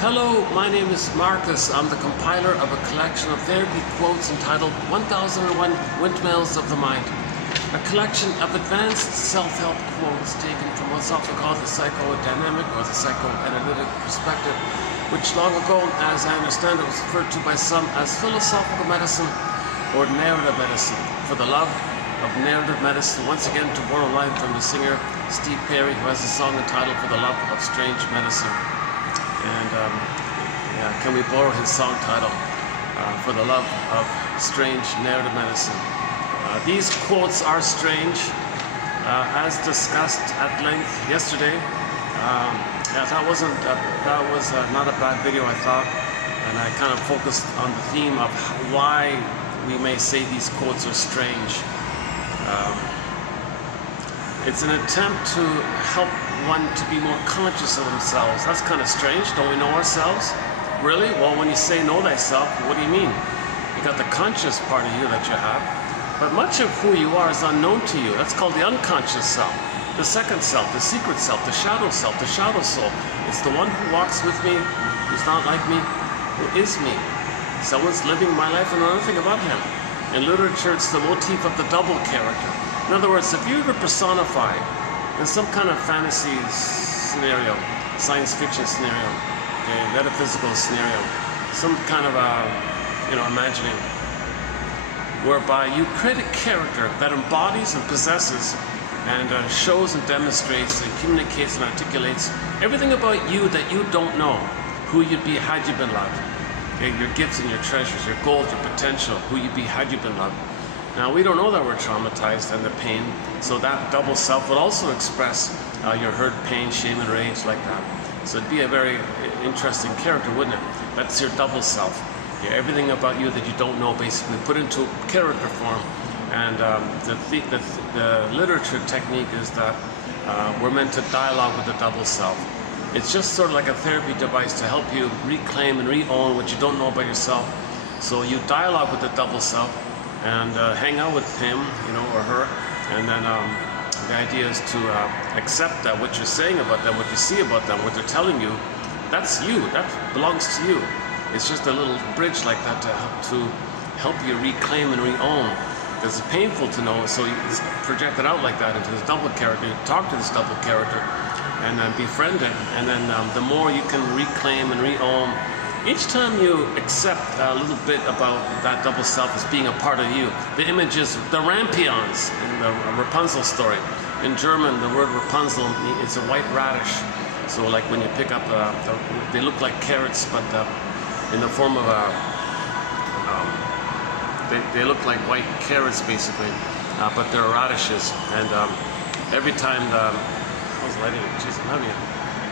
Hello, my name is Marcus. I'm the compiler of a collection of therapy quotes entitled 1001 Windmills of the Mind. A collection of advanced self-help quotes taken from what's often called the psychodynamic or the psychoanalytic perspective, which long ago, as I understand it, was referred to by some as philosophical medicine or narrative medicine. For the love of narrative medicine, once again to borrow a line from the singer Steve Perry, who has a song entitled For the Love of Strange Medicine. And can we borrow his song title, For the Love of Strange Narrative Medicine? These quotes are strange, as discussed at length yesterday. That was not a bad video, I thought, and I kind of focused on the theme of why we may say these quotes are strange. It's an attempt to help one to be more conscious of themselves. That's kind of strange. Don't we know ourselves? Really? Well, when you say know thyself, what do you mean? You got the conscious part of you that you have, but much of who you are is unknown to you. That's called the unconscious self, the second self, the secret self, the shadow soul. It's the one who walks with me, who's not like me, who is me. Someone's living my life and I know nothing about him. In literature, it's the motif of the double character. In other words, if you were personified in some kind of fantasy scenario, science fiction scenario, metaphysical scenario, some kind of imagining, whereby you create a character that embodies and possesses and shows and demonstrates and communicates and articulates everything about you that you don't know, who you'd be had you been loved, your gifts and your treasures, your goals, your potential, who you'd be had you been loved. Now, we don't know that we're traumatized and the pain, so that double self would also express your hurt, pain, shame, and rage like that. So it'd be a very interesting character, wouldn't it? That's your double self. Everything about you that you don't know, basically put into character form. And the literature technique is that we're meant to dialogue with the double self. It's just sort of like a therapy device to help you reclaim and re-own what you don't know about yourself. So you dialogue with the double self and hang out with him, or her, and then the idea is to accept that what you're saying about them, what you see about them, what they're telling you, that's you, that belongs to you. It's just a little bridge like that to help you reclaim and re-own. Because it's painful to know, so you project it out like that into this double character, you talk to this double character, and then befriend it, and then the more you can reclaim and re-own, each time you accept a little bit about that double self as being a part of you, the images, the rampions in the Rapunzel story. In German, the word Rapunzel, it's a white radish. So like when you pick up, they look like carrots, but in the form of they look like white carrots basically, but they're radishes. And every time how's lighting? Jeez, I'm having a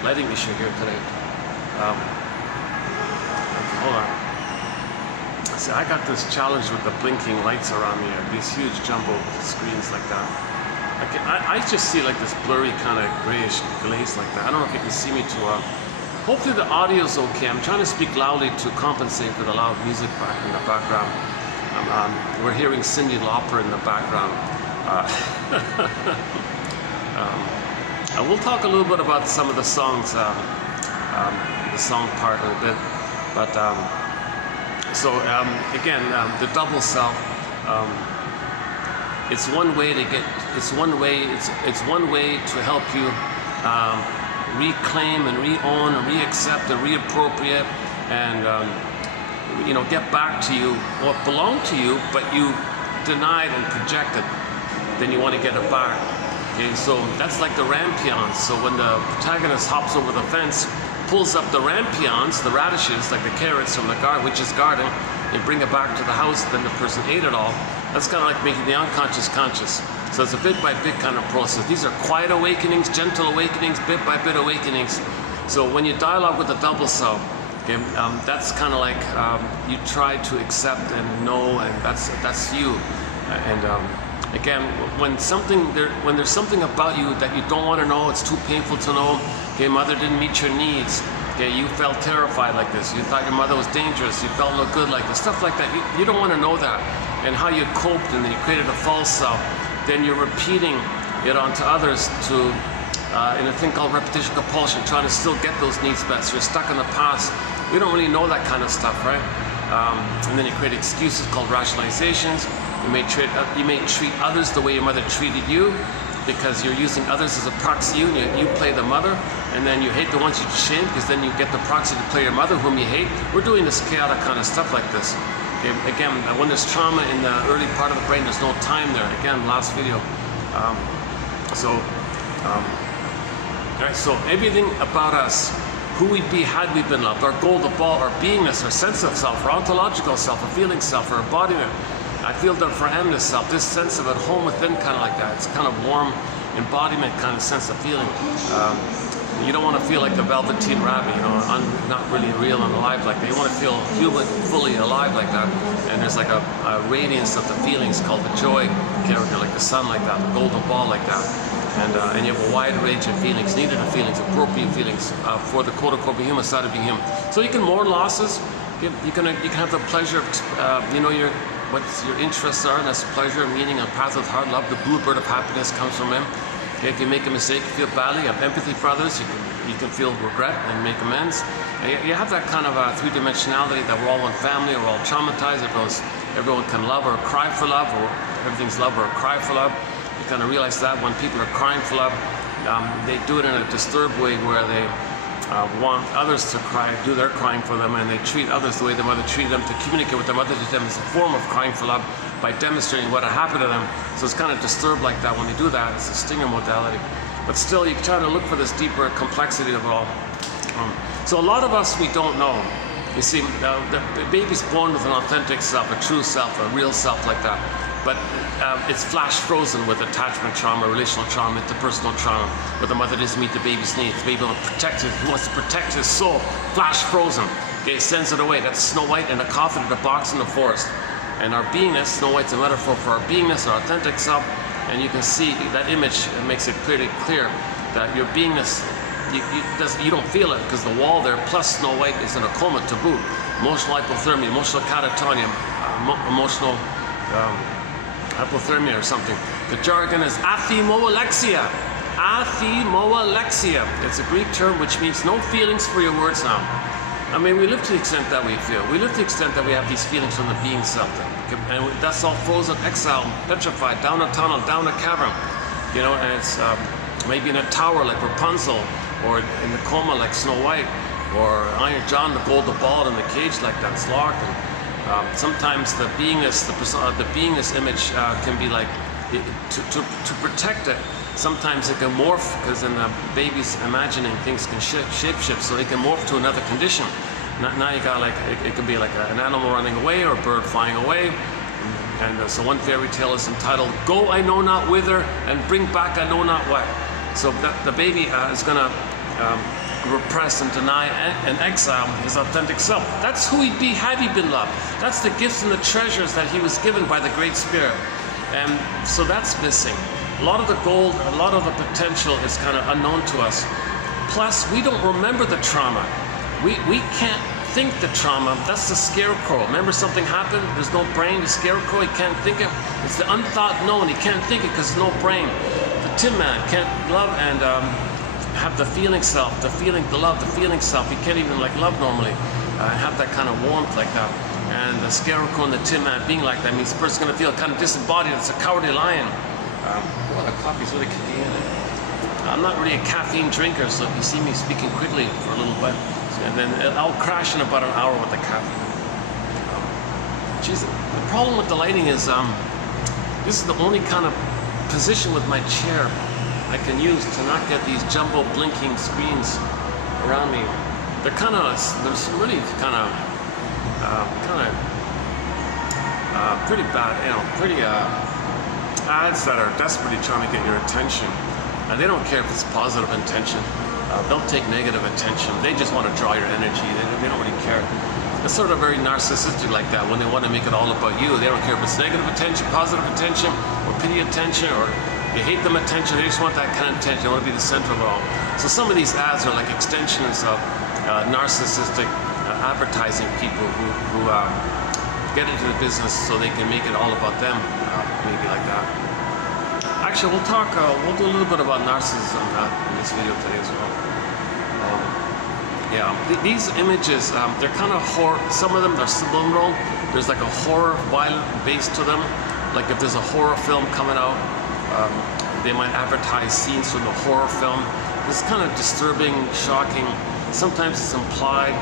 lighting issue here today. Hold on. See, I got this challenge with the blinking lights around me, these huge jumbo screens like that. I just see like this blurry kind of grayish glaze like that. I don't know if you can see me too well. Hopefully the audio's okay. I'm trying to speak loudly to compensate for the loud music back in the background. We're hearing Cyndi Lauper in the background. And we'll talk a little bit about some of the songs, the song part in a bit. But again, the double self. It's one way to help you reclaim and re-own and re-accept and reappropriate and get back to you what belonged to you, but you denied and projected. Then you want to get it back. Okay, so that's like the rampions. So when the protagonist hops over the fence, pulls up the rampions, the radishes, like the carrots from the witch's garden, and bring it back to the house, then the person ate it all. That's kind of like making the unconscious conscious. So it's a bit by bit kind of process. These are quiet awakenings, gentle awakenings, bit by bit awakenings. So when you dialogue with the double self, okay, that's kind of like you try to accept and know, and that's you. Again, when there's something about you that you don't want to know, it's too painful to know. Okay, mother didn't meet your needs. Okay, you felt terrified like this. You thought your mother was dangerous. You felt no good like this. Stuff like that. You don't want to know that. And how you coped, and then you created a false self. Then you're repeating it onto others to in a thing called repetition compulsion, trying to still get those needs met. So you're stuck in the past. We don't really know that kind of stuff, right? And then you create excuses called rationalizations. You may treat others the way your mother treated you, because you're using others as a proxy. You play the mother, and then you hate the ones you shame, because then you get the proxy to play your mother, whom you hate. We're doing this chaotic kind of stuff like this. Okay, again, when there's trauma in the early part of the brain, there's no time there. Again, last video. Right, so everything about us, who we'd be had we been loved, our goal, the ball, our beingness, our sense of self, our ontological self, our feeling self, our embodiment, I feel that for endless self, this sense of at home within, kind of like that. It's kind of warm embodiment kind of sense of feeling. You don't want to feel like the Velveteen Rabbit, you know, not really real and alive like that. You want to feel human, fully alive like that. And there's like a radiance of the feelings called the joy character, like the sun like that, the golden ball like that. And you have a wide range of feelings, needed feelings, appropriate feelings for the quote-unquote human side of being human. So you can mourn losses. You can have the pleasure of, you know, what your interests are, and that's pleasure, meaning, and path of heart, love. The bluebird of happiness comes from him. Okay, if you make a mistake, you feel badly. You have empathy for others. You can feel regret and make amends. And you have that kind of three-dimensionality that we're all one family, we're all traumatized. Everyone can love or cry for love, or everything's love or cry for love. You kind of realize that when people are crying for love, they do it in a disturbed way where they want others to cry, do their crying for them, and they treat others the way their mother treated them, to communicate with their mother to them as a form of crying for love by demonstrating what had happened to them. So it's kind of disturbed like that when they do that. It's a stinger modality. But still, you're trying to look for this deeper complexity of it all. So a lot of us, we don't know. You see, the baby's born with an authentic self, a true self, a real self like that. But it's flash frozen with attachment trauma, relational trauma, interpersonal trauma, where the mother doesn't meet the baby's needs. The baby wants to protect his soul. Flash frozen. Okay, sends it away. That's Snow White in a coffin in a box in the forest. And our beingness, Snow White's a metaphor for our beingness, our authentic self. And you can see that image, it makes it clear that your beingness, you don't feel it because the wall there, plus Snow White is in a coma to boot. Emotional hypothermia, emotional catatonia, emotional hypothermia or something. The jargon is athimoalexia. Athimoalexia. It's a Greek term which means no feelings for your words now. I mean, we live to the extent that we feel. We live to the extent that we have these feelings from the being self. And that's all frozen, exiled, petrified, down a tunnel, down a cavern. You know, and it's maybe in a tower like Rapunzel, or in the coma like Snow White, or Iron John, the golden ball in the cage like that, it's locked. And sometimes the beingness, the beingness image can be like, to protect it, sometimes it can morph, because then the baby's imagining things can shape-shift, so it can morph to another condition. Now you got like, it can be like an animal running away, or a bird flying away. And so one fairy tale is entitled, Go I Know Not Whither, and Bring Back I Know Not What. So the baby is going to repress and deny and exile his authentic self. That's who he'd be had he been loved. That's the gifts and the treasures that he was given by the Great Spirit. And so that's missing. A lot of the gold, a lot of the potential is kind of unknown to us. Plus, we don't remember the trauma. We can't think the trauma. That's the scarecrow. Remember something happened, there's no brain, the scarecrow, he can't think it. It's the unthought known, he can't think it because there's no brain. The Tin Man can't love and have the feeling self, the love, the feeling self. He can't even like love normally, have that kind of warmth like that. And the scarecrow and the Tin Man being like that means the person's going to feel kind of disembodied. It's a cowardly lion. Well, the coffee's really kicking in. I'm not really a caffeine drinker, so if you see me speaking quickly for a little bit, and then I'll crash in about an hour with the caffeine. Geez, the problem with the lighting is this is the only kind of position with my chair I can use to not get these jumbo blinking screens around me. They're kind of, there's really kind of pretty bad, you know, pretty ads that are desperately trying to get your attention, and they don't care if it's positive intention. They'll take negative attention. They just want to draw your energy. They don't really care. It's sort of very narcissistic like that. When they want to make it all about you, they don't care if it's negative attention, positive attention, or pity attention, or you hate them attention. They just want that kind of attention. They want to be the center of it all. So some of these ads are like extensions of narcissistic advertising people who get into the business so they can make it all about them, maybe like that. Actually, we'll do a little bit about narcissism in this video today as well. Yeah, these images, they're kind of horror. Some of them, they're subliminal. There's like a horror, violent base to them. Like if there's a horror film coming out, they might advertise scenes from the horror film. This is kind of disturbing, shocking. Sometimes it's implied.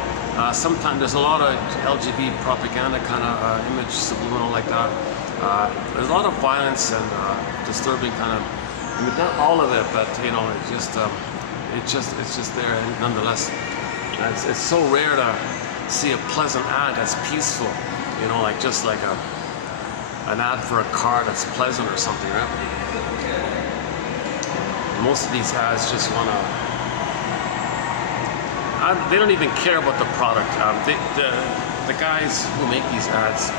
Sometimes there's a lot of LGBT propaganda kind of image, subliminal like that. There's a lot of violence and disturbing kind of. I mean, not all of it, but you know, it's just there. And nonetheless, it's so rare to see a pleasant ad that's peaceful. You know, like just like an ad for a car that's pleasant or something, right? Most of these ads just want to. They don't even care about the product. The guys who make these ads,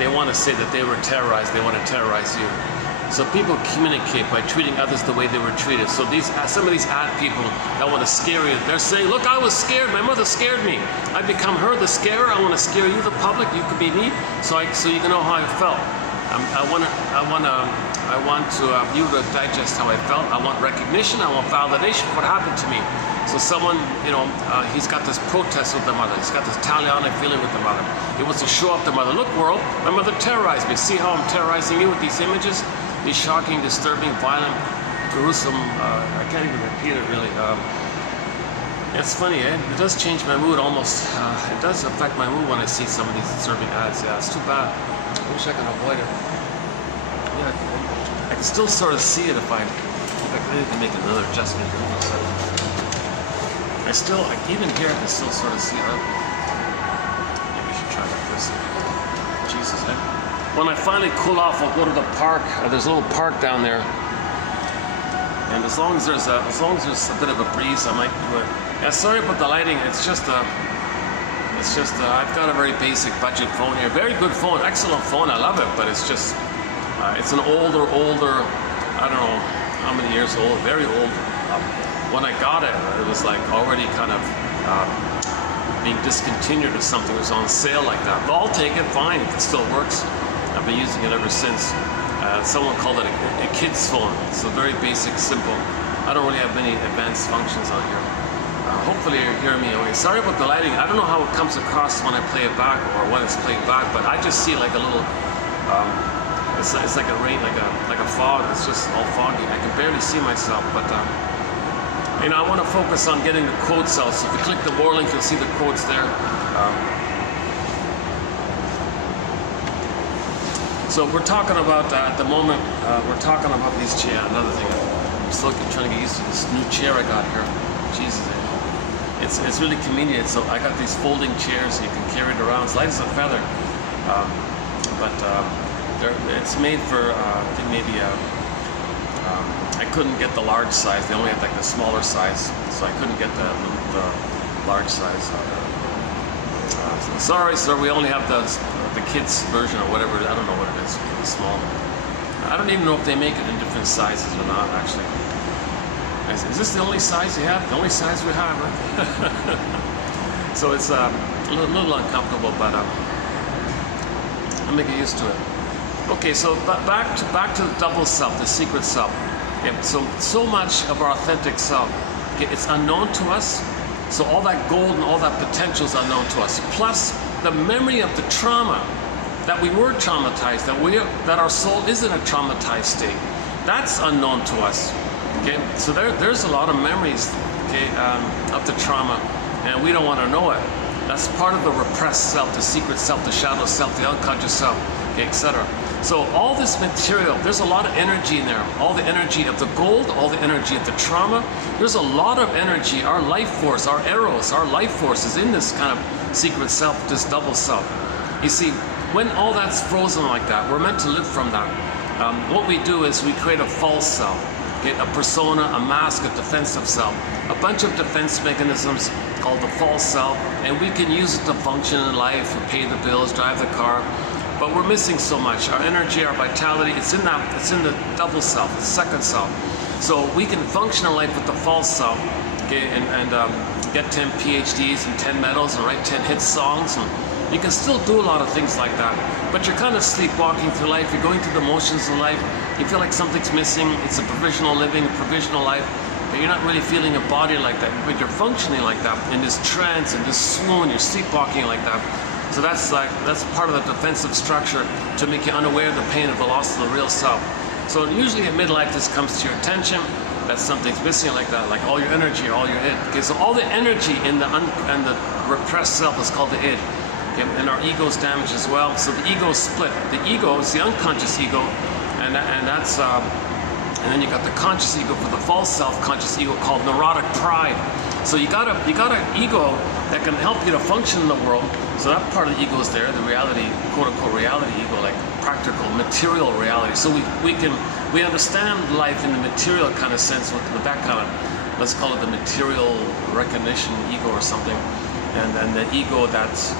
they want to say that they were terrorized. They want to terrorize you. So people communicate by treating others the way they were treated. So some of these ad people that want to scare you, they're saying, "Look, I was scared. My mother scared me. I become her, the scarer. I want to scare you, the public. You could be me, so you can know how I felt. I want you to digest how I felt. I want recognition. I want validation for what happened to me." So someone, you know, he's got this protest with the mother. He's got this Taliana feeling with the mother. He wants to show up the mother. "Look, world, my mother terrorized me. See how I'm terrorizing you with these images? These shocking, disturbing, violent, gruesome." I can't even repeat it really. It's funny, eh? It does change my mood almost. It does affect my mood when I see some of these disturbing ads. Yeah, it's too bad. I wish I could avoid it. Yeah, I can still sort of see it if I need to make another adjustment. Even here, I can still sort of see it. Maybe I should try like this. Jesus, eh? When I finally cool off, I'll go to the park. There's a little park down there, and as long as there's a bit of a breeze, I might do it. Yeah, sorry about the lighting. It's just I've got a very basic budget phone here. Very good phone, excellent phone. I love it, but it's just it's an older. I don't know how many years old. Very old. When I got it, it was like already kind of being discontinued or something. It was on sale like that. But I'll take it, fine, if it still works. I've been using it ever since. Someone called it a kid's phone. It's a very basic, simple. I don't really have many advanced functions on here. Hopefully you're hearing me okay. Sorry about the lighting. I don't know how it comes across when I play it back or when it's played back, but I just see like a little, it's like a rain, like a fog. It's just all foggy. I can barely see myself, but you know, I want to focus on getting the quotes out. So if you click the more link, you'll see the quotes there. So we're talking about at the moment. We're talking about these chairs. Another thing, I'm still trying to get used to this new chair I got here. Jesus, it's really convenient. So I got these folding chairs. You can carry it around. It's light as a feather, but it's made for I think maybe. I couldn't get the large size. They only had like the smaller size, so I couldn't get the large size. Sorry, sir. We only have the kids version or whatever. I don't know what it is. It's small. I don't even know if they make it in different sizes or not. Actually, is this the only size you have? The only size we have, right? So it's a little uncomfortable, but I'll make it used to it. Okay, so back to the double self, the secret self. Okay, so much of our authentic self, okay, it's unknown to us. So all that gold and all that potential is unknown to us. Plus the memory of the trauma that we were traumatized, that our soul is in a traumatized state. That's unknown to us. Okay, so there's a lot of memories, okay, of the trauma, and we don't want to know it. That's part of the repressed self, the secret self, the shadow self, the unconscious self, okay, etc. So all this material, there's a lot of energy in there. All the energy of the gold, all the energy of the trauma. There's a lot of energy, our life force, our eros, our life force is in this kind of secret self, this double self. You see, when all that's frozen like that, we're meant to live from that. What we do is we create a false self, okay? A persona, a mask, a defensive self. A bunch of defense mechanisms called the false self, and we can use it to function in life, and pay the bills, drive the car. But we're missing so much. Our energy, our vitality, it's in the double self, the second self. So we can function in life with the false self, okay, and get 10 PhDs and 10 medals and write 10 hit songs and You can still do a lot of things like that, but you're kind of sleepwalking through life. You're going through the motions of life. You feel like something's missing. It's a provisional living, a provisional life, but you're not really feeling a body like that. But you're functioning like that in this trance, in this swoon. You're sleepwalking like that. So that's part of the defensive structure to make you unaware of the pain of the loss of the real self. So usually at midlife, this comes to your attention that something's missing like that, like all your energy, all your id. Okay, so all the energy in the repressed self is called the id. Okay, and our ego is damaged as well. So the ego is split. The ego is the unconscious ego, and that's and then you got the conscious ego for the false self-conscious ego called neurotic pride. So you got an ego that can help you to function in the world. So that part of the ego is there, the reality, quote-unquote reality ego, like practical, material reality. So we understand life in the material kind of sense with that kind of, let's call it the material recognition ego or something. And then the ego that's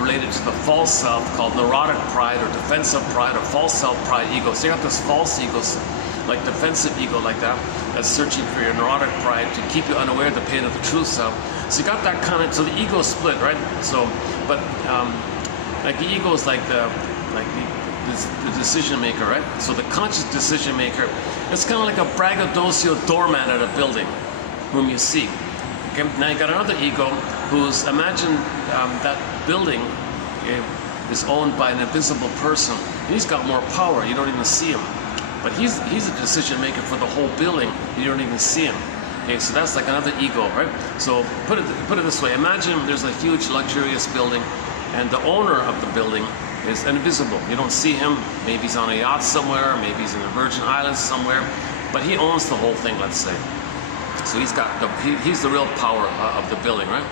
related to the false self called neurotic pride or defensive pride or false self pride ego. So you got this false ego, like defensive ego like that, that's searching for your neurotic pride to keep you unaware of the pain of the true self. So you got that kind of, so the ego is split, right? So, but like the ego is like the decision maker, right? So the conscious decision maker, it's kind of like a braggadocio doorman at a building, whom you see. Okay? Now you got another ego who's, imagine that building is owned by an invisible person. And he's got more power, you don't even see him. But he's a decision maker for the whole building, you don't even see him. Okay, so that's like another ego, right? So put it this way, imagine there's a huge luxurious building and the owner of the building is invisible. You don't see him, maybe he's on a yacht somewhere, maybe he's in the Virgin Islands somewhere, but he owns the whole thing, let's say. So he's the real power of the building, right?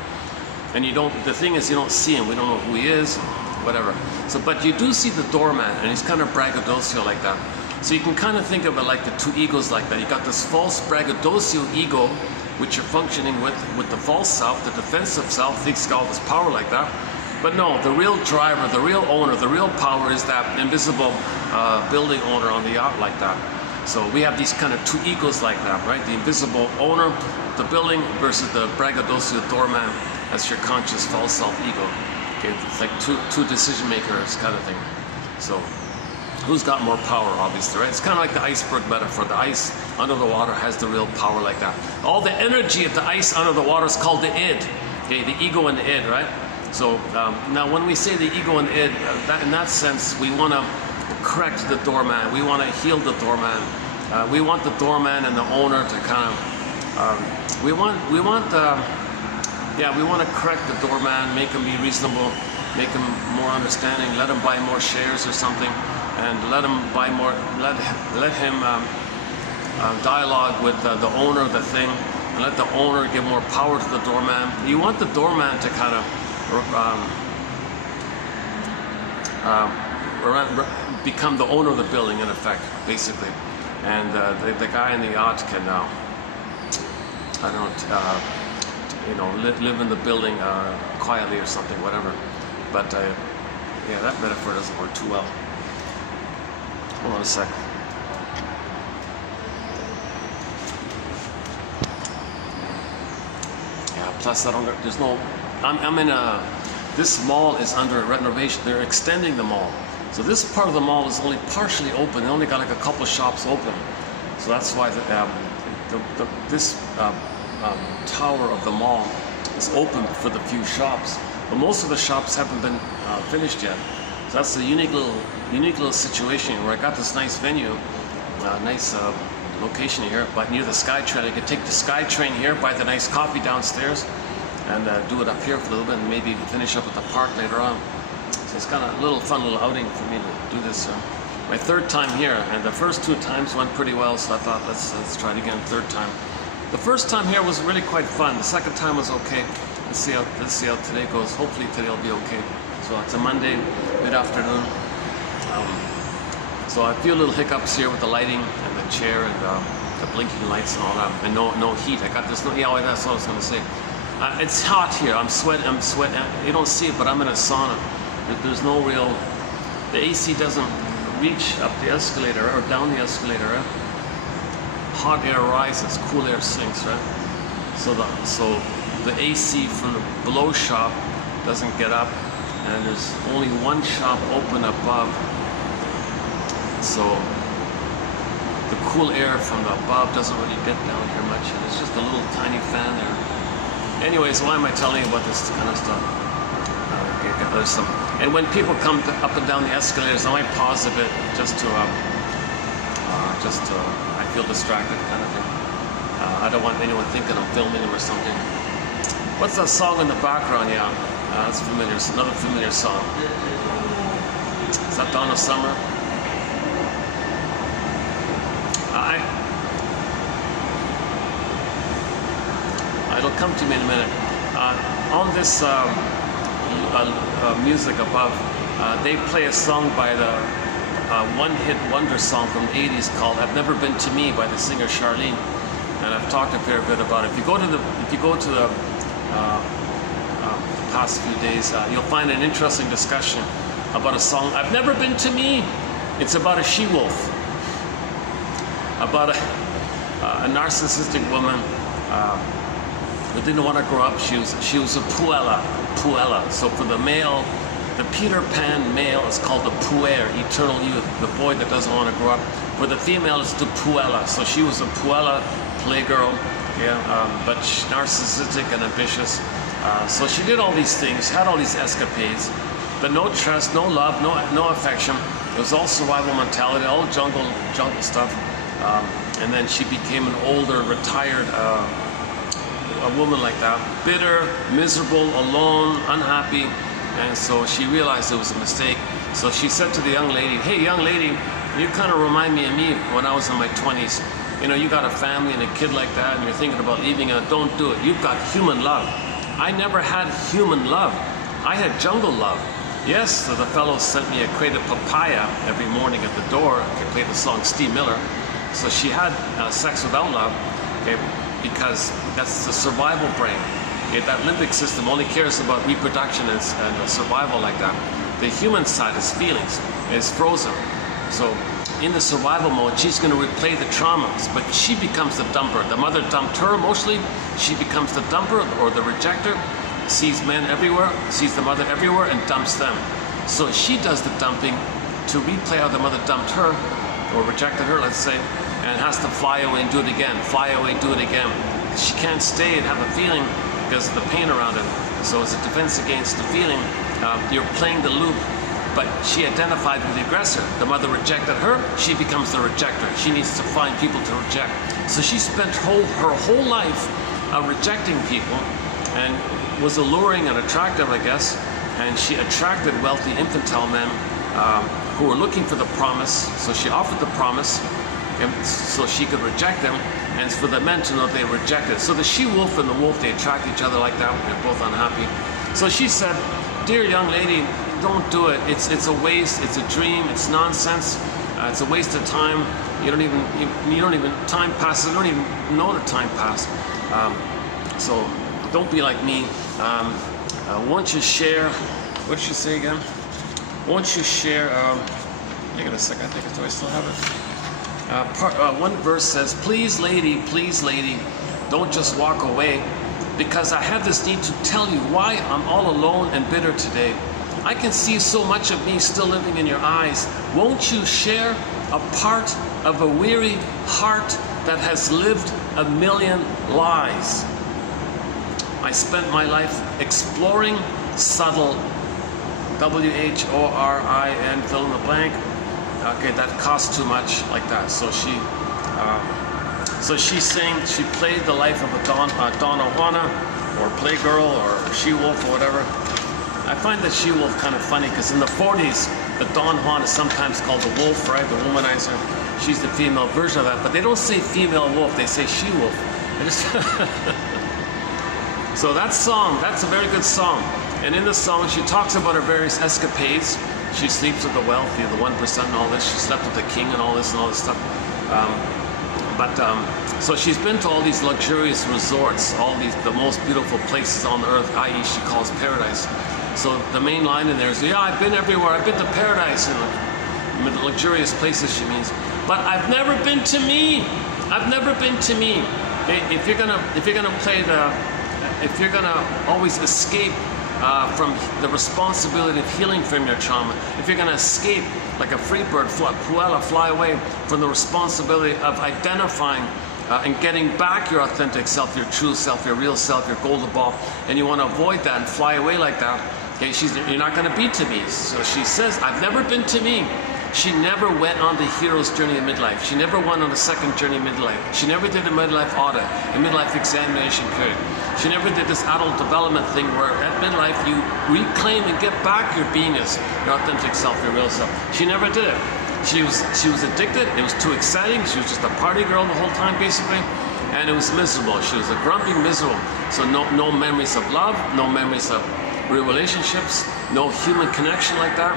And the thing is, you don't see him, we don't know who he is, whatever. So, but you do see the doorman, and he's kind of braggadocio like that. So you can kind of think of it like the two egos like that. You got this false braggadocio ego, which you're functioning with the false self, the defensive self, thinks he's got all this power like that. But no, the real driver, the real owner, the real power is that invisible building owner on the yacht like that. So we have these kind of two egos like that, right? The invisible owner of the building versus the braggadocio doorman. That's your conscious false self ego. Okay, it's like two decision makers kind of thing. So who's got more power, obviously, right? It's kind of like the iceberg metaphor. The ice under the water has the real power like that. All the energy of the ice under the water is called the id. Okay, the ego and the id, right? So now when we say the ego and the id, in that sense, we want to correct the doorman. We want to heal the doorman. We want the doorman and the owner to kind of, we want to correct the doorman, make him be reasonable, make him more understanding, let him buy more shares or something, and let him buy more, let him dialogue with the owner of the thing, and let the owner give more power to the doorman. You want the doorman to kind of become the owner of the building, in effect, basically. And the guy in the yacht can live in the building quietly or something, whatever. But yeah, that metaphor doesn't work too well. Hold on a sec. Yeah, plus there's no, I'm in this mall is under renovation. They're extending the mall. So this part of the mall is only partially open. They only got like a couple of shops open. So that's why this tower of the mall is open for the few shops. But most of the shops haven't been finished yet. So that's a unique little situation where I got this nice venue, nice location here, but near the SkyTrain. I could take the SkyTrain here, buy the nice coffee downstairs, and do it up here for a little bit, and maybe finish up at the park later on. So it's kind of a little fun little outing for me to do this. My third time here, and the first two times went pretty well, so I thought let's try it again, third time. The first time here was really quite fun. The second time was okay. Let's see how today goes. Hopefully today will be okay. So it's a Monday, mid-afternoon. So I feel little hiccups here with the lighting and the chair and the blinking lights and all that, and no heat. I got this. Yeah, that's what I was going to say. It's hot here. I'm sweating. You don't see it, but I'm in a sauna. There's no real. The AC doesn't reach up the escalator or down the escalator. Right? Hot air rises, cool air sinks, right? So the AC from the below shop doesn't get up, and there's only one shop open above. So the cool air from the above doesn't really get down here much, and it's just a little tiny fan there. Anyways, why am I telling you about this kind of stuff? Okay, there's some, and when people come up and down the escalators, I might pause a bit just to I feel distracted kind of thing. I don't want anyone thinking I'm filming them or something. What's that song in the background? Yeah, that's familiar. It's another familiar song. Is that Dawn of Summer? It'll come to me in a minute. On this music above, they play a song by the one-hit wonder song from the 80s called "I've Never Been to Me" by the singer Charlene, and I've talked a fair bit about it. If you go to the past few days, you'll find an interesting discussion about a song "I've Never Been to Me." It's about a she-wolf, about a narcissistic woman who didn't want to grow up. She was a puella. So for the male, the Peter Pan male is called the puer, eternal youth, the boy that doesn't want to grow up. For the female, it's the puella. So she was a puella, playgirl, but narcissistic and ambitious. So she did all these things, had all these escapades, but no trust, no love, no affection. It was all survival mentality, all jungle stuff. And then she became an older, retired a woman like that, bitter, miserable, alone, unhappy. And so she realized it was a mistake. So she said to the young lady, "Hey, young lady, you kind of remind me of me when I was in my 20s. You know, you got a family and a kid like that, and you're thinking about leaving it. Don't do it. You've got human love. I never had human love. I had jungle love." Yes, so the fellow sent me a crate of papaya every morning at the door. I played the song Steve Miller. So she had sex without love, okay, because that's the survival brain. Okay, that limbic system only cares about reproduction and survival like that. The human side is feelings, is frozen. So in the survival mode, she's going to replay the traumas, but she becomes the dumper. The mother dumped her emotionally. She becomes the dumper or the rejecter, sees men everywhere, sees the mother everywhere, and dumps them. So she does the dumping to replay how the mother dumped her or rejected her, let's say, and has to fly away and do it again, fly away, do it again. She can't stay and have a feeling because of the pain around it. So as a defense against the feeling, you're playing the loop, but she identified with the aggressor. The mother rejected her, she becomes the rejecter. She needs to find people to reject. So she spent her whole life rejecting people and was alluring and attractive, I guess, and she attracted wealthy infantile men who were looking for the promise. So she offered the promise, and so she could reject them, and for the men to know they rejected. So the she-wolf and the wolf, they attract each other like that when they're both unhappy. So she said, "Dear young lady, don't do it. It's a waste. It's a dream. It's nonsense. It's a waste of time. You don't even time passes. You don't even know the time passed. So don't be like me. Won't you share?" What did she say again? Won't you share? Hang on a second. I think do I still have it? One verse says, please lady, don't just walk away, because I have this need to tell you why I'm all alone and bitter today. I can see so much of me still living in your eyes. Won't you share a part of a weary heart that has lived a million lies? I spent my life exploring subtle, WHORIN, fill in the blank. Okay, that costs too much, like that. So she's saying she played the life of a Donna Juana, or playgirl, or she-wolf, or whatever. I find that she-wolf kind of funny, because in the 40s, the Don Juan is sometimes called the wolf, right? The womanizer. She's the female version of that, but they don't say female wolf, they say she-wolf. So that song, that's a very good song. And in the song, she talks about her various escapades. She sleeps with the wealthy, the 1% and all this. She slept with the king and all this stuff. So she's been to all these luxurious resorts, the most beautiful places on earth, i.e. she calls paradise. So the main line in there is, yeah, I've been everywhere. I've been to paradise. And the luxurious places, she means. But I've never been to me. I've never been to me. If you're gonna always escape from the responsibility of healing from your trauma, if you're going to escape like a free bird, fly away from the responsibility of identifying and getting back your authentic self, your true self, your real self, your golden ball, and you want to avoid that and fly away like that, okay, you're not going to be to me. So she says, I've never been to me. She never went on the hero's journey of midlife. She never went on a second journey of midlife. She never did a midlife audit, a midlife examination period. She never did this adult development thing where at midlife you reclaim and get back your beingness, your authentic self, your real self. She never did it. She was addicted. It was too exciting. She was just a party girl the whole time, basically, and it was miserable. She was a grumpy, miserable. So no memories of love, no memories of real relationships, no human connection like that.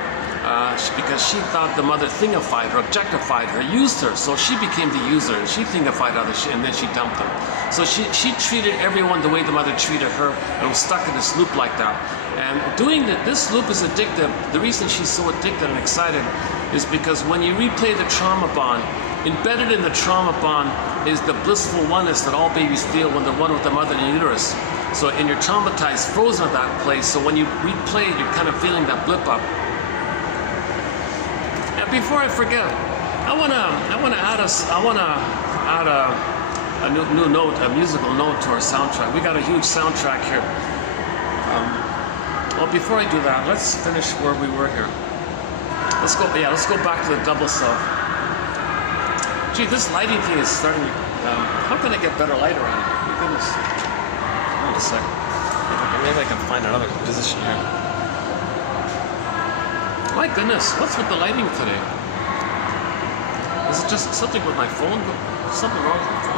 Because she thought the mother thingified her, objectified her, used her. So she became the user, and she thingified others, and then she dumped them. So she treated everyone the way the mother treated her, and was stuck in this loop like that. And doing this loop is addictive. The reason she's so addicted and excited is because when you replay the trauma bond, embedded in the trauma bond is the blissful oneness that all babies feel when they're one with the mother in the uterus. So in your traumatized, frozen at that place, so when you replay, you're kind of feeling that blip up. Before I forget, I wanna add a new note, a musical note to our soundtrack. We got a huge soundtrack here. Well, before I do that, let's finish where we were here. Let's go back to the double self. Gee, this lighting thing is starting. How can I get better light around here? My goodness. Wait a second. Maybe I can find another position here. My goodness, what's with the lighting today? Is it just something with my phone? Something wrong with my phone?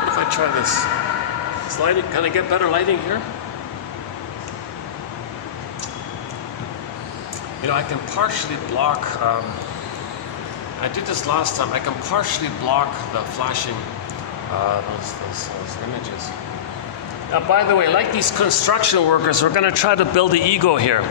What if I try this? Lighting. Can I get better lighting here? You know, I can partially block, I did this last time, I can partially block the flashing, those images. Now, by the way, like these construction workers, we're going to try to build the ego here.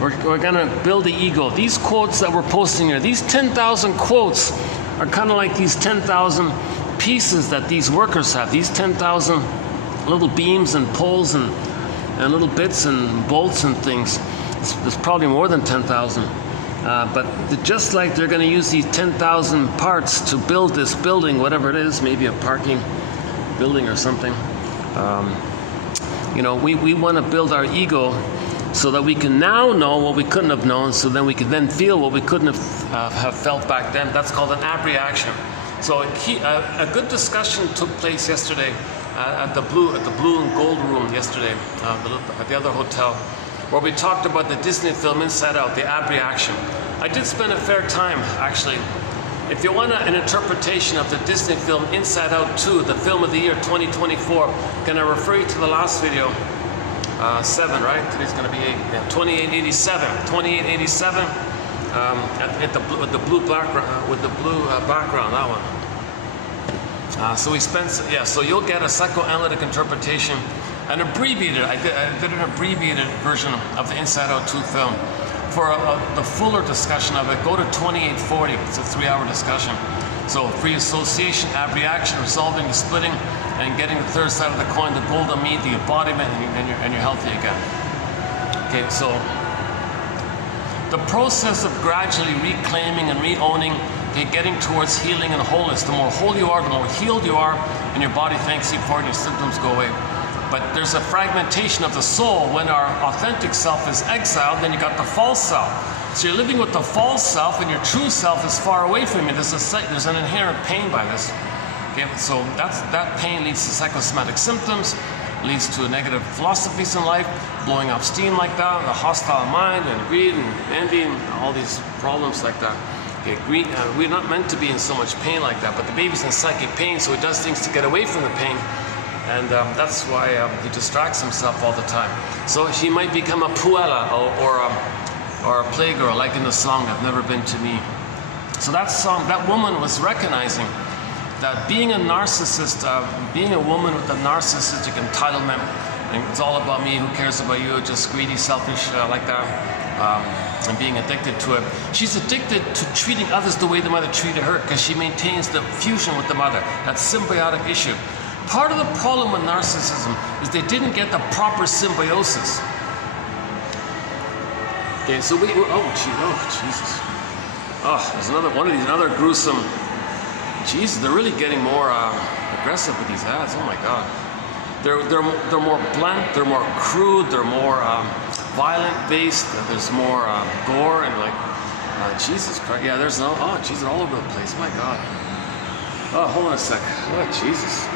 We're going to build the ego. These quotes that we're posting here, these 10,000 quotes are kind of like these 10,000 pieces that these workers have, these 10,000 little beams and poles and little bits and bolts and things. There's probably more than 10,000. But just like they're going to use these 10,000 parts to build this building, whatever it is, maybe a parking building or something. You know, we want to build our ego so that we can now know what we couldn't have known, so then we can then feel what we couldn't have felt back then. That's called an abreaction. So a good discussion took place yesterday at the blue and gold room yesterday at the other hotel, where we talked about the Disney film Inside Out, the abreaction. I did spend a fair time, actually. If you want an interpretation of the Disney film Inside Out 2, the film of the year 2024, can I refer you to the last video, 7, right? Today's going to be 8. Yeah, 2887. 2887 with the blue background, that one. So we spent, so you'll get a psychoanalytic interpretation, an abbreviated, I did an abbreviated version of the Inside Out 2 film. For the fuller discussion of it, go to 2840, it's a 3-hour discussion. So free association, abreaction, resolving the splitting, and getting the third side of the coin, the golden mean, the embodiment, and you're healthy again. Okay, so the process of gradually reclaiming and re-owning, okay, getting towards healing and wholeness. The more whole you are, the more healed you are, and your body thanks you for it, and your symptoms go away. But there's a fragmentation of the soul. When our authentic self is exiled, then you got the false self. So you're living with the false self, and your true self is far away from you. There's an inherent pain by this. Okay, so that pain leads to psychosomatic symptoms, leads to negative philosophies in life, blowing off steam like that, a hostile mind, and greed, and envy, and all these problems like that. Okay, we're not meant to be in so much pain like that, but the baby's in psychic pain, so he does things to get away from the pain. And that's why he distracts himself all the time. So he might become a puella or a playgirl, like in the song "I've Never Been to Me." So that song, that woman was recognizing that being a narcissist, being a woman with a narcissistic entitlement, and it's all about me, who cares about you, just greedy, selfish, like that, and being addicted to it. She's addicted to treating others the way the mother treated her because she maintains the fusion with the mother, that symbiotic issue. Part of the problem with narcissism is they didn't get the proper symbiosis. Okay, so Jesus. Oh, there's another one of these, another gruesome. Jesus, they're really getting more aggressive with these ads. Oh my God. They're more blunt, they're more crude, they're more violent based, there's more gore and like, Jesus Christ. Yeah, there's no, oh Jesus, all over the place. My God. Oh, hold on a sec. Oh, Jesus.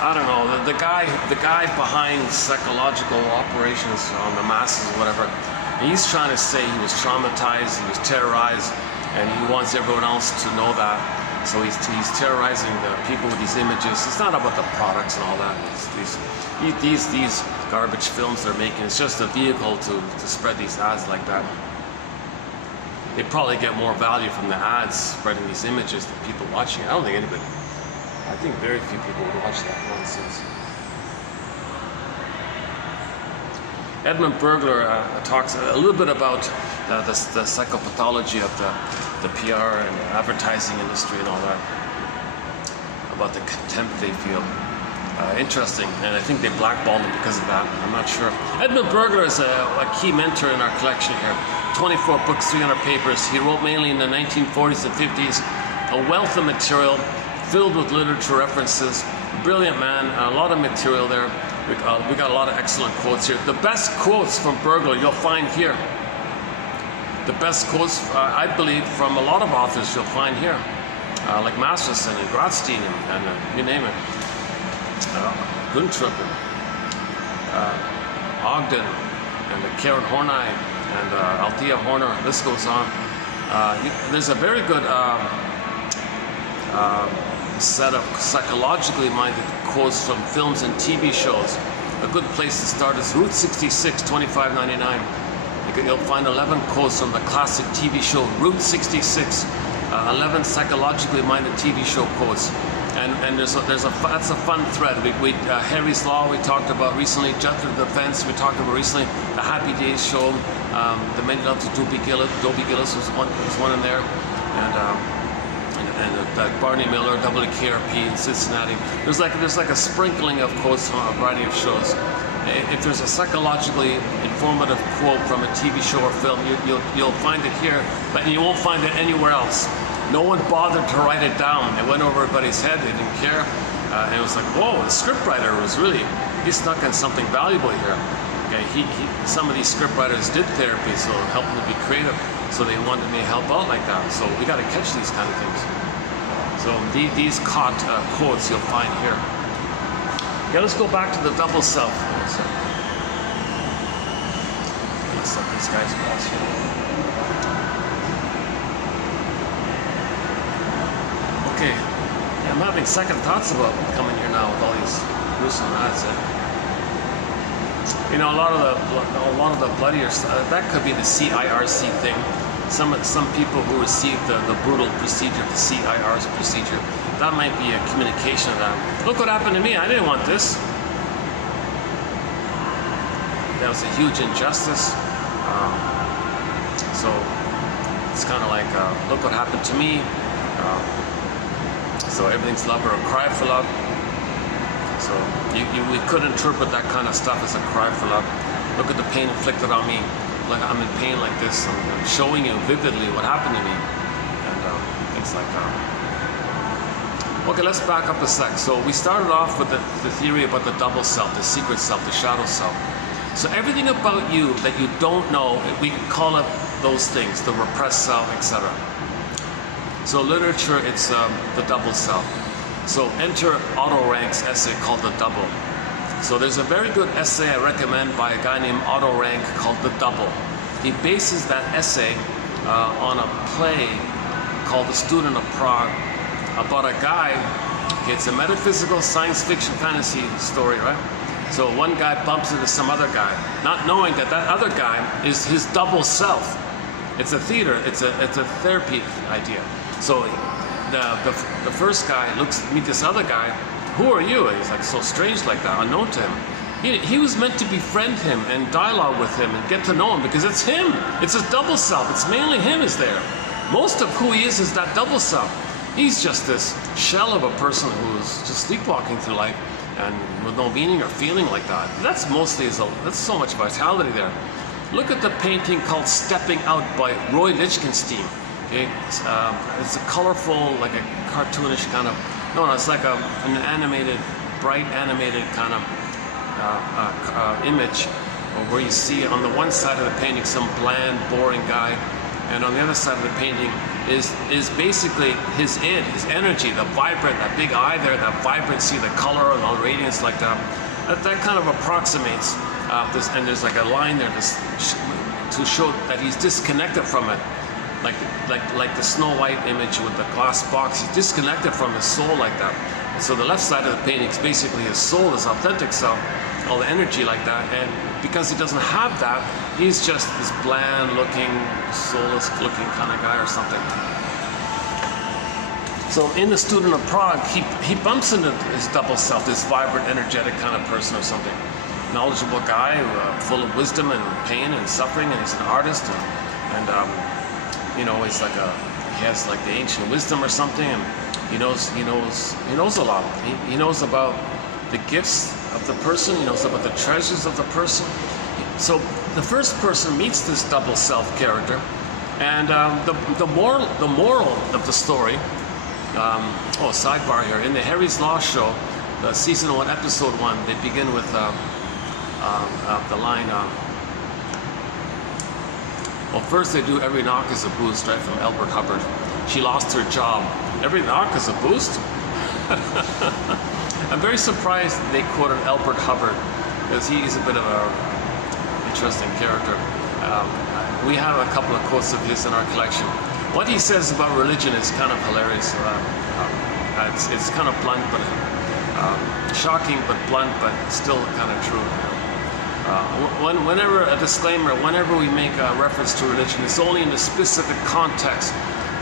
I don't know, the guy behind psychological operations on the masses or whatever, he's trying to say he was traumatized, he was terrorized, and he wants everyone else to know that. So he's terrorizing the people with these images. It's not about the products and all that. These garbage films they're making, it's just a vehicle to spread these ads like that. They probably get more value from the ads spreading these images than people watching. I don't think anybody. I think very few people would watch that nonsense. Edmund Bergler talks a little bit about the psychopathology of the PR and advertising industry and all that, about the contempt they feel. Interesting, and I think they blackballed him because of that. I'm not sure. Edmund Bergler is a key mentor in our collection here. 24 books, 300 papers. He wrote mainly in the 1940s and 50s. A wealth of material filled with literature references. Brilliant man, a lot of material there. We got a lot of excellent quotes here. The best quotes from Bergler you'll find here. The best quotes, I believe, from a lot of authors you'll find here. Like Masterson and Grotstein and you name it. Guntrup and Ogden and Karen Horney and Althea Horner. This goes on. There's a very good set of psychologically minded quotes from films and TV shows. A good place to start is Route 66, $25.99. You'll find 11 quotes from the classic TV show Route 66. 11 psychologically minded TV show quotes. And that's a fun thread. Harry's Law we talked about recently. Judge of Defense we talked about recently. The Happy Days show. The Many Loves of Dobie Gillis was one in there. And Barney Miller, WKRP in Cincinnati. There's like a sprinkling of quotes from a variety of shows. If there's a psychologically informative quote from a TV show or film, you'll find it here, but you won't find it anywhere else. No one bothered to write it down. It went over everybody's head. They didn't care. And it was like, whoa, the scriptwriter he snuck in something valuable here. Okay, some of these scriptwriters did therapy, so it helped them to be creative. So they wanted me to help out like that. So we got to catch these kind of things. So these caught quotes you'll find here. Yeah, let's go back to the double self. Let's let these guys pass here. Okay, yeah, I'm having second thoughts about coming here now with all these gruesome ads. You know, a lot of the bloodier stuff, that could be the CIRC thing. Some people who received the brutal procedure, the CIR's procedure, that might be a communication of that. Look what happened to me, I didn't want this. That was a huge injustice. So it's kind of like, look what happened to me. So everything's love or a cry for love. So we could interpret that kind of stuff as a cry for love. Look at the pain inflicted on me. Like I'm in pain like this. I'm showing you vividly what happened to me, and things like that. Okay, let's back up a sec. So we started off with the theory about the double self, the secret self, the shadow self. So everything about you that you don't know, we can call it those things, the repressed self, etc. So literature, it's the double self. So enter Otto Rank's essay called The Double. So there's a very good essay I recommend by a guy named Otto Rank called The Double. He bases that essay on a play called The Student of Prague about a guy. Okay, it's a metaphysical science fiction fantasy story, right? So one guy bumps into some other guy, not knowing that that other guy is his double self. It's a theater, it's a therapy idea. So the first guy meet this other guy. Who are you? And he's like so strange like that, unknown to him. He was meant to befriend him and dialogue with him and get to know him because it's him. It's his double self. It's mainly him is there. Most of who he is that double self. He's just this shell of a person who's just sleepwalking through life and with no meaning or feeling like that. That's mostly, that's so much vitality there. Look at the painting called Stepping Out by Roy Lichtenstein. Okay? It's a colorful, like a cartoonish kind of, no, it's like an animated, bright animated kind of image where you see on the one side of the painting some bland, boring guy, and on the other side of the painting is basically his energy, the vibrant, that big eye there, that vibrancy, the color and all radiance like that. That kind of approximates this, and there's like a line there to show that he's disconnected from it, like the Snow White image with the glass box. He's disconnected from his soul like that. And so the left side of the painting is basically his soul, his authentic self, all the energy like that. And because he doesn't have that, he's just this bland-looking, soulless-looking kind of guy or something. So in The Student of Prague, he bumps into his double self, this vibrant, energetic kind of person or something. Knowledgeable guy, full of wisdom and pain and suffering, and he's an artist, and you know, he's like he has like the ancient wisdom or something, and he knows a lot. He knows about the gifts of the person. He knows about the treasures of the person. So the first person meets this double self character, and the moral of the story. Sidebar here. In the Harry's Law show, the season 1, episode 1, they begin with the line. Well, first they do "Every knock is a boost," right, from Elbert Hubbard. She lost her job. Every knock is a boost. I'm very surprised they quoted Elbert Hubbard because he is a bit of a interesting character. We have a couple of quotes of his in our collection. What he says about religion is kind of hilarious. It's kind of blunt, but shocking, but blunt, but still kind of true. Whenever a disclaimer, whenever we make a reference to religion, it's only in the specific context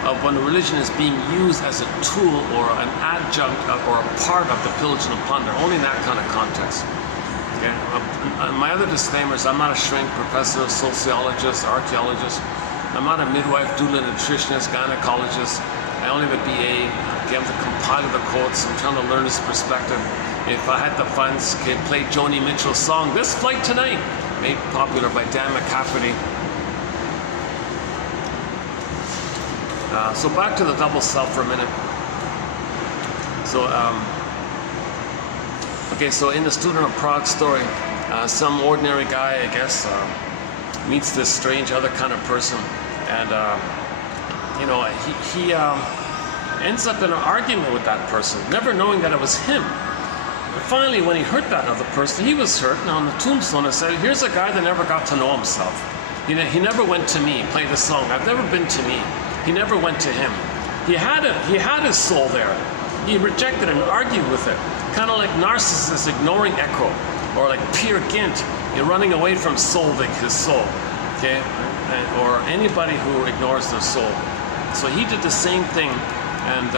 of when religion is being used as a tool or an adjunct or a part of the pillage and plunder, only in that kind of context. Okay? My other disclaimers: I'm not a shrink professor, sociologist, archaeologist. I'm not a midwife, doula, nutritionist, gynecologist. I only have a BA. I'm the compiler of the quotes. I'm trying to learn this perspective. If I had the funds, could play Joni Mitchell's song "This Flight Tonight," made popular by Dan McCafferty. So back to the double self for a minute. So, so in the Student of Prague story, some ordinary guy, I guess, meets this strange other kind of person, and he ends up in an argument with that person, never knowing that it was him. But finally, when he hurt that other person, he was hurt. And on the tombstone it said, "Here's a guy that never got to know himself. He never went to me." Play the song. "I've never been to me." He never went to him. He had his soul there. He rejected and argued with it, kind of like Narcissus ignoring Echo, or like Peer Gynt running away from Solvik, his soul. Okay, or anybody who ignores their soul. So he did the same thing, and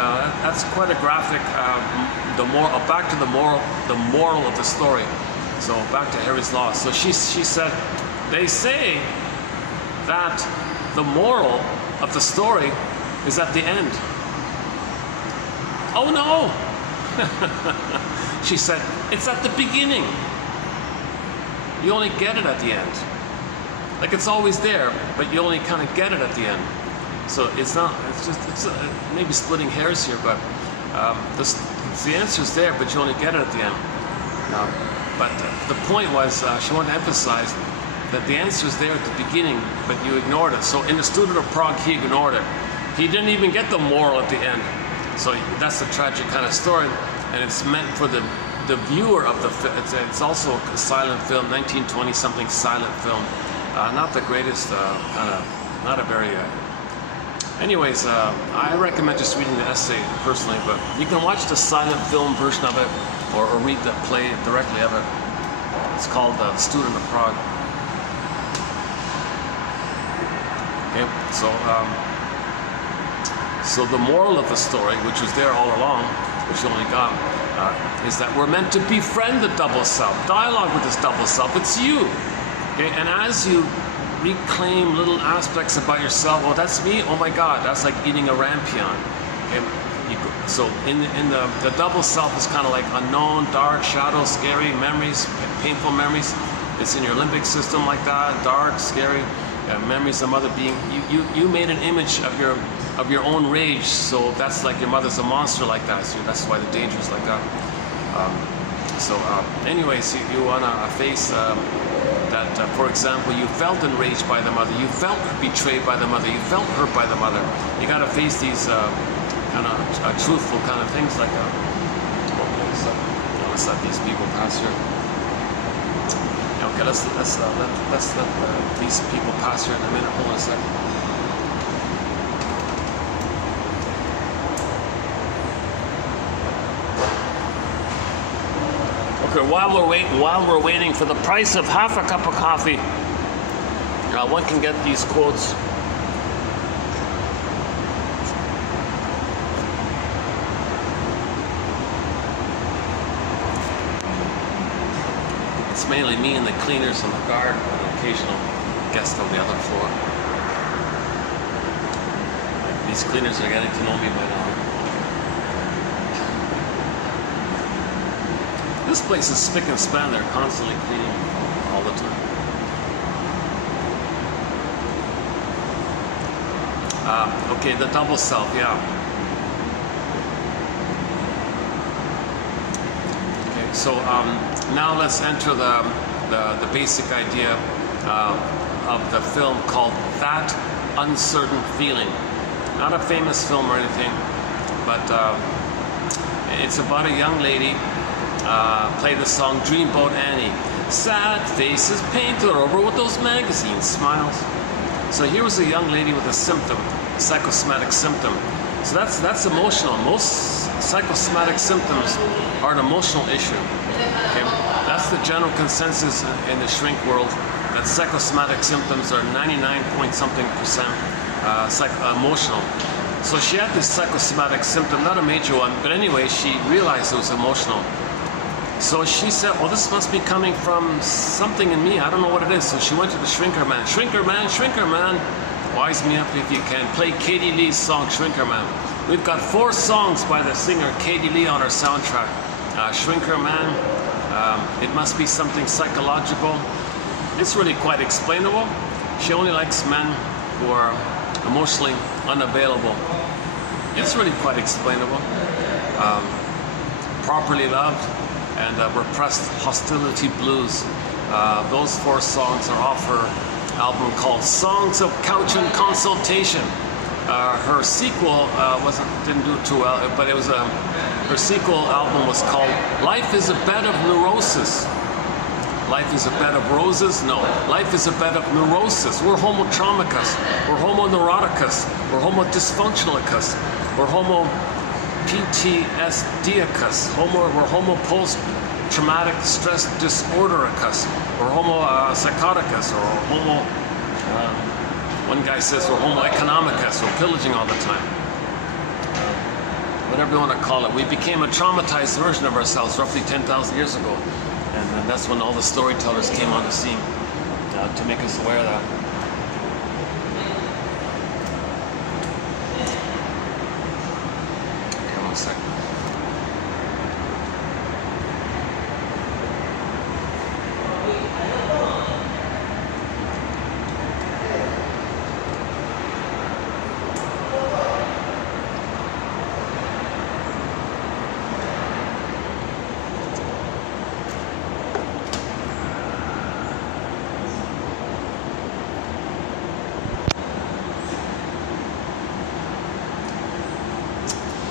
that's quite a graphic. Back to the moral of the story. So back to Harry's Law. So she said, they say that the moral of the story is at the end. Oh no! She said, it's at the beginning. You only get it at the end. Like it's always there, but you only kind of get it at the end. So it's maybe splitting hairs here, but the answer's there, but you only get it at the end. But the point was, she wanted to emphasize that the answer's there at the beginning, but you ignored it. So in the Student of Prague, he ignored it. He didn't even get the moral at the end. So that's a tragic kind of story, and it's meant for the viewer of the film. It's also a silent film, 1920-something silent film. Not the greatest not a very Anyways, I recommend just reading the essay personally, but you can watch the silent film version of it, or read the play directly of it. It's called The Student of Prague. Okay, so the moral of the story, which was there all along, which you only got, is that we're meant to befriend the double self, dialogue with this double self. It's you. Okay, and as you reclaim little aspects about yourself, oh, that's me, oh my God, that's like eating a rampion. Okay, so in the double self is kind of like unknown, dark, shadow, scary memories, painful memories. It's in your limbic system like that, dark, scary memories of mother being. You made an image of your own rage, so that's like your mother's a monster like that. So that's why the danger is like that. Anyways, you want to face that, for example, you felt enraged by the mother, you felt betrayed by the mother, you felt hurt by the mother. You got to face these kind of truthful kind of things like that. Let's let these people pass here. Okay, let's let these people pass here in a minute. Hold on a second. Okay, while we're waiting for the price of half a cup of coffee, one can get these quotes. It's mainly me and the cleaners and the guard, and an occasional guest on the other floor. These cleaners are getting to know me by now. This place is spick and span. They're constantly cleaning all the time. Okay, the double self, yeah. Okay, so now let's enter the basic idea of the film called That Uncertain Feeling. Not a famous film or anything, but it's about a young lady. Play the song Dreamboat Annie. Sad faces painted over with those magazine smiles. So here was a young lady with a symptom, a psychosomatic symptom. So that's emotional. Most psychosomatic symptoms are an emotional issue. Okay? That's the general consensus in the shrink world, that psychosomatic symptoms are 99-point-something% emotional. So she had this psychosomatic symptom, not a major one, but anyway, she realized it was emotional. So she said, well, this must be coming from something in me. I don't know what it is. So she went to the shrinker man. Shrinker man, wise me up if you can. Play Katie Lee's song, Shrinker Man. We've got 4 songs by the singer Katie Lee on our soundtrack. Shrinker Man, it must be something psychological. It's really quite explainable. She only likes men who are emotionally unavailable. It's really quite explainable. Properly loved. And Repressed Hostility Blues. Those 4 songs are off her album called Songs of Couch and Consultation. Her sequel didn't do too well, but it was her sequel album was called Life is a Bed of Neurosis. Life is a bed of roses? No. Life is a bed of neurosis. We're homotraumicus. We're homoneuroticus. We're homodysfunctionalicus. We're homo PTSDicus, we're homo post-traumatic stress disordericus, or homo psychoticus, or homo, one guy says we're homo economicus, we're pillaging all the time. Whatever you want to call it. We became a traumatized version of ourselves roughly 10,000 years ago. And that's when all the storytellers came on the scene to make us aware of that. Second.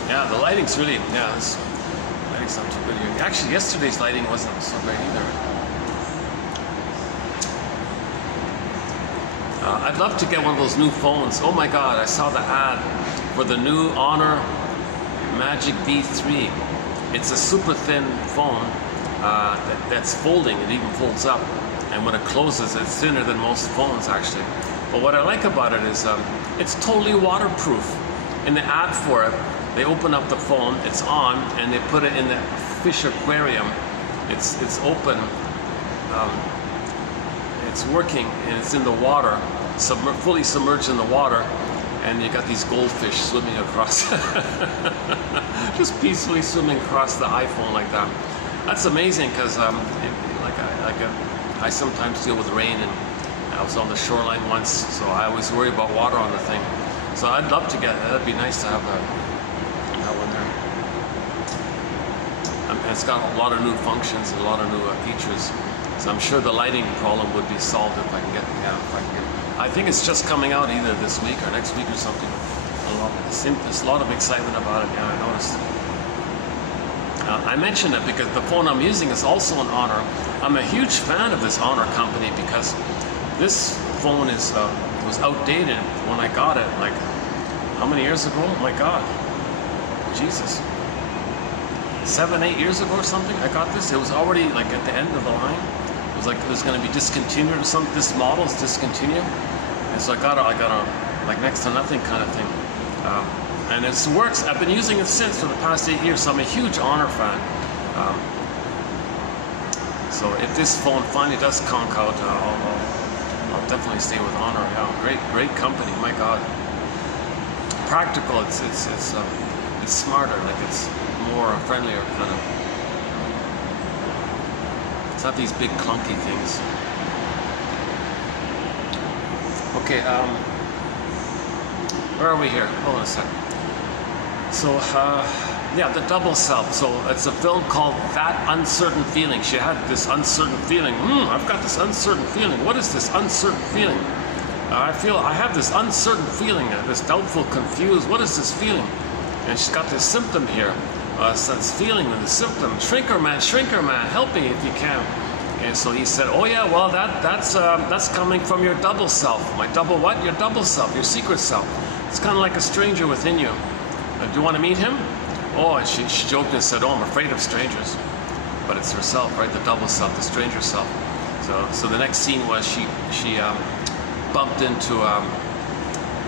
Yeah, the lighting's really, this lighting's not too good here. Actually, yesterday's lighting wasn't so great either. I'd love to get one of those new phones. Oh my God, I saw the ad for the new Honor Magic V3. It's a super thin phone that's folding. It even folds up. And when it closes, it's thinner than most phones actually. But what I like about it is it's totally waterproof. In the ad for it, they open up the phone, it's on, and they put it in the fish aquarium. It's open, it's working, and it's in the water, fully submerged in the water, and you got these goldfish swimming across, just peacefully swimming across the iPhone like that. That's amazing because I sometimes deal with rain, and I was on the shoreline once, so I always worry about water on the thing. So I'd love to get it. That'd be nice to have that one there. And it's got a lot of new functions and a lot of new features. So I'm sure the lighting problem would be solved if I can get, I think it's just coming out either this week or next week or something. There's a lot of excitement about it, yeah, I noticed. I mentioned it because the phone I'm using is also an Honor. I'm a huge fan of this Honor company because this phone was outdated when I got it, like how many years ago? Oh my God, Jesus. 7, 8 years ago or something, I got this. It was already like at the end of the line. It was like it was going to be discontinued or something. This model is discontinued, and so I got a like next to nothing kind of thing. And it works. I've been using it since for the past 8 years. So I'm a huge Honor fan. So if this phone finally does conk out, I'll definitely stay with Honor. Yeah, great company. My God, practical. It's smarter. Like it's more friendlier kind of. It's not these big clunky things. Okay, where are we here? Hold on a second. So, yeah, the double self. So it's a film called That Uncertain Feeling. She had this uncertain feeling. I've got this uncertain feeling. What is this uncertain feeling? I have this uncertain feeling, this doubtful, confused. What is this feeling? And she's got this symptom here. This feeling and the symptom. Shrinker man, help me if you can. And so he said, oh yeah, well that's coming from your double self. My double what? Your double self, your secret self. It's kind of like a stranger within you. Do you want to meet him? Oh, and she joked and said, oh, I'm afraid of strangers. But it's herself, right? The double self, the stranger self. So the next scene was she bumped into,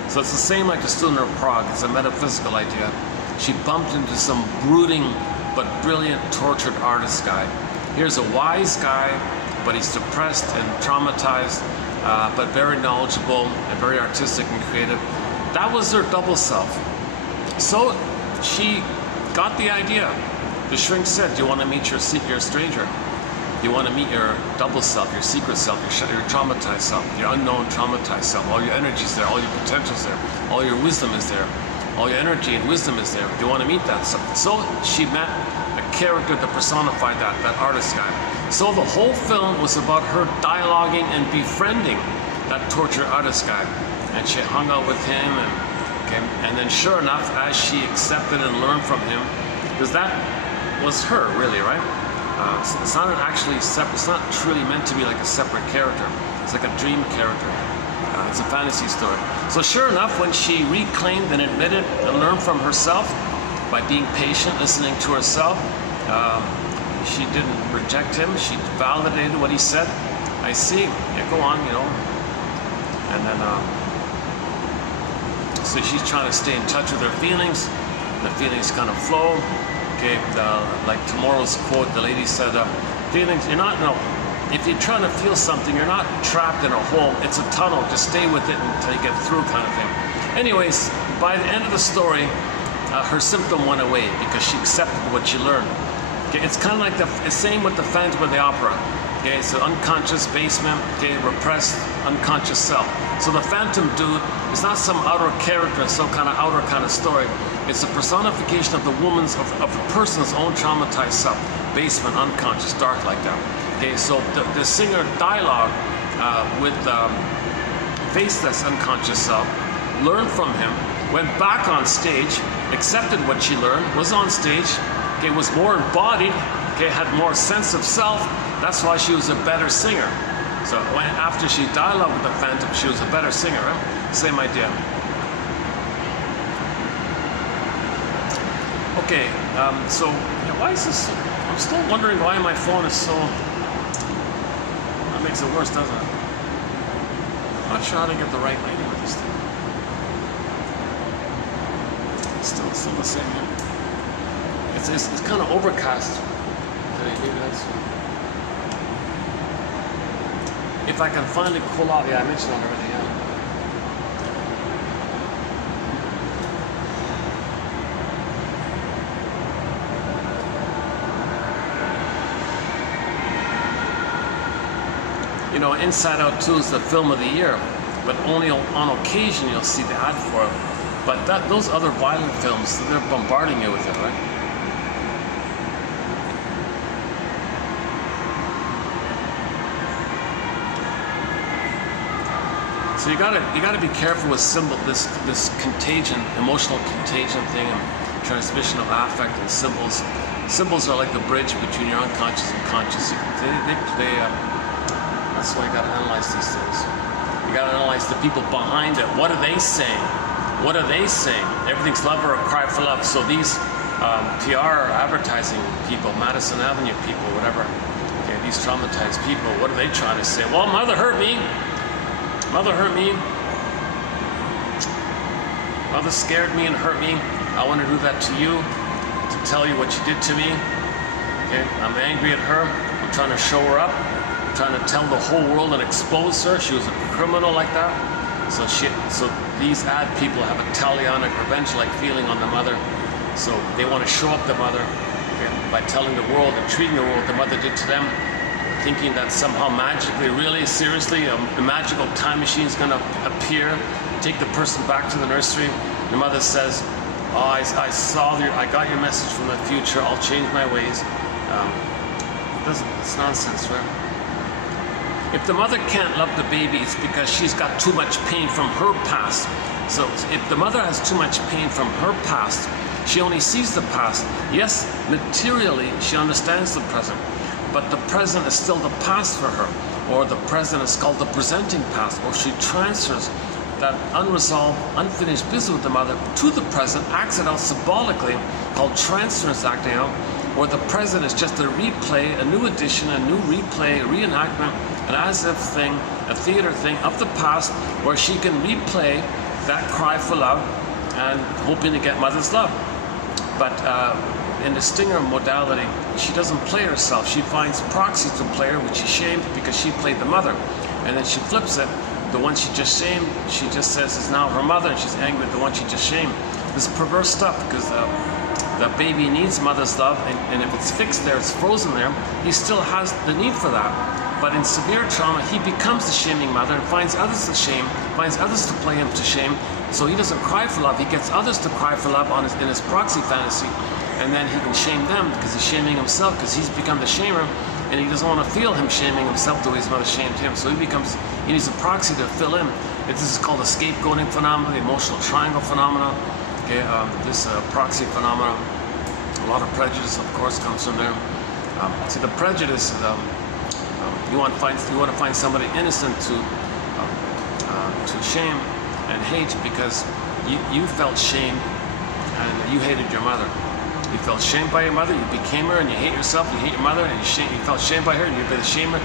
so it's the same like the student of Prague. It's a metaphysical idea. She bumped into some brooding but brilliant tortured artist guy. Here's a wise guy, but he's depressed and traumatized, but very knowledgeable and very artistic and creative. That was her double self. So she got the idea. The shrink said, do you want to meet your stranger? Do you want to meet your double self, your secret self, your traumatized self, your unknown traumatized self? All your energy's there, all your potential's there, all your wisdom is there, all your energy and wisdom is there. Do you want to meet that self? So she met a character that personified that artist guy. So the whole film was about her dialoguing and befriending that tortured artist guy. And she hung out with him, and then sure enough, as she accepted and learned from him, because that was her really, right? It's not actually separate. It's not truly meant to be like a separate character. It's like a dream character. It's a fantasy story. So sure enough, when she reclaimed and admitted and learned from herself by being patient, listening to herself, she didn't reject him. She validated what he said. I see. Yeah, go on, you know. And then, so she's trying to stay in touch with her feelings. The feelings kind of flow. Okay, like tomorrow's quote, the lady said, feelings, if you're trying to feel something, you're not trapped in a hole. It's a tunnel. Just stay with it until you get through kind of thing. Anyways, by the end of the story, her symptom went away because she accepted what she learned. Okay, it's kind of like the same with the Phantom of the Opera. Okay, it's an unconscious basement, okay, repressed unconscious self. So the Phantom dude is not some outer character, some kind of outer kind of story. It's a personification of the person's own traumatized self, basement, unconscious, dark like that. Okay, so the singer dialogue with faceless unconscious self, learned from him, went back on stage, accepted what she learned, was on stage, okay, was more embodied, okay, had more sense of self. That's why she was a better singer. So after she dialogued with the phantom, she was a better singer, right? Same idea. Okay, so why is this? I'm still wondering why my phone is so. That makes it worse, doesn't it? I'm not sure how to get the right lighting with this thing. Still the same. It's kind of overcast today. Maybe that's. If I can finally pull out, yeah, I mentioned that already. Yeah. You know, Inside Out 2 is the film of the year, but only on occasion you'll see the ad for it. But those other violent films, they're bombarding you with it, right? So you gotta be careful with this contagion, emotional contagion thing, and transmission of affect and symbols. Symbols are like the bridge between your unconscious and conscious. That's why you gotta analyze these things. You gotta analyze the people behind it. What are they saying? What are they saying? Everything's love or a cry for love. So these PR advertising people, Madison Avenue people, whatever, okay, these traumatized people, what are they trying to say? Well, mother hurt me. Mother hurt me. Mother scared me and hurt me. I want to do that to you, to tell you what you did to me. Okay, I'm angry at her. I'm trying to show her up. I'm trying to tell the whole world and expose her. She was a criminal like that. So these ad people have a talionic revenge-like feeling on the mother. So they want to show up the mother, okay, by telling the world and treating the world the mother did to them, thinking that somehow magically, really seriously, a magical time machine is going to appear, take the person back to the nursery. The mother says, "Oh, I got your message from the future. I'll change my ways." It's nonsense, right? If the mother can't love the baby, it's because she's got too much pain from her past. So if the mother has too much pain from her past, she only sees the past. Yes, materially, she understands the present, but the present is still the past for her, or the present is called the presenting past, or she transfers that unresolved, unfinished business with the mother to the present, acts it out symbolically, called transference acting out, where the present is just a replay, a new edition, a new replay, a reenactment, an as-if thing, a theater thing of the past, where she can replay that cry for love and hoping to get mother's love. But in the stinger modality, she doesn't play herself. She finds proxies to play her, which she shamed because she played the mother. And then she flips it. The one she just shamed, she just says is now her mother, and she's angry at the one she just shamed. This perverse stuff, because the baby needs mother's love, and if it's fixed there, it's frozen there, he still has the need for that. But in severe trauma, he becomes the shaming mother and finds others to shame, finds others to play him to shame. So he doesn't cry for love, he gets others to cry for love in his proxy fantasy, and then he can shame them because he's shaming himself, because he's become the shamer, and he doesn't want to feel him shaming himself the way his mother shamed him. So he needs a proxy to fill in. This is called the scapegoating phenomenon, the emotional triangle phenomenon. Okay, this proxy phenomenon, a lot of prejudice, of course, comes from there. See, the prejudice, you want to find somebody innocent to shame and hate because you felt shame and you hated your mother. You felt shamed by your mother, you became her, and you hate yourself, you hate your mother, and you felt shamed by her, and you've been a shamer,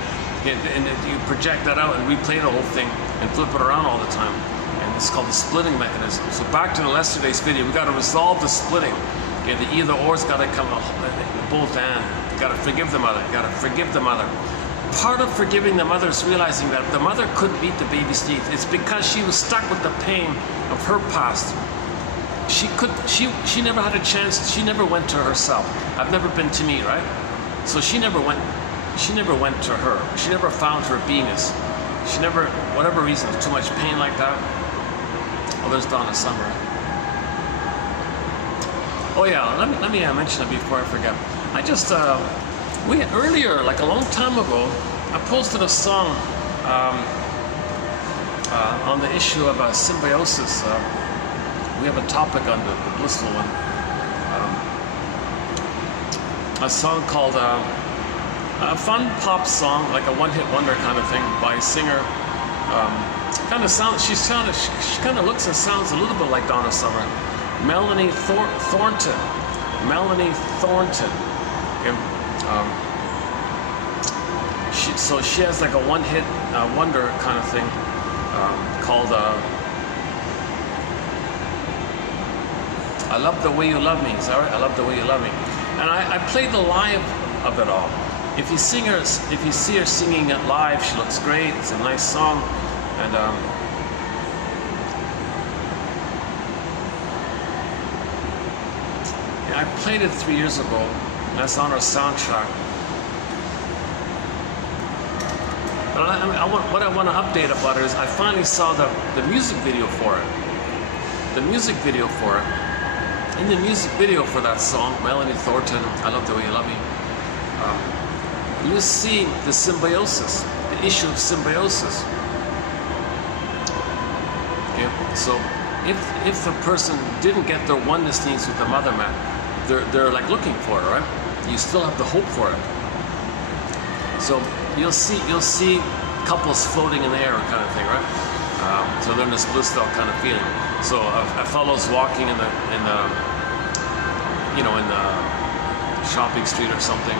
and you project that out and replay the whole thing and flip it around all the time. And it's called the splitting mechanism. So back to the yesterday's video, we got to resolve the splitting. Okay, the either or's got to come both and. You got to forgive the mother. You got to forgive the mother. Part of forgiving the mother is realizing that the mother couldn't beat the baby's teeth. It's because she was stuck with the pain of her past. She never had a chance. She never went to herself. I've never been to me, right? So she never went to her. She never found her beingness. She never, whatever reason, too much pain like that. Oh, there's Donna Summer. Oh yeah, let me mention it before I forget. I just earlier, like a long time ago, I posted a song on the issue of symbiosis. We have a topic on the blissful one. A song called A fun pop song, like a one-hit wonder kind of thing by a singer. Kind of sounds. She kind of looks and sounds a little bit like Donna Summer. Melanie Thornton. Melanie Thornton. Okay. So she has like a one-hit wonder kind of thing called "I Love the Way You Love Me." Is that right? I love the way you love me. And I played the live of it all. If you see her singing it live, she looks great. It's a nice song, and yeah, I played it 3 years ago, and that's on our soundtrack. But what I want to update about it is I finally saw the music video for it. The music video for it. In the music video for that song, Melanie Thornton, "I Love the Way You Love Me," you see the symbiosis, the issue of symbiosis. Okay? So if the person didn't get their oneness needs with the mother man, they're like looking for it, right? You still have the hope for it. So you'll see couples floating in the air kind of thing, right? So they're in this blissed out kind of feeling. So a fellow's walking in the shopping street or something,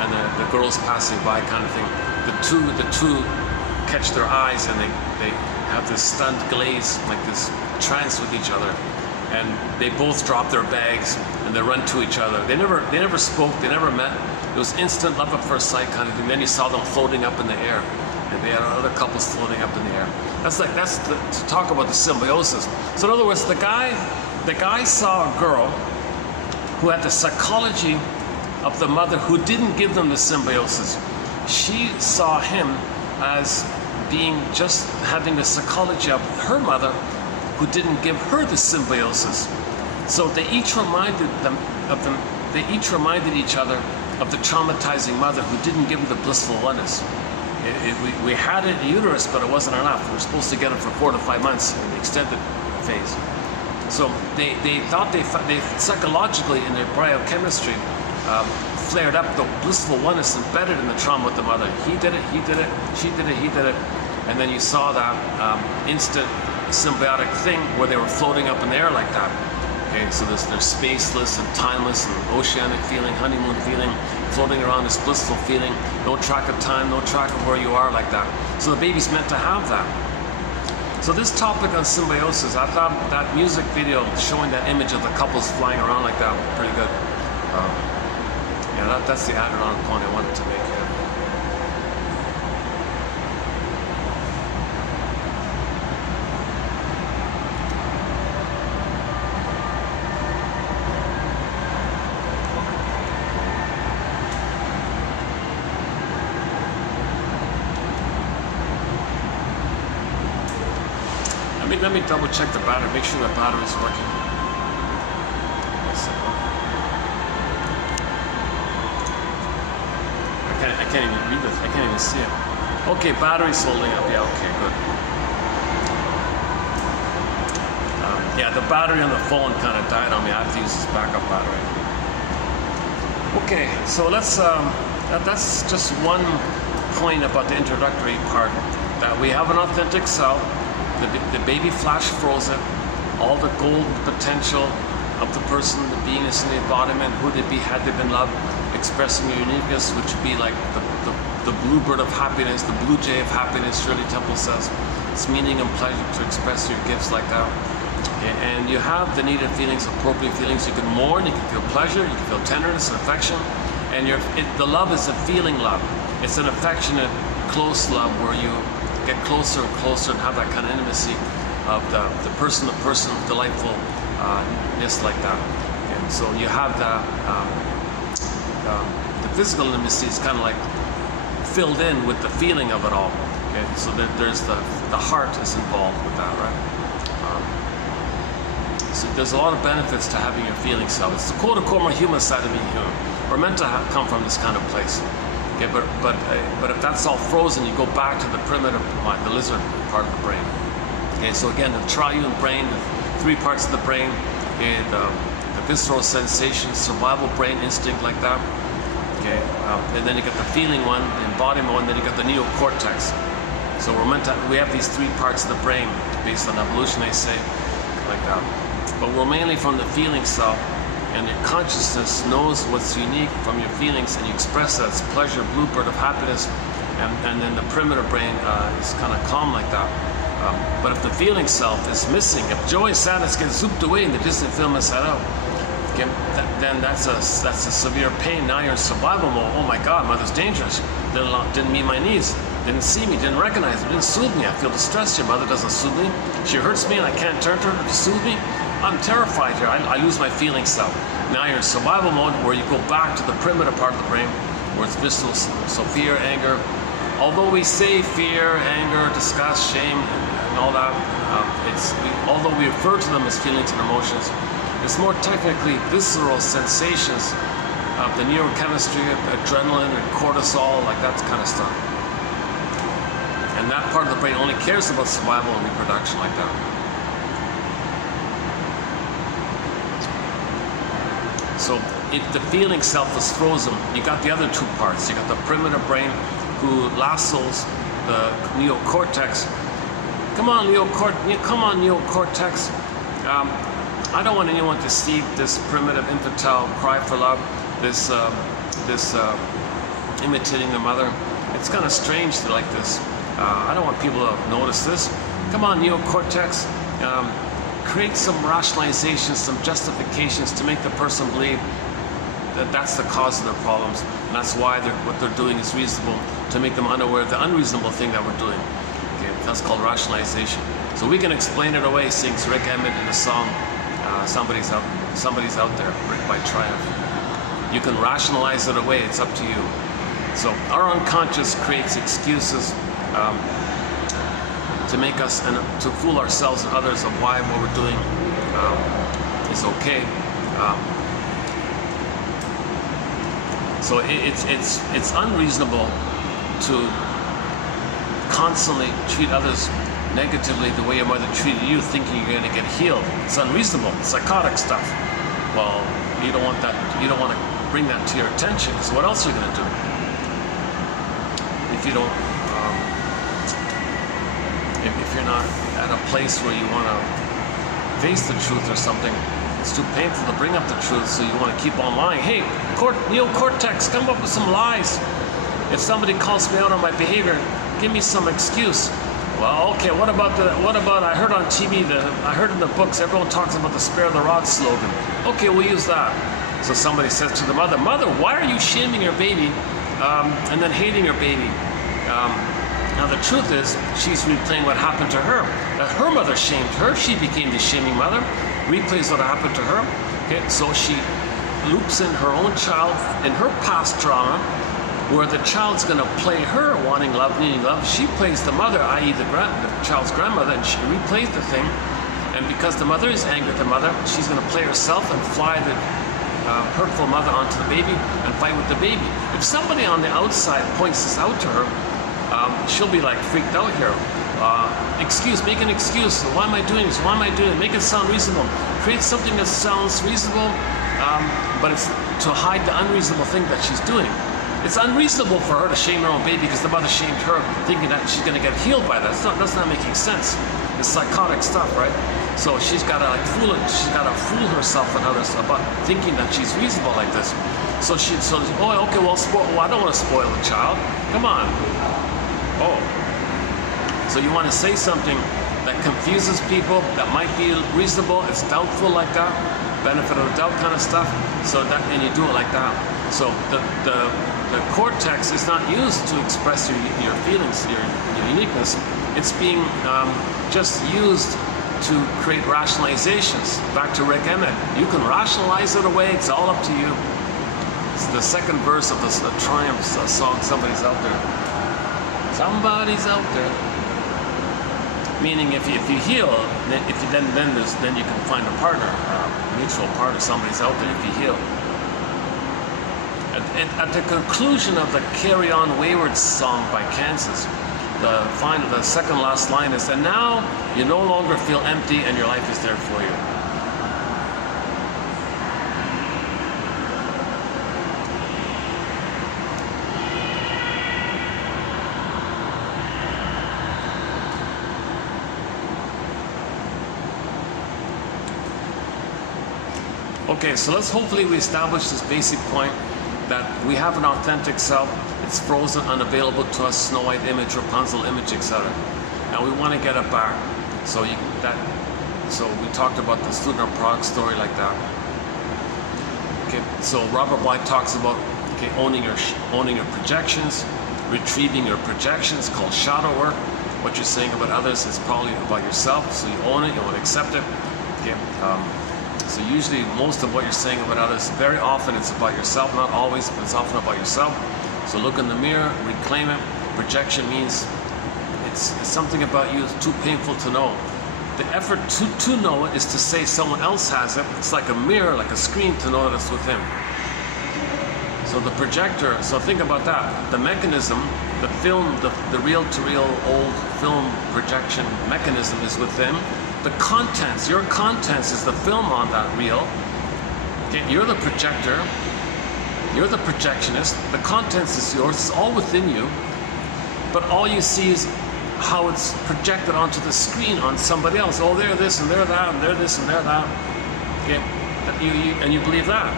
and the girl's passing by kind of thing. The two catch their eyes, and they have this stunned glaze, like this trance with each other, and they both drop their bags and they run to each other. They never spoke, they never met. It was instant love at first sight kind of thing. Then you saw them floating up in the air, and they had other couples floating up in the air. To talk about the symbiosis. So in other words, the guy saw a girl who had the psychology of the mother who didn't give them the symbiosis. She saw him as being just having the psychology of her mother who didn't give her the symbiosis. So they each reminded each other of the traumatizing mother who didn't give them the blissful oneness. We had it in the uterus, but it wasn't enough. We were supposed to get it for 4 to 5 months in the extended phase. So they thought they psychologically in their biochemistry flared up the blissful oneness embedded in the trauma with the mother. He did it, she did it, he did it. And then you saw that instant symbiotic thing where they were floating up in the air like that. Okay, so they're spaceless and timeless and oceanic feeling, honeymoon feeling, floating around this blissful feeling, no track of time, no track of where you are like that. So the baby's meant to have that. So this topic on symbiosis, I thought that music video showing that image of the couples flying around like that was pretty good. Yeah, that's the added-on point I wanted to make here. Let me double check the battery, make sure the battery's working. I can't even read this, I can't even see it. Okay, battery's holding up, yeah, okay, good. Yeah, the battery on the phone kind of died on me. I have to use this backup battery. Okay, so let's, that's just one point about the introductory part, that we have an authentic self. The baby flash frozen, all the gold potential of the person, the beingness and the embodiment, who they'd be had they been loved, expressing your uniqueness, which would be like the bluebird of happiness, the blue jay of happiness, Shirley Temple says. It's meaning and pleasure to express your gifts like that. And you have the needed feelings, appropriate feelings. You can mourn, you can feel pleasure, you can feel tenderness and affection. And the love is a feeling love. It's an affectionate, close love where you get closer and closer and have that kind of intimacy of the person-to-person delightfulness like that. And so you have that, the physical intimacy is kind of like filled in with the feeling of it all. Okay? So there's the heart is involved with that, right? So there's a lot of benefits to having your feelings self. It's the quote-unquote more human side of being human. We're meant to come from this kind of place. Okay, but if that's all frozen, you go back to the primitive mind, the lizard part of the brain. Okay, so again, the triune brain, the 3 parts of the brain, okay, the visceral sensations, survival brain instinct like that. Okay, Okay, and then you got the feeling one, the embodiment one, then you got the neocortex. So we have these three parts of the brain, based on evolution, they say, like that. But we're mainly from the feeling self, and your consciousness knows what's unique from your feelings, and you express that as pleasure, bluebird of happiness, and then the primitive brain is kind of calm like that. But if the feeling self is missing, if joy and sadness get zooped away in the distant film inside out, okay, then that's a severe pain. Now you're in survival mode. Oh my God, mother's dangerous. Didn't meet my needs. Didn't see me. Didn't recognize me. Didn't soothe me. I feel distressed. Your mother doesn't soothe me. She hurts me, and I can't turn to her to soothe me. I'm terrified here. I lose my feeling self. Now you're in survival mode, where you go back to the primitive part of the brain, where it's visceral. So fear, anger. Although we say fear, anger, disgust, shame, and all that, although we refer to them as feelings and emotions, it's more technically visceral sensations of the neurochemistry of adrenaline and cortisol, like that kind of stuff. And that part of the brain only cares about survival and reproduction like that. So if the feeling self is frozen, you got the other two parts. You got the primitive brain, who lassos the neocortex. Come on, neocortex. I don't want anyone to see this primitive infantile cry for love, this imitating the mother. It's kind of strange to like this. I don't want people to notice this. Come on, neocortex. Create some rationalizations, some justifications to make the person believe that that's the cause of their problems, and that's why what they're doing is reasonable, to make them unaware of the unreasonable thing that we're doing. Okay, that's called rationalization. So we can explain it away, sings Rick Emmett in the song Somebody's Out There, Rick by Triumph. You can rationalize it away, it's up to you. So our unconscious creates excuses to make us and to fool ourselves and others of why what we're doing is okay. So it's unreasonable to constantly treat others negatively the way your mother treated you, thinking you're going to get healed. It's unreasonable. It's psychotic stuff. Well, you don't want that. You don't want to bring that to your attention. So what else are you going to do if you don't? If you're not at a place where you want to face the truth or something, it's too painful to bring up the truth, so you want to keep on lying. Hey, neocortex, come up with some lies. If somebody calls me out on my behavior, give me some excuse. Well, okay, what about I heard on TV, I heard in the books, everyone talks about the spare the rod slogan. Okay, we'll use that. So somebody says to the mother, why are you shaming your baby and then hating your baby? Now the truth is, she's replaying what happened to her. That her mother shamed her, she became the shaming mother, replays what happened to her. Okay, so she loops in her own child, in her past trauma, where the child's going to play her wanting love, needing love. She plays the mother, i.e. the child's grandmother, and she replays the thing. And because the mother is angry at the mother, she's going to play herself and fly the hurtful mother onto the baby and fight with the baby. If somebody on the outside points this out to her, she'll be like freaked out here. Make an excuse. Why am I doing this? Why am I doing it? Make it sound reasonable. Create something that sounds reasonable, but it's to hide the unreasonable thing that she's doing. It's unreasonable for her to shame her own baby because the mother shamed her, thinking that she's going to get healed by that. That's not making sense. It's psychotic stuff, right? So she's got to fool herself and others about thinking that she's reasonable like this. So okay, well, I don't want to spoil the child. Come on. Oh. So you want to say something that confuses people, that might be reasonable, it's doubtful like that, benefit of the doubt kind of stuff. So that, and you do it like that. So the cortex is not used to express your feelings, your uniqueness. It's being just used to create rationalizations. Back to Rick Emmett. You can rationalize it away, it's all up to you. It's the second verse of the Triumph song, Somebody's Out There. Somebody's out there. Meaning if you heal, then you can find a partner, a mutual partner. Somebody's out there if you heal. At the conclusion of the Carry On Wayward song by Kansas, the second last line is, and now you no longer feel empty and your life is there for you. Okay, so let's hopefully we establish this basic point that we have an authentic self. It's frozen, unavailable to us, Snow White image, Rapunzel image, etc. And we want to get it back. So we talked about the student of Prague story like that. Okay, so Robert Bly talks about owning your projections, retrieving your projections, called shadow work. What you're saying about others is probably about yourself, so you own it, you want to accept it. Okay, so usually most of what you're saying about others, very often it's about yourself, not always, but it's often about yourself. So look in the mirror, reclaim it. Projection means it's something about you that's too painful to know. The effort to know it is to say someone else has it. It's like a mirror, like a screen, to know that it's with him. So the projector, so think about that. The mechanism, the film, the reel-to-reel old film projection mechanism is with him. The contents, your contents is the film on that reel. Okay, you're the projector. You're the projectionist. The contents is yours. It's all within you. But all you see is how it's projected onto the screen on somebody else. Oh, they're this and they're that, and they're this and they're that. Okay, and you believe that.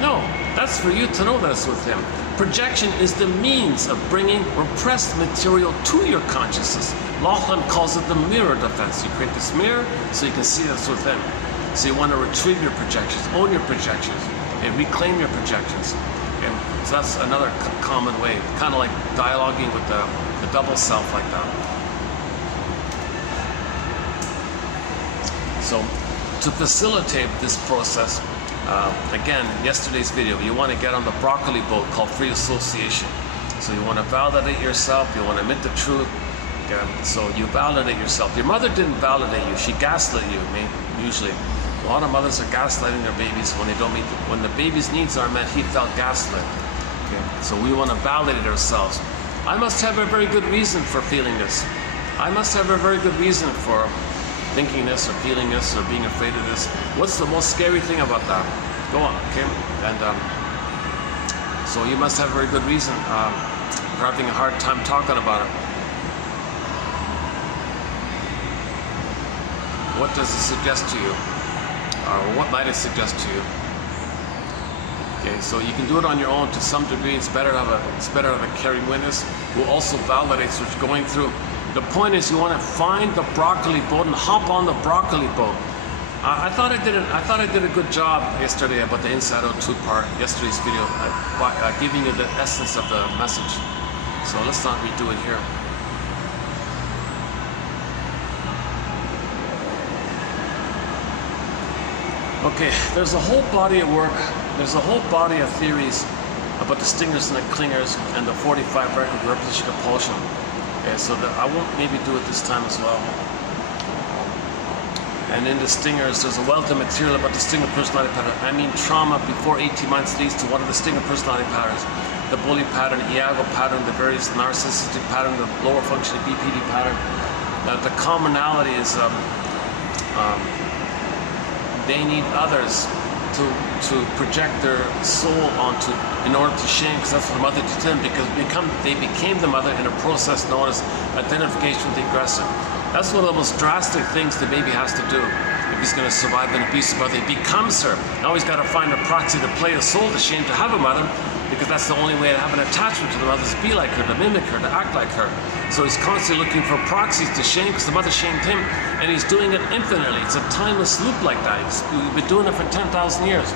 No, that's for you to know that it's with him. Projection is the means of bringing repressed material to your consciousness. Laughlin calls it the mirror defense. You create this mirror so you can see that it's with him. So you want to retrieve your projections, own your projections, and reclaim your projections. Okay? So that's another common way, kind of like dialoguing with the double self like that. So to facilitate this process, again, yesterday's video, you want to get on the broccoli boat called free association. So you want to validate yourself, you want to admit the truth. Okay? So you validate yourself. Your mother didn't validate you, she gaslit you, usually. A lot of mothers are gaslighting their babies when they don't meet when the baby's needs are met. He felt gaslit. Okay? So we want to validate ourselves. I must have a very good reason for feeling this. I must have a very good reason for thinking this or feeling this or being afraid of this. What's the most scary thing about that? Go on, okay? And so you must have a very good reason for having a hard time talking about it. What does it suggest to you? Or what might it suggest to you? Okay, so you can do it on your own to some degree. It's better to have a caring witness who also validates what you're going through. The point is, you want to find the broccoli boat and hop on the broccoli boat. I thought I did a good job yesterday about the Inside Out 2 part, yesterday's video, by giving you the essence of the message. So let's not redo it here. Okay, there's a whole body of work, there's a whole body of theories about the stingers and the clingers and the 45 record repetition compulsion. Okay, so I won't maybe do it this time as well. And in the stingers, there's a wealth of material about the stinger personality pattern. I mean, trauma before 18 months leads to one of the stinger personality patterns. The bully pattern, Iago pattern, the various narcissistic pattern, the lower functioning BPD pattern. The commonality is they need others to project their soul onto in order to shame, because that's what the mother did to them, because they became the mother in a process known as identification with the aggressor. That's one of the most drastic things the baby has to do if he's going to survive an abusive mother. He becomes her. Now he's got to find a proxy to play the soul to shame to have a mother, because that's the only way to have an attachment to the mother, is to be like her, to mimic her, to act like her. So he's constantly looking for proxies to shame, because the mother shamed him, and he's doing it infinitely. It's a timeless loop like that. We've been doing it for 10,000 years.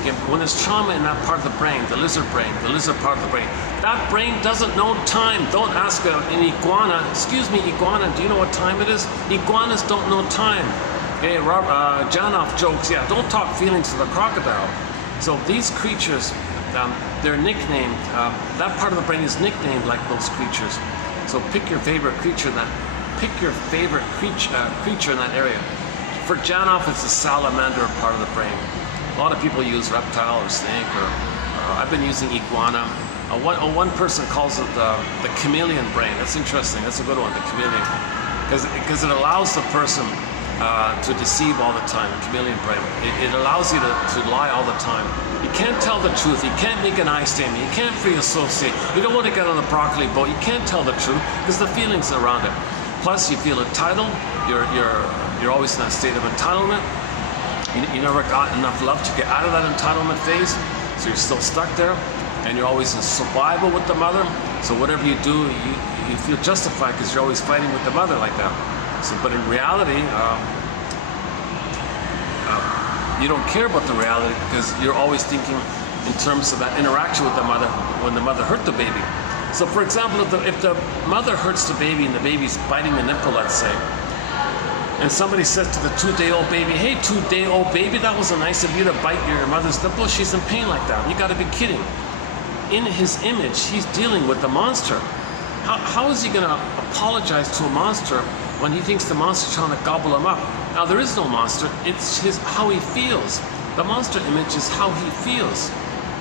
Okay, when there's trauma in that part of the brain, the lizard part of the brain, that brain doesn't know time. Don't ask an iguana, excuse me, iguana, do you know what time it is? Iguanas don't know time. Okay, Janov jokes, yeah, don't talk feelings to the crocodile. So these creatures, they're nicknamed, that part of the brain is nicknamed like those creatures. So pick your favorite creature in that, creature in that area. For Janov, it's the salamander part of the brain. A lot of people use reptile or snake, or I've been using iguana. One person calls it the chameleon brain. That's interesting. That's a good one, the chameleon, because it allows the person to deceive all the time. The chameleon brain. It allows you to lie all the time. You can't tell the truth. You can't make an I statement. You can't free associate. You don't want to get on the broccoli boat. You can't tell the truth because the feelings around it. Plus, you feel entitled. You're always in that state of entitlement. You never got enough love to get out of that entitlement phase, so you're still stuck there, and you're always in survival with the mother. So whatever you do, you feel justified because you're always fighting with the mother like that. So, but in reality, you don't care about the reality because you're always thinking in terms of that interaction with the mother when the mother hurt the baby. So for example, if the mother hurts the baby and the baby's biting the nipple, let's say, and somebody says to the 2-day-old baby, hey, 2-day-old baby, that was nice of you to bite your mother's nipple. She's in pain like that. You gotta be kidding. In his image, he's dealing with the monster. How is he gonna apologize to a monster when he thinks the monster's trying to gobble him up? Now, there is no monster, it's how he feels. The monster image is how he feels.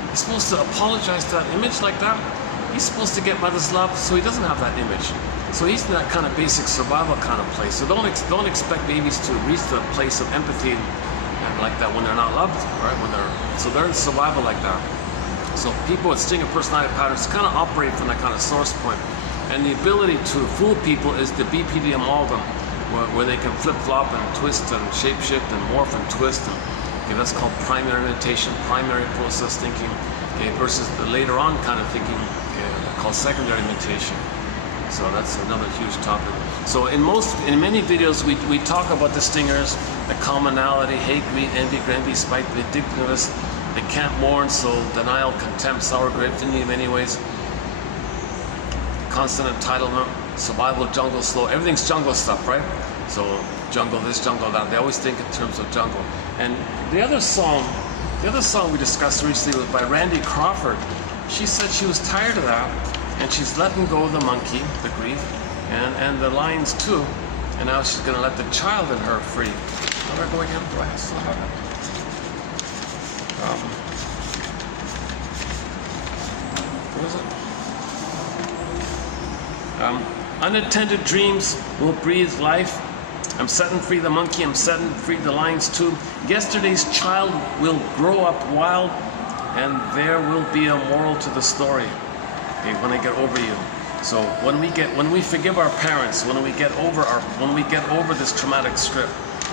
He's supposed to apologize to that image like that. He's supposed to get mother's love, so he doesn't have that image. So he's in that kind of basic survival kind of place. So don't expect babies to reach the place of empathy and like that when they're not loved, right? So they're in survival like that. So people with stinger personality patterns kind of operate from that kind of source point. And the ability to fool people is the BPD amalgam, where they can flip-flop and twist and shape-shift and morph and twist. And, okay, that's called primary imitation, primary process thinking, okay, versus the later on kind of thinking, called secondary imitation. So that's another huge topic. So in many videos we talk about the stingers, the commonality, hate, greed, envy, envy, spite, vindictiveness. They can't mourn, so denial, contempt, sour grapes, in many ways. Constant entitlement, survival, jungle, slow. Everything's jungle stuff, right? So jungle this, jungle that. They always think in terms of jungle. And the other song we discussed recently was by Randy Crawford. She said she was tired of that, and she's letting go of the monkey, the grief, and the lions too, and now she's going to let the child in her free. How do I go again? Do I still have it? What is it? Unattended dreams will breathe life. I'm setting free the monkey, I'm setting free the lions too. Yesterday's child will grow up wild, and there will be a moral to the story. Okay, when I get over you. So when we forgive our parents, when we get over this traumatic strip,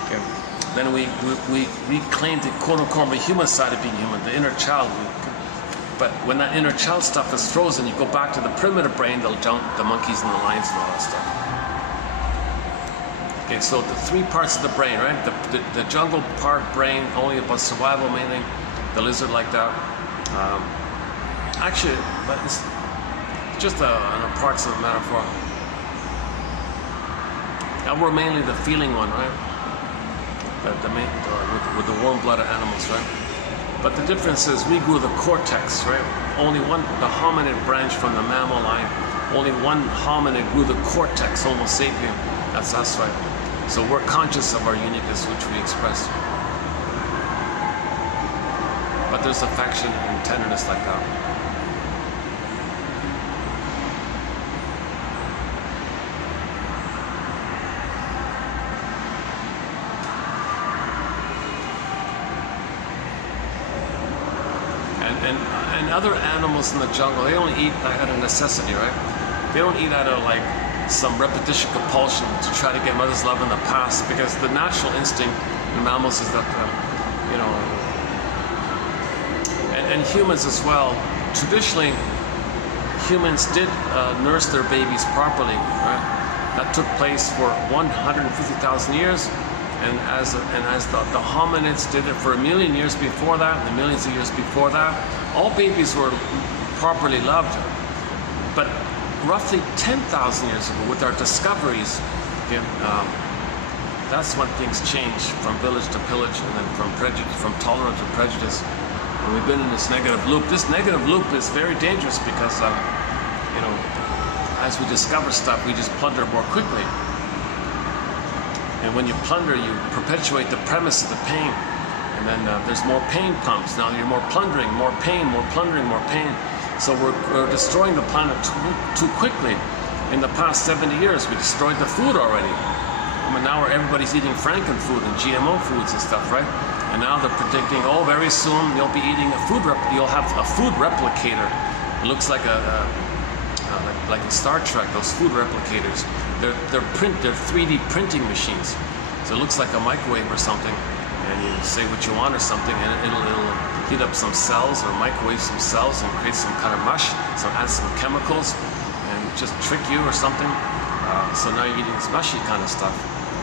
okay, then we reclaim the quote-unquote human side of being human, the inner child. But when that inner child stuff is frozen, you go back to the primitive brain, the monkeys and the lions and all that stuff. Okay, so the three parts of the brain, right? The jungle part brain, only about survival mainly, the lizard like that. Actually, but it's just an approximate metaphor. And we're mainly the feeling one, right? With the warm-blooded animals, right? But the difference is we grew the cortex, right? Only one, the hominid branch from the mammal line, only one hominid grew the cortex, Homo sapien. That's us, right? So we're conscious of our uniqueness, which we express. But there's affection and tenderness like that. And other animals in the jungle, they only eat out of necessity, right? They don't eat out of like some repetition compulsion to try to get mother's love in the past, because the natural instinct in mammals is that, and humans as well. Traditionally, humans did nurse their babies properly, right? That took place for 150,000 years. And as the hominids did it for a million years before that, and millions of years before that, all babies were properly loved. But roughly 10,000 years ago, with our discoveries, okay, that's when things changed from village to pillage, and then from tolerance to prejudice. And we've been in this negative loop. This negative loop is very dangerous because, as we discover stuff, we just plunder more quickly. And when you plunder, you perpetuate the premise of the pain. And then there's more pain pumps. Now you're more plundering, more pain, more plundering, more pain. So we're destroying the planet too quickly. In the past 70 years, we destroyed the food already. I mean, now everybody's eating frankenfood and GMO foods and stuff, right? And now they're predicting, oh, very soon you'll be eating you'll have a food replicator. It looks like like in Star Trek, those food replicators. They're 3D printing machines. So it looks like a microwave or something. And and you say what you want or something, and it'll heat up some cells or microwave some cells and create some kind of mush, so add some chemicals and just trick you or something. So now you're eating this mushy kind of stuff.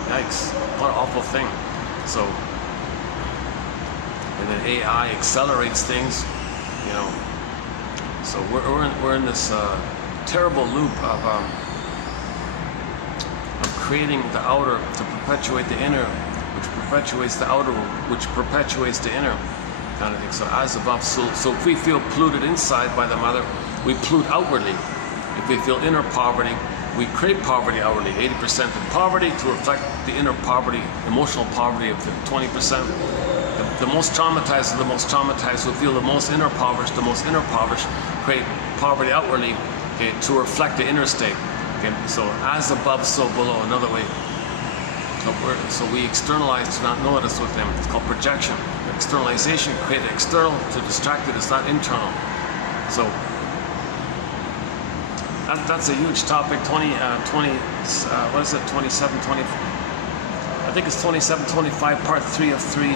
Yikes, what an awful thing. So, and then AI accelerates things, you know. So we're in this terrible loop of creating the outer to perpetuate the inner, which perpetuates the outer, which perpetuates the inner, kind of thing. So as above, so if we feel polluted inside by the mother, we pollute outwardly. If we feel inner poverty, we create poverty outwardly. 80% of poverty to reflect the inner poverty, emotional poverty of the 20%. The most traumatized of the most traumatized who feel the most inner impoverished, create poverty outwardly, okay, to reflect the inner state. Okay, so as above, so below. Another way. So we externalize to not notice with them. It's called projection. Externalization, create external to distract it. It's not internal. So that's a huge topic. 27, 20. I think it's 2725, part 3 of 3.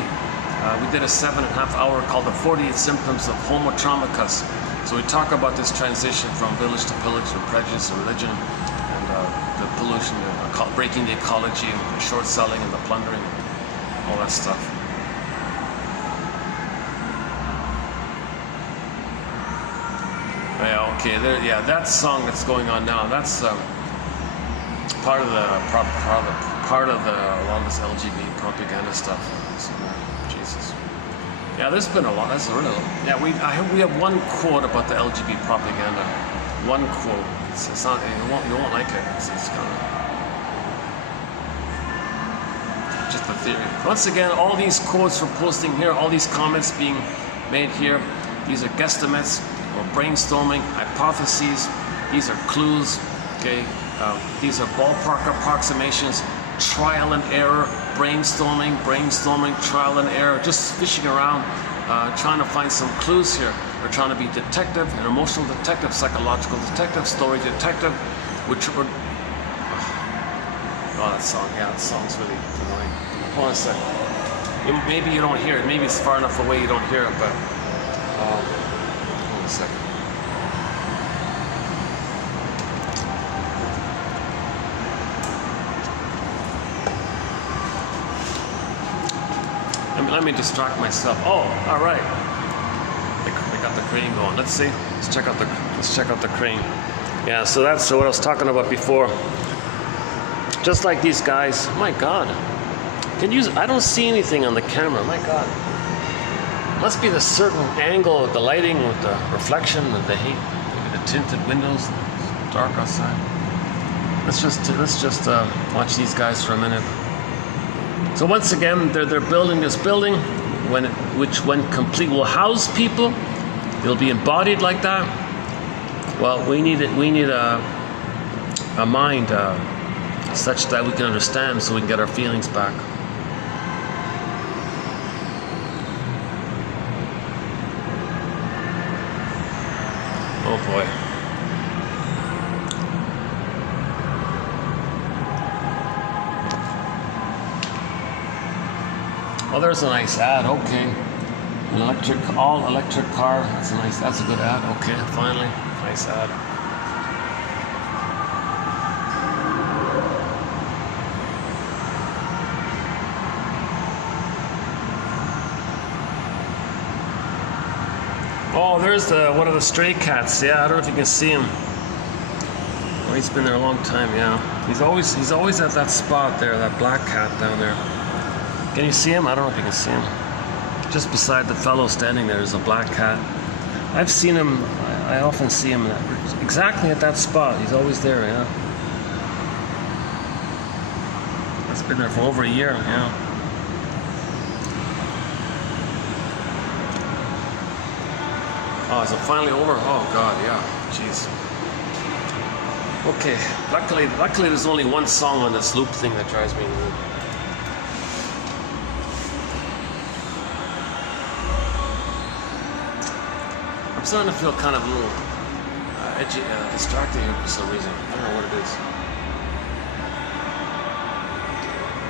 We did a 7.5 hour called the 48 Symptoms of Homo Traumicus. So we talk about this transition from village to pillage, and prejudice, and religion, and the pollution, breaking the ecology, and the short selling, and the plundering, all that stuff. Yeah, okay, there. Yeah, that song that's going on now. That's part of a lot of this LGBT propaganda stuff. So, Jesus. Yeah, there's been a lot. That's really. Yeah, we have one quote about the LGBT propaganda. One quote. It's not. You won't like it. It's kind of just a theory. Once again, all these quotes we're posting here, all these comments being made here, these are guesstimates or brainstorming, hypotheses. These are clues. Okay. These are ballpark approximations, trial and error, brainstorming, trial and error, just fishing around, trying to find some clues here. We're trying to be detective, an emotional detective, psychological detective, story detective, which would... Oh, that song, yeah, that song's really annoying. Hold on a second. Maybe you don't hear it, maybe it's far enough away you don't hear it, but... hold on a second. Let me distract myself. Oh, all right. They got the crane going. Let's see. Let's check out the crane. Yeah. So that's what I was talking about before. Just like these guys. My God. I don't see anything on the camera. My God. Must be the certain angle of the lighting with the reflection of the heat. Maybe the tinted windows. It's dark outside. Let's just watch these guys for a minute. So once again, they're building this building, which when complete will house people. It'll be embodied like that. Well, we need a mind such that we can understand, so we can get our feelings back. Oh boy. Oh, there's a nice ad. Okay, an all electric car. That's a good ad. Okay, finally, nice ad. Oh, there's one of the stray cats. Yeah, I don't know if you can see him. Oh, he's been there a long time. Yeah, he's always at that spot there, that black cat down there. Can you see him? I don't know if you can see him. Just beside the fellow standing there is a black cat. I've seen him, I often see him exactly at that spot. He's always there, yeah. It's been there for over a year, yeah. Oh, is it finally over? Oh God, yeah, jeez. Okay, luckily there's only one song on this loop thing that drives me nuts. I'm starting to feel kind of a little distracted here for some reason. I don't know what it is.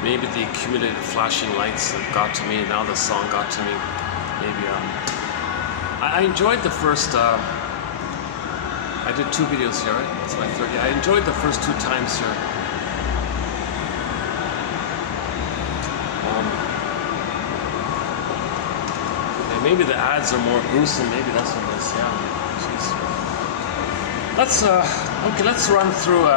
Maybe the accumulated flashing lights that got to me, now the song got to me. Maybe I enjoyed the first, I did 2 videos here, right? That's my third. Yeah, I enjoyed the first 2 times here. And maybe the ads are more gruesome, maybe that's what it is, yeah. Jeez. Okay, let's run through,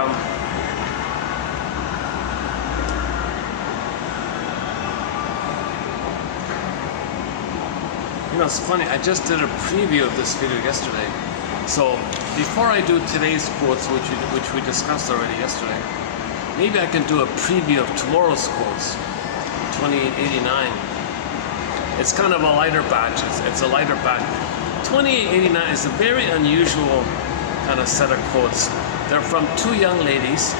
you know, it's funny, I just did a preview of this video yesterday. So before I do today's quotes, which we discussed already yesterday, maybe I can do a preview of tomorrow's quotes, 2889. It's kind of a lighter batch. It's a lighter batch. 2889 is a very unusual kind of set of quotes. They're from 2 young ladies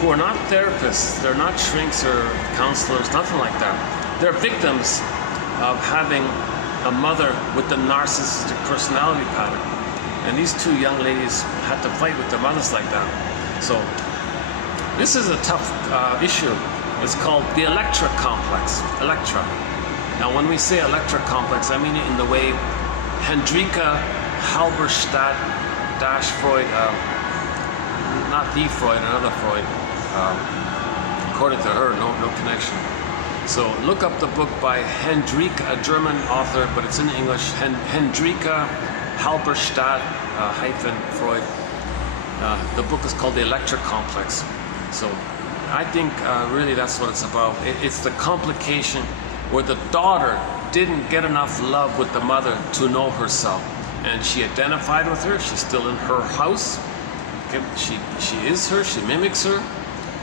who are not therapists. They're not shrinks or counselors, nothing like that. They're victims of having a mother with the narcissistic personality pattern. And these 2 young ladies had to fight with their mothers like that. So this is a tough issue. It's called the Electra complex. Electra. Now when we say Electra complex, I mean it in the way Hendrika Halberstadt dash Freud, not the Freud, another Freud. According to her, no connection. So look up the book by Hendrika, a German author, but it's in English. Hendrika Halberstadt hyphen Freud. The book is called The Electra Complex. So I think really that's what it's about. It's the complication where the daughter didn't get enough love with the mother to know herself, and she identified with her. She's still in her house. Okay, she is her. She mimics her.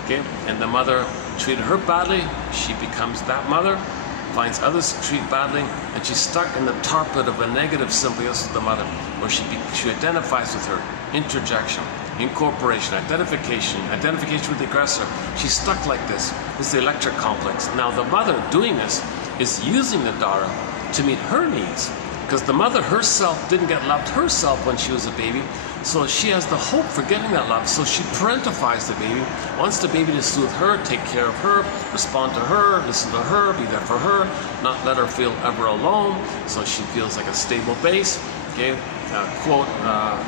Okay, and the mother treated her badly. She becomes that mother, finds others treat badly, and she's stuck in the tar pit of a negative symbiosis of the mother, where she identifies with her. Interjection, incorporation, identification with the aggressor. She's stuck like this. This is the Electra complex. Now the mother doing this is using the daughter to meet her needs, because the mother herself didn't get loved herself when she was a baby, so she has the hope for getting that love. So she parentifies the baby, wants the baby to soothe her, take care of her, respond to her, listen to her, be there for her, not let her feel ever alone, so she feels like a stable base. Okay, quote,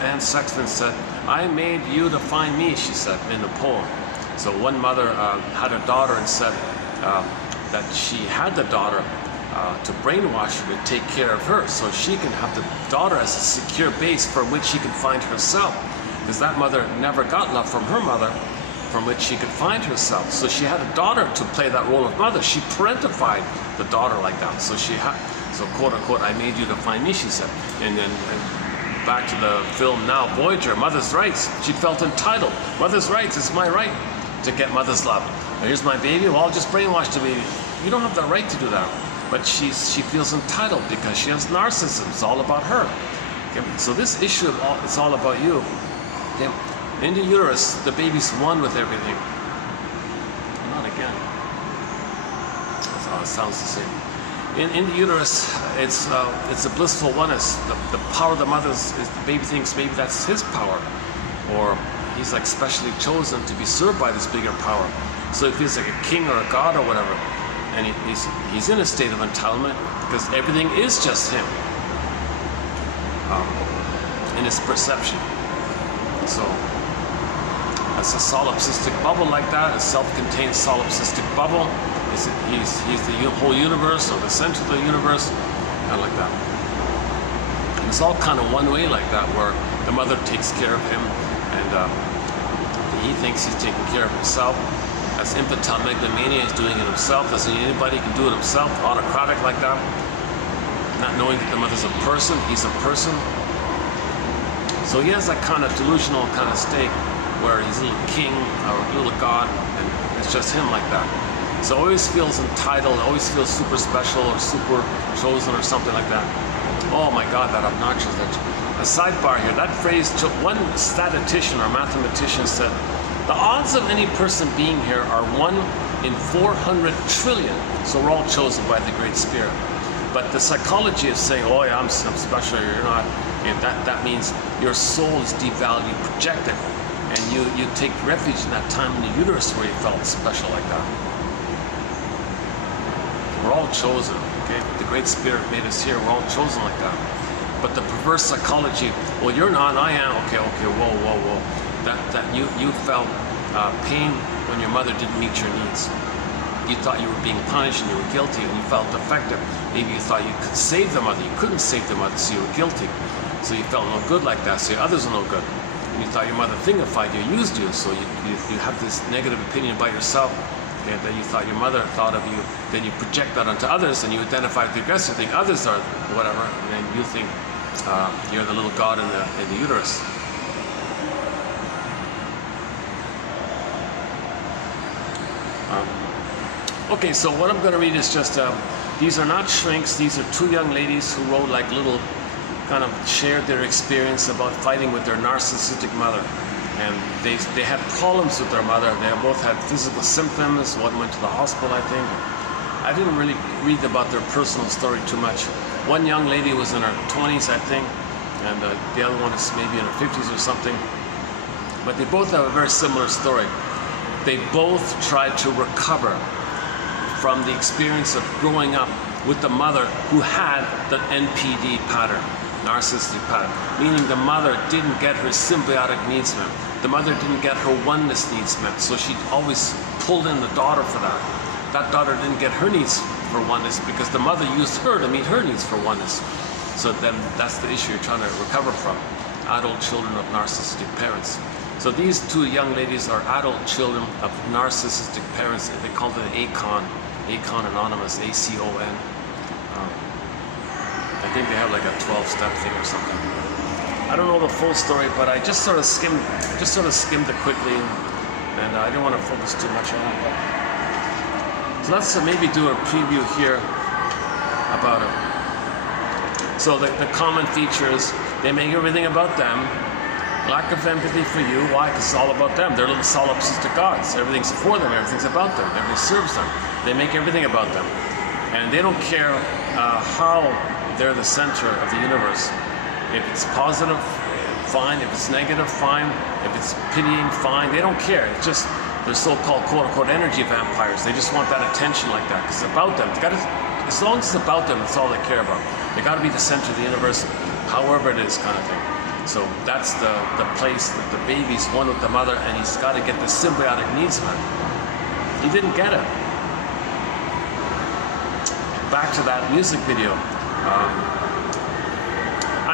Anne Sexton said, "I made you to find me," she said in the poem. So one mother had a daughter and said that she had the daughter to brainwash her to take care of her, so she can have the daughter as a secure base from which she can find herself, because that mother never got love from her mother from which she could find herself. So she had a daughter to play that role of mother. She parentified the daughter like that. So she had, so quote unquote, "I made you to find me," she said. And then back to the film now, Voyager, mother's rights. She felt entitled. Mother's rights, it's my right to get mother's love. Now, here's my baby, well, I'll just brainwash the baby. You don't have the right to do that. But she feels entitled because she has narcissism. It's all about her. Okay? So this issue, it's all about you. Okay? In the uterus, the baby's one with everything. Not again. That's how it sounds the same. In the uterus, it's a blissful oneness. The power of the mother is the baby thinks maybe that's his power, or he's like specially chosen to be served by this bigger power. So he feels like a king or a god or whatever, and he's in a state of entitlement because everything is just him in his perception. So it's a solipsistic bubble like that, a self-contained solipsistic bubble. He's the whole universe, or the center of the universe, kind of like that. And it's all kind of one way like that, where the mother takes care of him, and he thinks he's taking care of himself. As infantile megalomania is doing it himself, doesn't need anybody, can do it himself, autocratic like that. Not knowing that the mother's a person, he's a person. So he has that kind of delusional kind of state where he's a little king or a little god, and it's just him like that. So always feels entitled, always feels super special or super chosen or something like that. Oh my God, that obnoxious. A sidebar here, that phrase, one statistician or mathematician said, the odds of any person being here are 1 in 400 trillion. So we're all chosen by the Great Spirit. But the psychology of saying, oh yeah, I'm special, you're not, and that means your soul is devalued, projected. and you take refuge in that time in the uterus where you felt special like that. We're all chosen, okay? The Great Spirit made us here. We're all chosen like that. But the perverse psychology, well, you're not, I am. Okay, whoa. That you felt pain when your mother didn't meet your needs. You thought you were being punished and you were guilty, and you felt defective. Maybe you thought you could save the mother. You couldn't save the mother, so you were guilty. So you felt no good like that, so others are no good. And you thought your mother thingified you, used you, so you have this negative opinion about yourself, and that you thought your mother thought of you. Then you project that onto others, and you identify with the aggressor, think others are whatever, and then you think you're the little god in the uterus. Okay, so what I'm going to read is just, these are not shrinks, these are two young ladies who wrote like little, kind of shared their experience about fighting with their narcissistic mother. And they had problems with their mother. They both had physical symptoms. One went to the hospital, I think. I didn't really read about their personal story too much. One young lady was in her 20s, I think, and the other one is maybe in her 50s or something. But they both have a very similar story. They both tried to recover from the experience of growing up with the mother who had the NPD pattern, narcissistic pattern, meaning the mother didn't get her symbiotic needs met. The mother didn't get her oneness needs met, so she always pulled in the daughter for that. That daughter didn't get her needs for oneness because the mother used her to meet her needs for oneness. So then that's the issue you're trying to recover from, adult children of narcissistic parents. So these two young ladies are adult children of narcissistic parents. They call it Acon Anonymous, ACON. I think they have like a 12-step thing or something. I don't know the full story, but I just sort of skimmed it quickly, and I didn't want to focus too much on it. So let's maybe do a preview here about it. So the common features, they make everything about them. Lack of empathy for you. Why? Because it's all about them. They're little solipsistic gods. Everything's for them. Everything's about them. Everything serves them. They make everything about them. And they don't care how they're the center of the universe. If it's positive, fine. If it's negative, fine. If it's pitying, fine. They don't care. It's just they're so-called quote-unquote energy vampires. They just want that attention like that. Because it's about them. As long as it's about them, that's all they care about. They got to be the center of the universe, however it is, kind of thing. So that's the place that the baby's one with the mother, and he's got to get the symbiotic needs met. He didn't get it. Back to that music video.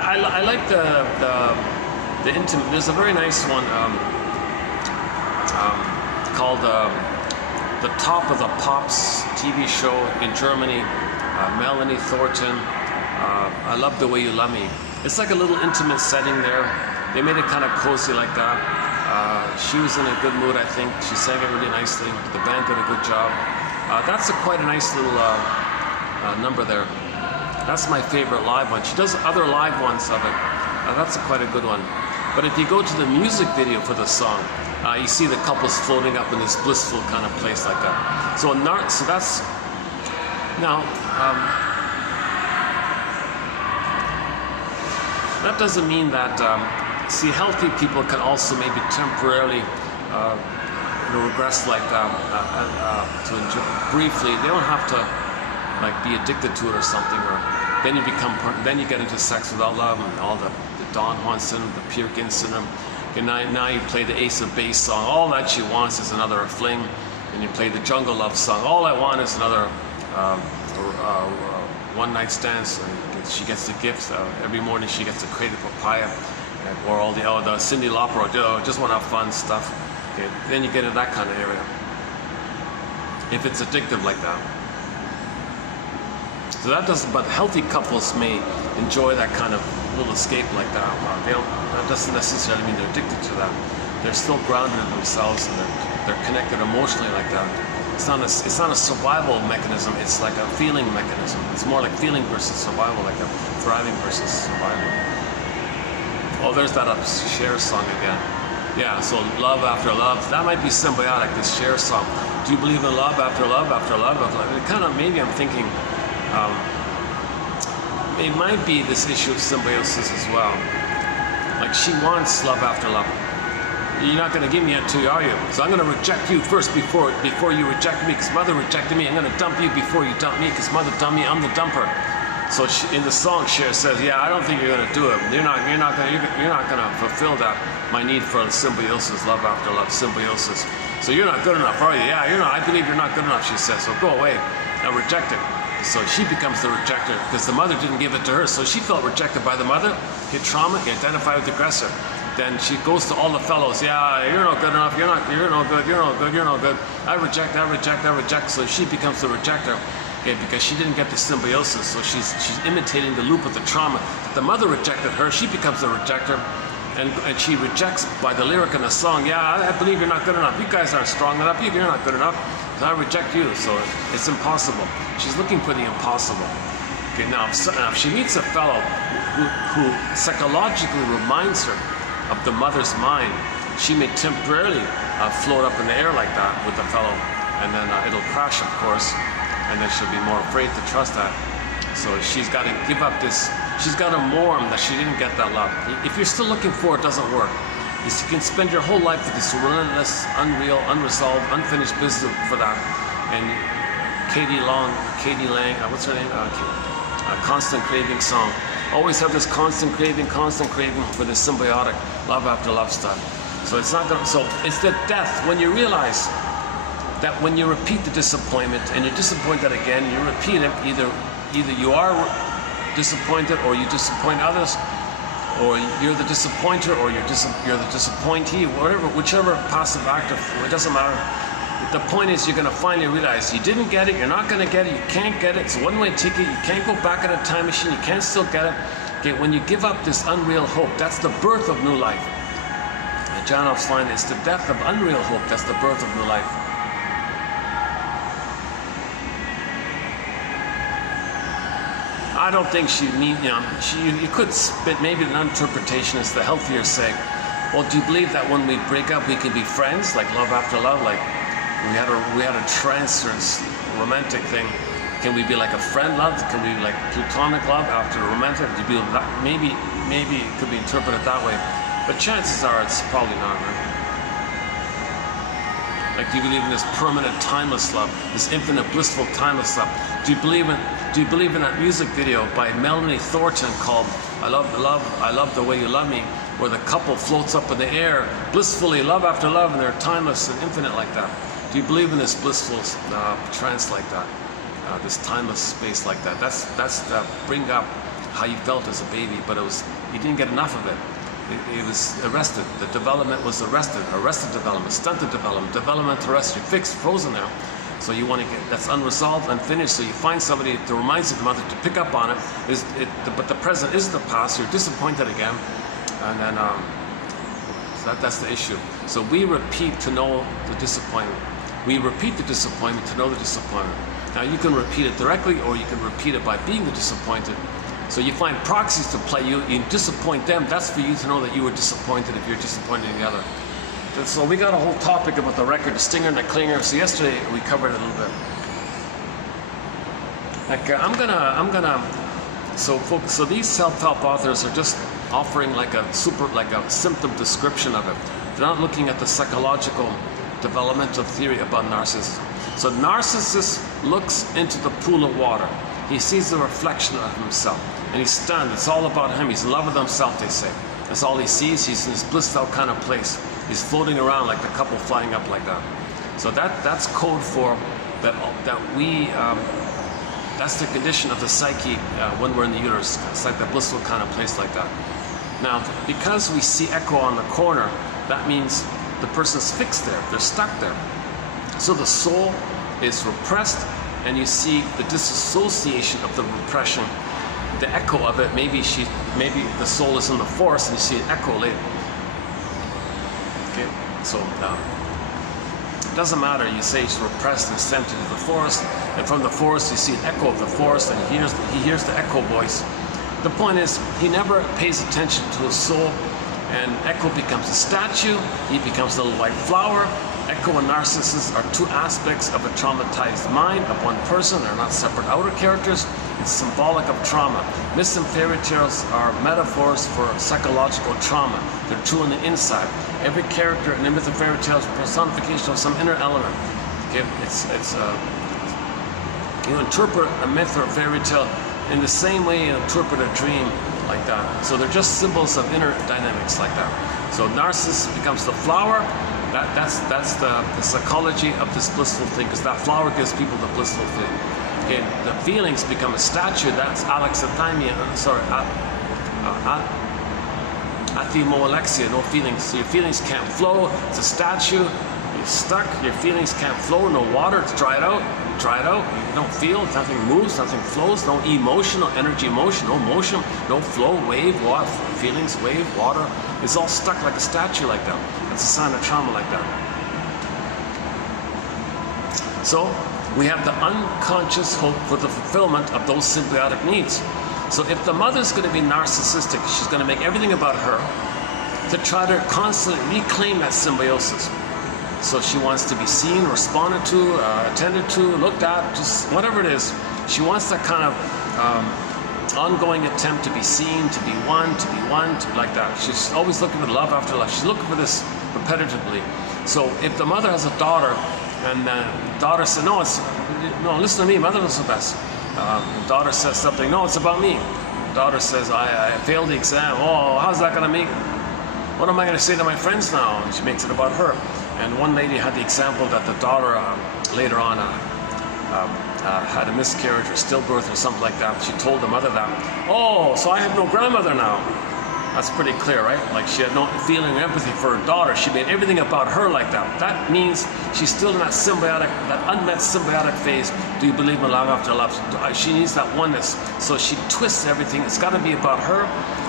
I like the intimate. There's a very nice one called the Top of the Pops TV show in Germany. Melanie Thornton. I Love the Way You Love Me. It's like a little intimate setting there. They made it kind of cozy like that. She was in a good mood, I think. She sang it really nicely. The band did a good job. That's quite a nice little number there. That's my favorite live one. She does other live ones of it. That's quite a good one. But if you go to the music video for the song, you see the couples floating up in this blissful kind of place like that. So that's now. That doesn't mean that, see, healthy people can also maybe temporarily regress like that to enjoy briefly. They don't have to like be addicted to it or something, or then you get into sex without love and all the Don Juan syndrome, the Pierkin syndrome. And now you play the Ace of Base song. All that she wants is another fling, and you play the Jungle Love song. All I want is another one night stands. She gets the gifts. Every morning she gets a crate of papaya, or all the Cyndi Lauper, just want to have fun stuff. Okay, then you get in that kind of area. If it's addictive like that. So that doesn't, but healthy couples may enjoy that kind of little escape like that. That doesn't necessarily mean they're addicted to that. They're still grounded in themselves, and they're connected emotionally like that. It's not a survival mechanism, it's like a feeling mechanism. It's more like feeling versus survival, like a thriving versus survival. Oh, there's that Cher song again. Yeah, so love after love. That might be symbiotic, this Cher song. Do you believe in love after love after love after love? It kind of, maybe I'm thinking, it might be this issue of symbiosis as well. Like she wants love after love. you're not going to give me it to you, are you? So I'm going to reject you first before you reject me, because mother rejected me. I'm going to dump you before you dump me, because mother dumped me. I'm the dumper. So in the song, Cher says, yeah, I don't think you're going to do it. You're not going to fulfill that. My need for symbiosis, love after love, symbiosis. So you're not good enough, are you? Yeah, you're not. I believe you're not good enough, she says. So go away. Now reject it. So she becomes the rejecter because the mother didn't give it to her. So she felt rejected by the mother, hit trauma, identified with the aggressor. Then she goes to all the fellows. Yeah, you're not good enough. You're no good. You're no good. You're no good. I reject. So she becomes the rejecter. Okay, because she didn't get the symbiosis, so she's imitating the loop of the trauma. The mother rejected her, she becomes the rejecter, and she rejects by the lyric in the song, yeah, I believe you're not good enough. You guys aren't strong enough. You're not good enough. So I reject you, so it's impossible. She's looking for the impossible. Okay, now if she meets a fellow who psychologically reminds her of the mother's mind, she may temporarily float up in the air like that with the fellow, and then it'll crash, of course. And then she'll be more afraid to trust that. So she's got to give up this, she's got to mourn that she didn't get that love. If you're still looking for it, it doesn't work. You can spend your whole life with this relentless, unreal, unresolved, unfinished business for that. And Katie Lang, what's her name? Constant Craving song. Always have this constant craving for this symbiotic love after love stuff. So it's not gonna, so it's the death when you realize that when you repeat the disappointment and you're disappointed again, you repeat it, either you are disappointed or you disappoint others, or you're the disappointer or you're the disappointee, whichever passive actor, it doesn't matter. The point is you're going to finally realize you didn't get it, you're not going to get it, you can't get it, it's a one-way ticket, you can't go back in a time machine, you can't still get it. Okay, when you give up this unreal hope, that's the birth of new life. And John Off's line is the death of unreal hope, that's the birth of new life. I don't think she mean, you could spit maybe an interpretation is the healthier say, well, do you believe that when we break up we can be friends, like love after love, like we had a transference romantic thing? Can we be like a friend love? Can we be like platonic love after a romantic? Do you believe that? Maybe it could be interpreted that way, but chances are it's probably not, right? Like, do you believe in this permanent, timeless love, this infinite, blissful, timeless love? Do you believe in that music video by Melanie Thornton called I Love the Way You Love Me, where the couple floats up in the air, blissfully, love after love, and they're timeless and infinite like that? Do you believe in this blissful trance like that, this timeless space like that? That's bring up how you felt as a baby, but you didn't get enough of it. It was arrested. The development was arrested development, stunted development, development arrested, fixed, frozen now. So you want to get, that's unresolved, unfinished. So you find somebody that reminds you of the mother to pick up on it. But the present is the past. You're disappointed again, and then so that's the issue. So we repeat to know the disappointment. We repeat the disappointment to know the disappointment. Now you can repeat it directly, or you can repeat it by being the disappointed. So you find proxies to play you disappoint them. That's for you to know that you were disappointed if you're disappointed in the other. So we got a whole topic about the record, the stinger and the clinger. So yesterday we covered it a little bit. Like so these self-help authors are just offering like a symptom description of it. They're not looking at the psychological developmental theory about narcissism. So narcissist looks into the pool of water. He sees the reflection of himself, and he's stunned. It's all about him. He's in love with himself, they say. That's all he sees. He's in this blissed out kind of place. He's floating around like the couple flying up like that. So that's code for that's the condition of the psyche when we're in the uterus. It's like the blissful kind of place like that. Now, because we see echo on the corner, that means the person's fixed there. They're stuck there. So the soul is repressed, and you see the disassociation of the repression, the echo of it. Maybe the soul is in the forest, and you see an echo later. Okay, so it doesn't matter. You say it's repressed and sent into the forest, and from the forest you see an echo of the forest, and he hears the echo voice. The point is, he never pays attention to his soul, and echo becomes a statue. He becomes a little white flower. Echo and narcissus are two aspects of a traumatized mind of one person. They're not separate outer characters. It's symbolic of trauma. Myths and fairy tales are metaphors for psychological trauma. They're true on the inside. Every character in the myth of fairy tales is a personification of some inner element. Okay, you interpret a myth or a fairy tale in the same way you interpret a dream, like that. So they're just symbols of inner dynamics, like that. So narcissist becomes the flower. That's the psychology of this blissful thing, because that flower gives people the blissful thing. Okay, the feelings become a statue. That's alexithymia. Athemolexia, no feelings. So your feelings can't flow. It's a statue. You're stuck. Your feelings can't flow. No water. It's dried out. Dried out. You don't feel. Nothing moves. Nothing flows. No emotion. No energy. Motion. No motion. No flow. Wave. Water. Feelings. Wave. Water. It's all stuck like a statue, like that. That's a sign of trauma, like that. So we have the unconscious hope for the fulfillment of those symbiotic needs. So if the mother's going to be narcissistic, she's going to make everything about her to try to constantly reclaim that symbiosis. So she wants to be seen, responded to, attended to, looked at, just whatever it is. She wants that kind of ongoing attempt to be seen, to be one, to like that. She's always looking for love after love. She's looking for this repetitively. So if the mother has a daughter, and the daughter says, no, listen to me, mother knows the best. The daughter says something, no, it's about me. The daughter says, I failed the exam. Oh, how's that going to make it? What am I going to say to my friends now? And she makes it about her. And one lady had the example that the daughter later on had a miscarriage or stillbirth or something like that. She told the mother that, oh, so I have no grandmother now. That's pretty clear, right? Like she had no feeling or empathy for her daughter. She made everything about her like that. That means she's still in that symbiotic, that unmet symbiotic phase. Do you believe in love after love? She needs that oneness. So she twists everything. It's got to be about her.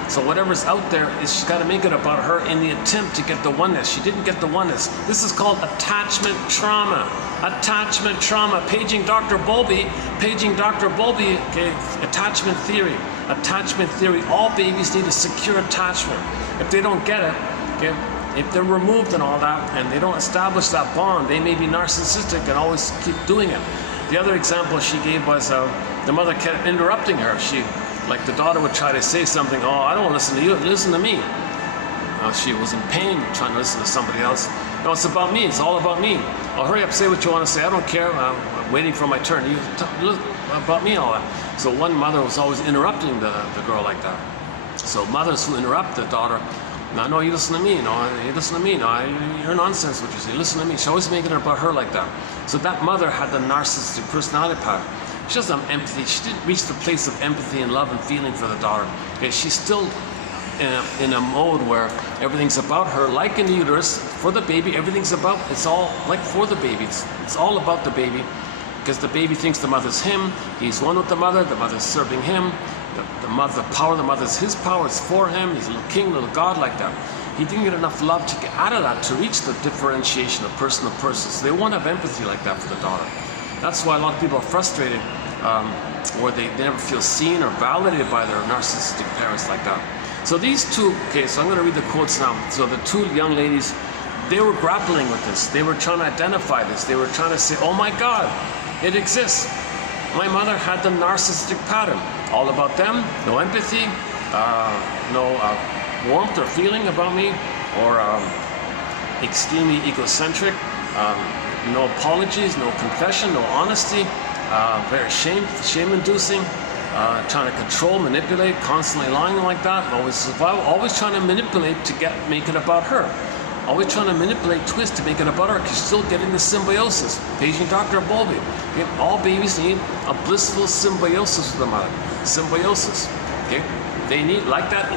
So whatever's out there, she's got to make it about her in the attempt to get the oneness. She didn't get the oneness. This is called attachment trauma. Attachment trauma. Paging Dr. Bowlby, okay, attachment theory. Attachment theory. All babies need a secure attachment. If they don't get it, okay, if they're removed and all that, and they don't establish that bond, they may be narcissistic and always keep doing it. The other example she gave was the mother kept interrupting her. Like the daughter would try to say something, oh, I don't want to listen to you, listen to me. She was in pain trying to listen to somebody else. No, it's about me, it's all about me. Oh, hurry up, say what you want to say, I don't care, I'm waiting for my turn. You about me, all that. So one mother was always interrupting the girl like that. So mothers who interrupt the daughter, no, you listen to me, you listen to me, you're nonsense what you say, listen to me. She always making it about her like that. So that mother had the narcissistic personality pattern. She doesn't have empathy. She didn't reach the place of empathy and love and feeling for the daughter. Okay, she's still in a mode where everything's about her, like in the uterus, for the baby, everything's about, it's all like for the baby. It's all about the baby, because the baby thinks the mother's him, he's one with the mother's serving him, the power of the mother's his power, it's for him, he's a little king, little god like that. He didn't get enough love to get out of that, to reach the differentiation of person to person. So they won't have empathy like that for the daughter. That's why a lot of people are frustrated, where they never feel seen or validated by their narcissistic parents like that. So these two, okay, so I'm going to read the quotes now. So the two young ladies, they were grappling with this. They were trying to identify this. They were trying to say, oh my God, it exists. My mother had the narcissistic pattern. All about them, no empathy, no warmth or feeling about me, or extremely egocentric, no apologies, no confession, no honesty, very shame-inducing, trying to control, manipulate, constantly lying like that, always survival, always trying to manipulate to make it about her. Always trying to manipulate, twist to make it about her, because she's still getting the symbiosis. Paging Dr. Bowlby. Okay? All babies need a blissful symbiosis with the mother. Symbiosis. Okay? They need, like that,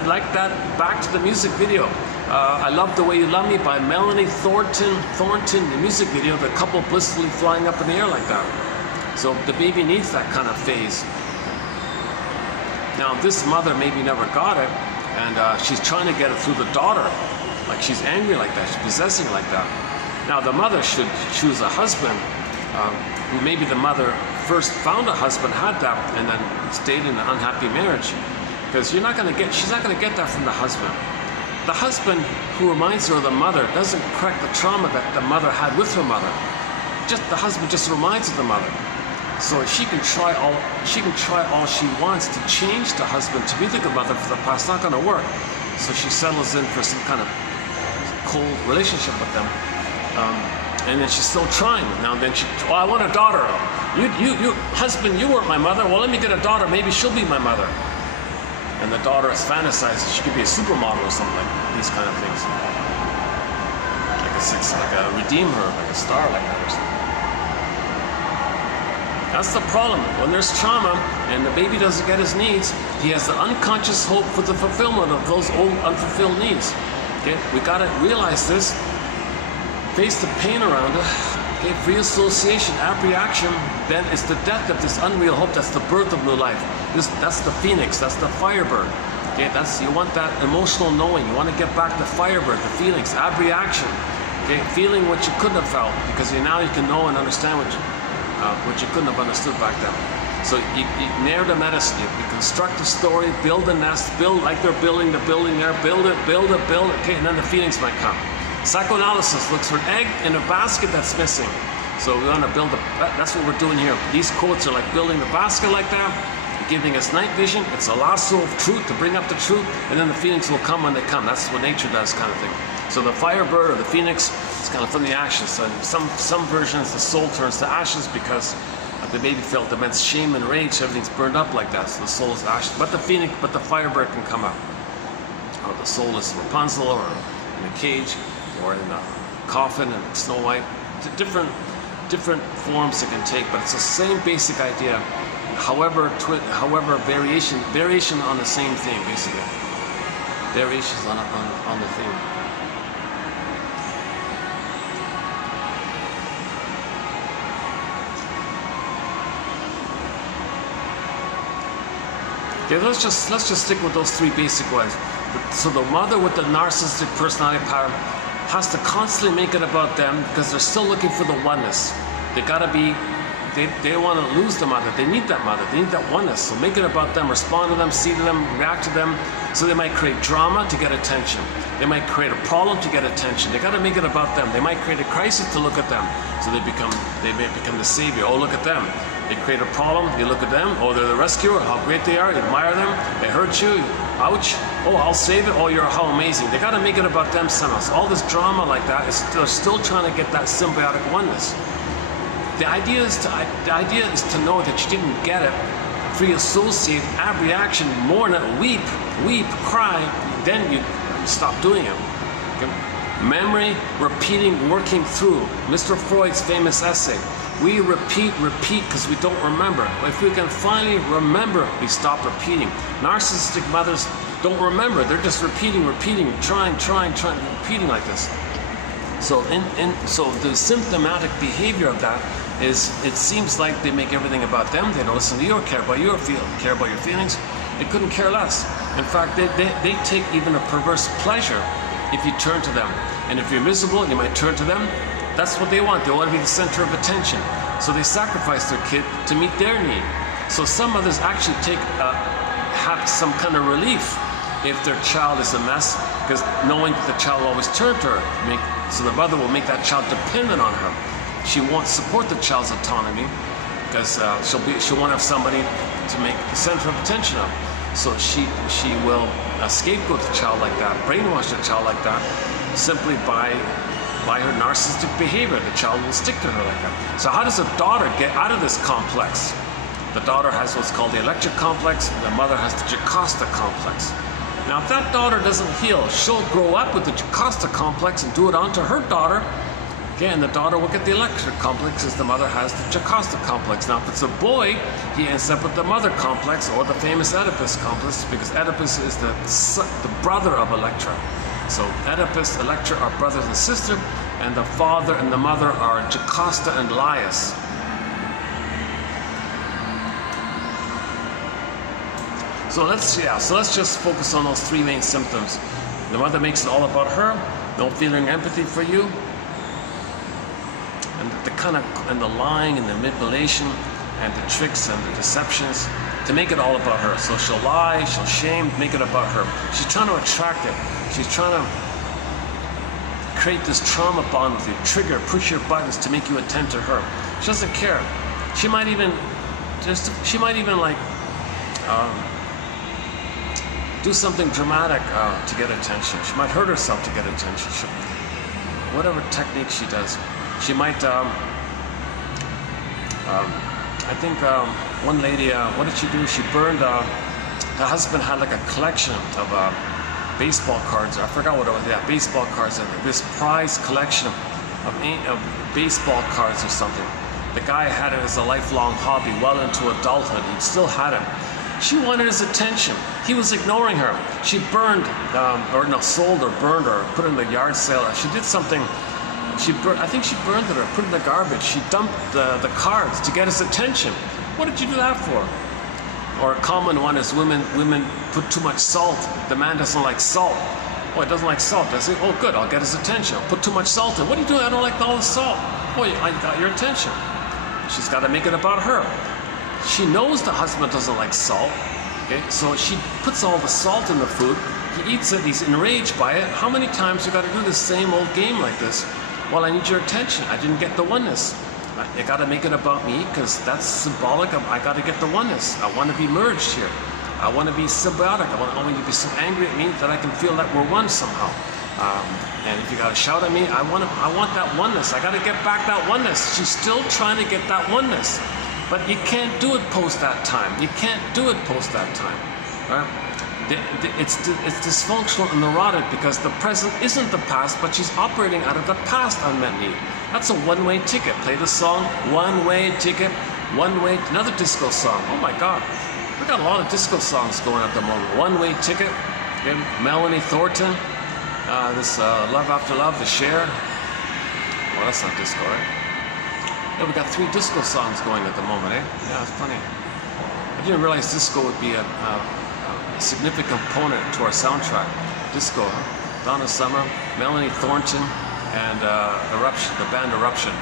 back to the music video. I Love the Way You Love Me by Melanie Thornton, the music video, the couple blissfully flying up in the air like that. So the baby needs that kind of phase. Now this mother maybe never got it, and she's trying to get it through the daughter. Like she's angry like that, she's possessing like that. Now the mother should choose a husband. Maybe the mother first found a husband, had that, and then stayed in an unhappy marriage. Because she's not going to get that from the husband. The husband who reminds her of the mother doesn't correct the trauma that the mother had with her mother. Just the husband just reminds her of the mother. So she can try all she wants to change the husband to be the good mother for the past. It's not going to work. So she settles in for some kind of cold relationship with them. And then she's still trying. Now and then I want a daughter. You, husband, you weren't my mother. Well, let me get a daughter. Maybe she'll be my mother. And the daughter is fantasizing she could be a supermodel or something like these kind of things. Like a redeemer, like a star like that or something. That's the problem. When there's trauma and the baby doesn't get his needs, he has the unconscious hope for the fulfillment of those old unfulfilled needs. Okay, we gotta realize this. Face the pain around it. Okay, free association, apprehension, then it's the death of this unreal hope. That's the birth of new life. That's the phoenix. That's the firebird. Okay, you want that emotional knowing. You want to get back the firebird, the phoenix, apprehension. Okay, feeling what you couldn't have felt, because now you can know and understand what you couldn't have understood back then. So you narrow the medicine. You construct a story, build a nest, build like they're building the building there, build it. Okay, and then the phoenix might come. Psychoanalysis looks for an egg in a basket that's missing. So we want to build that's what we're doing here. These quotes are like building the basket like that, giving us night vision. It's a lasso of truth to bring up the truth, and then the phoenix will come when they come. That's what nature does, kind of thing. So the firebird or the phoenix is kind of from the ashes. And some versions the soul turns to ashes because the baby felt immense shame and rage. Everything's burned up like that, so the soul is ashes. But the firebird can come out. Or the soul is Rapunzel, or in a cage, or in a coffin and Snow White. Different forms it can take, but it's the same basic idea. However, variation on the same thing, basically. Variations on the theme. Okay, let's just stick with those three basic ones. So the mother with the narcissistic personality pattern has to constantly make it about them because they're still looking for the oneness. They gotta be, they want to lose the mother. They need that mother. They need that oneness. So make it about them, respond to them, see to them, react to them. So they might create drama to get attention. They might create a problem to get attention. They gotta make it about them. They might create a crisis to look at them. So they may become the savior. Oh, look at them. They create a problem, you look at them, oh, they're the rescuer, how great they are, you admire them, they hurt you, ouch, oh, I'll save it, oh, how amazing. They gotta make it about them somehow. So all this drama like that, they're still trying to get that symbiotic oneness. The idea is to know that you didn't get it, free associate, abreaction, mourn it, weep, cry, then you stop doing it. Okay? Memory, repeating, working through. Mr. Freud's famous essay. We repeat because we don't remember. But if we can finally remember, we stop repeating. Narcissistic mothers don't remember. They're just repeating, trying, repeating like this. So so the symptomatic behavior of that is it seems like they make everything about them. They don't listen to you or care about your feelings. They couldn't care less. In fact, they take even a perverse pleasure if you turn to them. And if you're miserable, you might turn to them. That's what they want. They want to be the center of attention. So they sacrifice their kid to meet their need. So some mothers actually have some kind of relief if their child is a mess, because knowing that the child will always turn to her. So the mother will make that child dependent on her. She won't support the child's autonomy because she'll want to have somebody to make the center of attention of. So she will scapegoat the child like that, brainwash the child like that, simply by her narcissistic behavior. The child will stick to her like that. So how does a daughter get out of this complex? The daughter has what's called the electric complex, and the mother has the Jocasta complex. Now if that daughter doesn't heal, she'll grow up with the Jocasta complex and do it onto her daughter. Okay, and the daughter will get the electric complex as the mother has the Jocasta complex. Now if it's a boy, he ends up with the mother complex or the famous Oedipus complex, because Oedipus is the brother of Electra. So Oedipus, Electra are brothers and sisters, and the father and the mother are Jocasta and Laius. So let's just focus on those three main symptoms. The mother makes it all about her, no feeling empathy for you, and the lying and the manipulation and the tricks and the deceptions to make it all about her. So she'll lie, she'll shame, make it about her. She's trying to attract it. She's trying to create this trauma bond with you, trigger, push your buttons to make you attend to her. She doesn't care. She might even do something dramatic to get attention. She might hurt herself to get attention. Whatever technique she does. She might, I think one lady, what did she do? She burned, her husband had like a collection of baseball cards. I forgot what it was. Yeah, baseball cards. This prized collection of baseball cards or something. The guy had it as a lifelong hobby, well into adulthood. He still had it. She wanted his attention. He was ignoring her. She burned, sold or burned or put in the yard sale. She did something. I think she burned it or put it in the garbage. She dumped the cards to get his attention. What did you do that for? Or a common one is women put too much salt. The man doesn't like salt. Oh, he doesn't like salt, does he? Oh, good, I'll get his attention. I'll put too much salt in. What are you doing? I don't like all the salt. Oh, I got your attention. She's got to make it about her. She knows the husband doesn't like salt. Okay, so she puts all the salt in the food. He eats it. He's enraged by it. How many times you got to do the same old game like this? Well, I need your attention. I didn't get the oneness. I got to make it about me because that's symbolic of I got to get the oneness. I want to be merged here. I want to be symbiotic. I want you to be so angry at me that I can feel that we're one somehow. And if you got to shout at me, I want that oneness. I got to get back that oneness. She's still trying to get that oneness. But you can't do it post that time. You can't do it post that time. Right? It's dysfunctional and neurotic because the present isn't the past, but she's operating out of the past unmet need. That's a one-way ticket. Play the song, One-Way Ticket, One-Way, another disco song. Oh my God. We got a lot of disco songs going at the moment. One-Way Ticket, okay. Melanie Thornton, this Love After Love, The Share. Well, that's not disco, right? Yeah, we got 3 disco songs going at the moment, eh? Yeah, it's funny. I didn't realize disco would be a significant component to our soundtrack. Disco, huh? Donna Summer, Melanie Thornton, and Eruption, the band Eruption.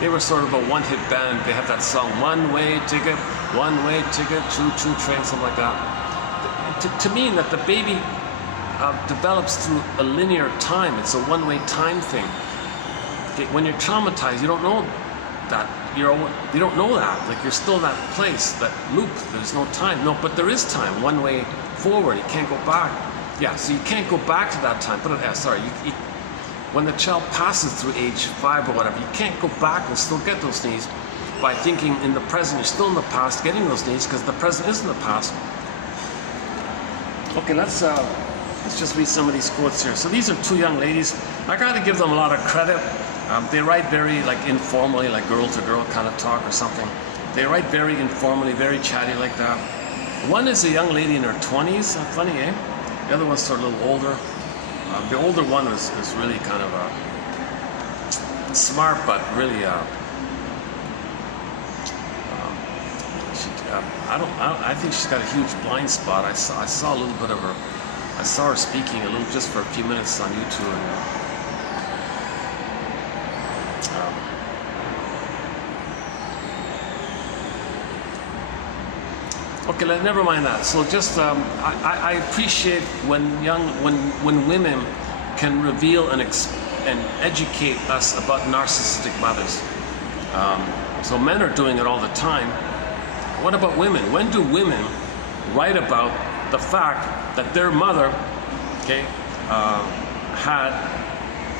They were sort of a one-hit band. They had that song, One-Way Ticket, One-Way Ticket, Choo-Choo Train, something like that. To mean that the baby develops through a linear time. It's a one-way time thing. When you're traumatized, you don't know that. You don't know that. Like you're still in that place, that loop. There's no time. No, but there is time. One way forward. You can't go back. Yeah, so you can't go back to that time. When the child passes through age 5 or whatever, you can't go back and still get those needs by thinking in the present. You're still in the past getting those needs because the present isn't the past. Okay, let's just read some of these quotes here. So these are 2 young ladies. I got to give them a lot of credit. They write very informally, like girl-to-girl kind of talk or something. They write very informally, very chatty like that. One is a young lady in her 20s. Funny, eh? The other one's sort of a little older. The older one is really kind of smart, but really I think she's got a huge blind spot. I saw a little bit of her. I saw her speaking just for a few minutes on YouTube. Okay, never mind that. So just I appreciate when women can reveal and educate us about narcissistic mothers. So men are doing it all the time. What about women? When do women write about the fact that their mother, had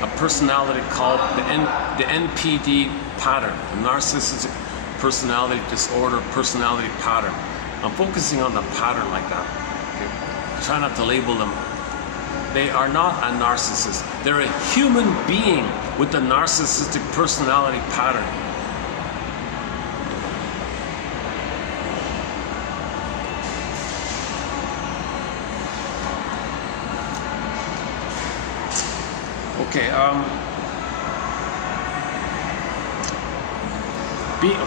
a personality called the NPD pattern, the narcissistic personality disorder personality pattern? I'm focusing on the pattern like that. Okay? Try not to label them. They are not a narcissist. They're a human being with the narcissistic personality pattern.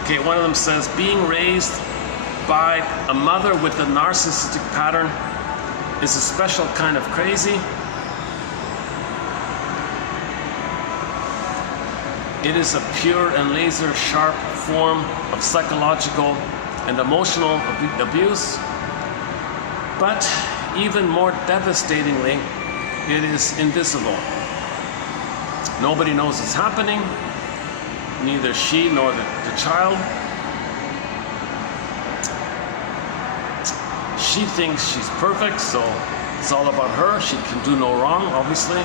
Okay, one of them says, being raised by a mother with a narcissistic pattern is a special kind of crazy. It is a pure and laser sharp form of psychological and emotional abuse, but even more devastatingly, it is invisible. Nobody knows it's happening, neither she nor the child. she thinks she's perfect, so it's all about her. She can do no wrong, obviously.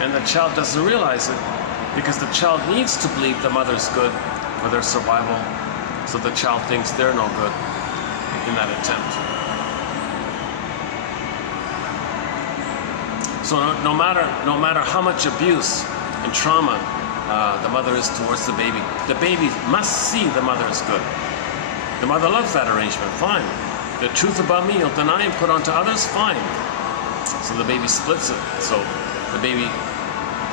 And the child doesn't realize it because the child needs to believe the mother's good for their survival. So the child thinks they're no good in that attempt. So no matter how much abuse and trauma the mother is towards the baby must see the mother is good. The mother loves that arrangement, fine. The truth about me you'll deny and put onto others, fine. So the baby splits it. So the baby,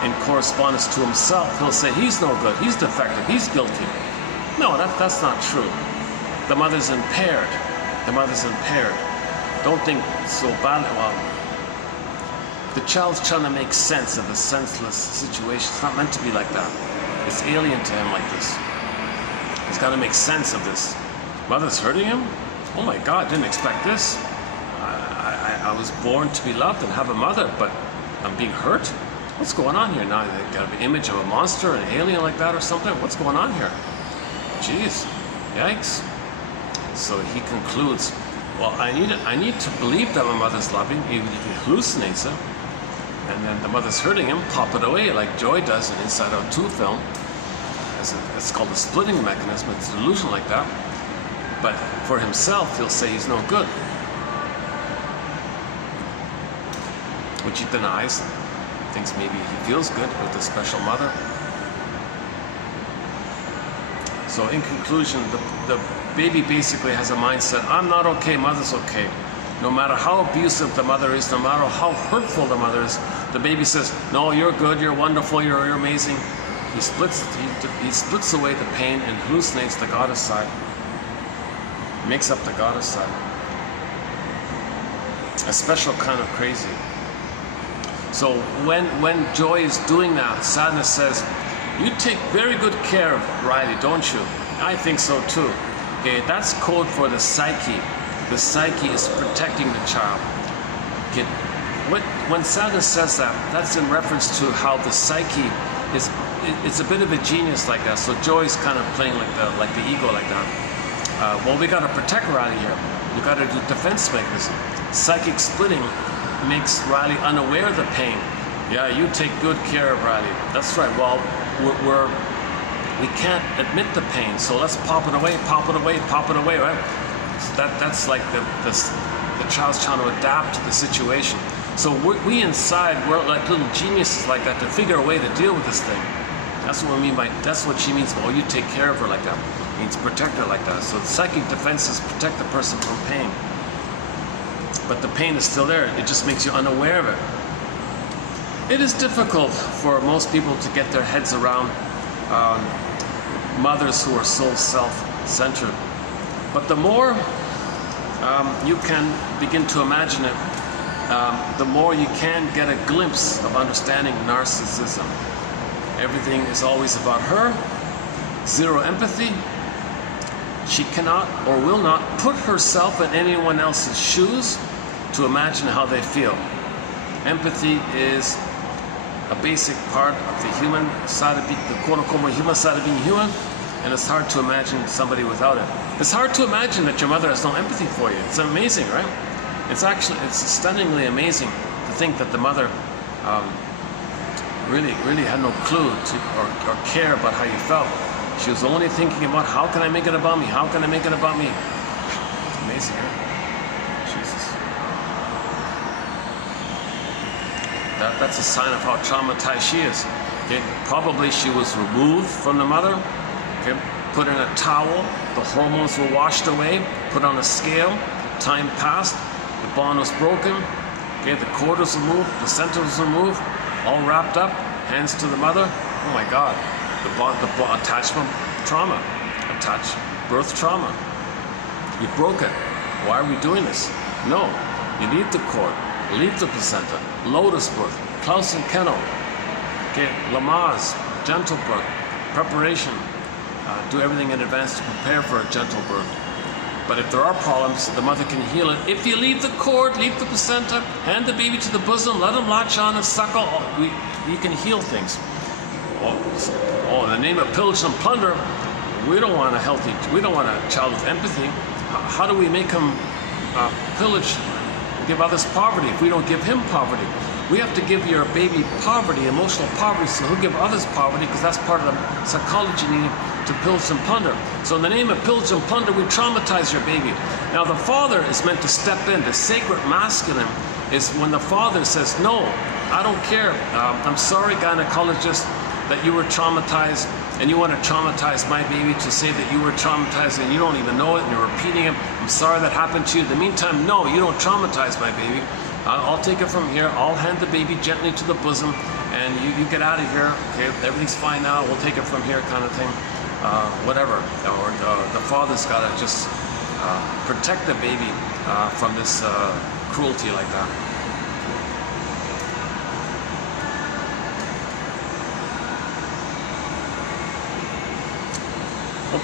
in correspondence to himself, he'll say he's no good, he's defective, he's guilty. No, that's not true. The mother's impaired. The mother's impaired. Don't think so badly. Well, the child's trying to make sense of a senseless situation. It's not meant to be like that. It's alien to him like this. He's got to make sense of this. Mother's hurting him? Oh my God, didn't expect this. I was born to be loved and have a mother, but I'm being hurt? What's going on here now? They got an image of a monster, an alien like that or something? What's going on here? Jeez, yikes. So he concludes, well, I need to believe that my mother's loving, even if he hallucinates it. And then the mother's hurting him, pop it away like Joy does in Inside Out 2 film. It's called a splitting mechanism. It's a delusion like that. But for himself, he'll say he's no good, which he denies. Thinks maybe he feels good with a special mother. So in conclusion, the baby basically has a mindset, I'm not okay, mother's okay. No matter how abusive the mother is, no matter how hurtful the mother is, the baby says, no, you're good, you're wonderful, you're amazing. He splits away the pain and hallucinates the goddess side. Makes up the goddess side. A special kind of crazy. So when Joy is doing that, Sadness says, you take very good care of Riley, don't you? I think so too. Okay, that's code for the psyche. The psyche is protecting the child. Okay, when Sadness says that, that's in reference to how the psyche it's a bit of a genius like that. So Joy's kind of playing like the ego like that. Well, we got to protect Riley here. We got to do defense mechanism. Psychic splitting makes Riley unaware of the pain. Yeah, you take good care of Riley. That's right. Well, we can't admit the pain, so let's pop it away, right? So that's like the child's trying to adapt to the situation. So we inside, we're like little geniuses like that to figure a way to deal with this thing. That's what we mean by, that's what she means by, oh, you take care of her like that. It means protect her like that. So the psychic defenses protect the person from pain. But the pain is still there. It just makes you unaware of it. It is difficult for most people to get their heads around mothers who are so self-centered. But the more you can begin to imagine it, the more you can get a glimpse of understanding narcissism. Everything is always about her, zero empathy. She cannot or will not put herself in anyone else's shoes to imagine how they feel. Empathy is a basic part of the human side of being, the quote-unquote human side of being human, and it's hard to imagine somebody without it. It's hard to imagine that your mother has no empathy for you. It's amazing, right? It's stunningly amazing to think that the mother really had no clue or care about how you felt. She was only thinking about, how can I make it about me? How can I make it about me? It's amazing, right? Jesus. That's a sign of how traumatized she is. Okay? Probably she was removed from the mother, okay? Put in a towel, the hormones were washed away, put on a scale, time passed, the bond was broken, okay? The cord was removed, the placenta was removed, all wrapped up, hands to the mother. Oh my God, the attachment trauma, birth trauma. You broke it. Why are we doing this? No, you leave the cord, leave the placenta, lotus birth, Klaus and Kennel, okay, Lamaze, gentle birth, preparation, do everything in advance to prepare for a gentle birth. But if there are problems, the mother can heal it. If you leave the cord, leave the placenta, hand the baby to the bosom, let him latch on and suckle, you can heal things. Oh, in the name of pillage and plunder, we don't want a child with empathy. How do we make him pillage, give others poverty if we don't give him poverty. We have to give your baby poverty, emotional poverty, so he'll give others poverty, because that's part of the psychology needed to pillage and plunder. So in the name of pillage and plunder, we traumatize your baby. Now the father is meant to step in. The sacred masculine is when the father says, no, I don't care. I'm sorry, gynecologist, that you were traumatized, and you want to traumatize my baby to say that you were traumatized and you don't even know it, and you're repeating it. I'm sorry that happened to you. In the meantime, no, you don't traumatize my baby. I'll take it from here. I'll hand the baby gently to the bosom, and you get out of here. Okay, everything's fine now. We'll take it from here, kind of thing. Whatever. Or the father's got to just protect the baby from this cruelty like that.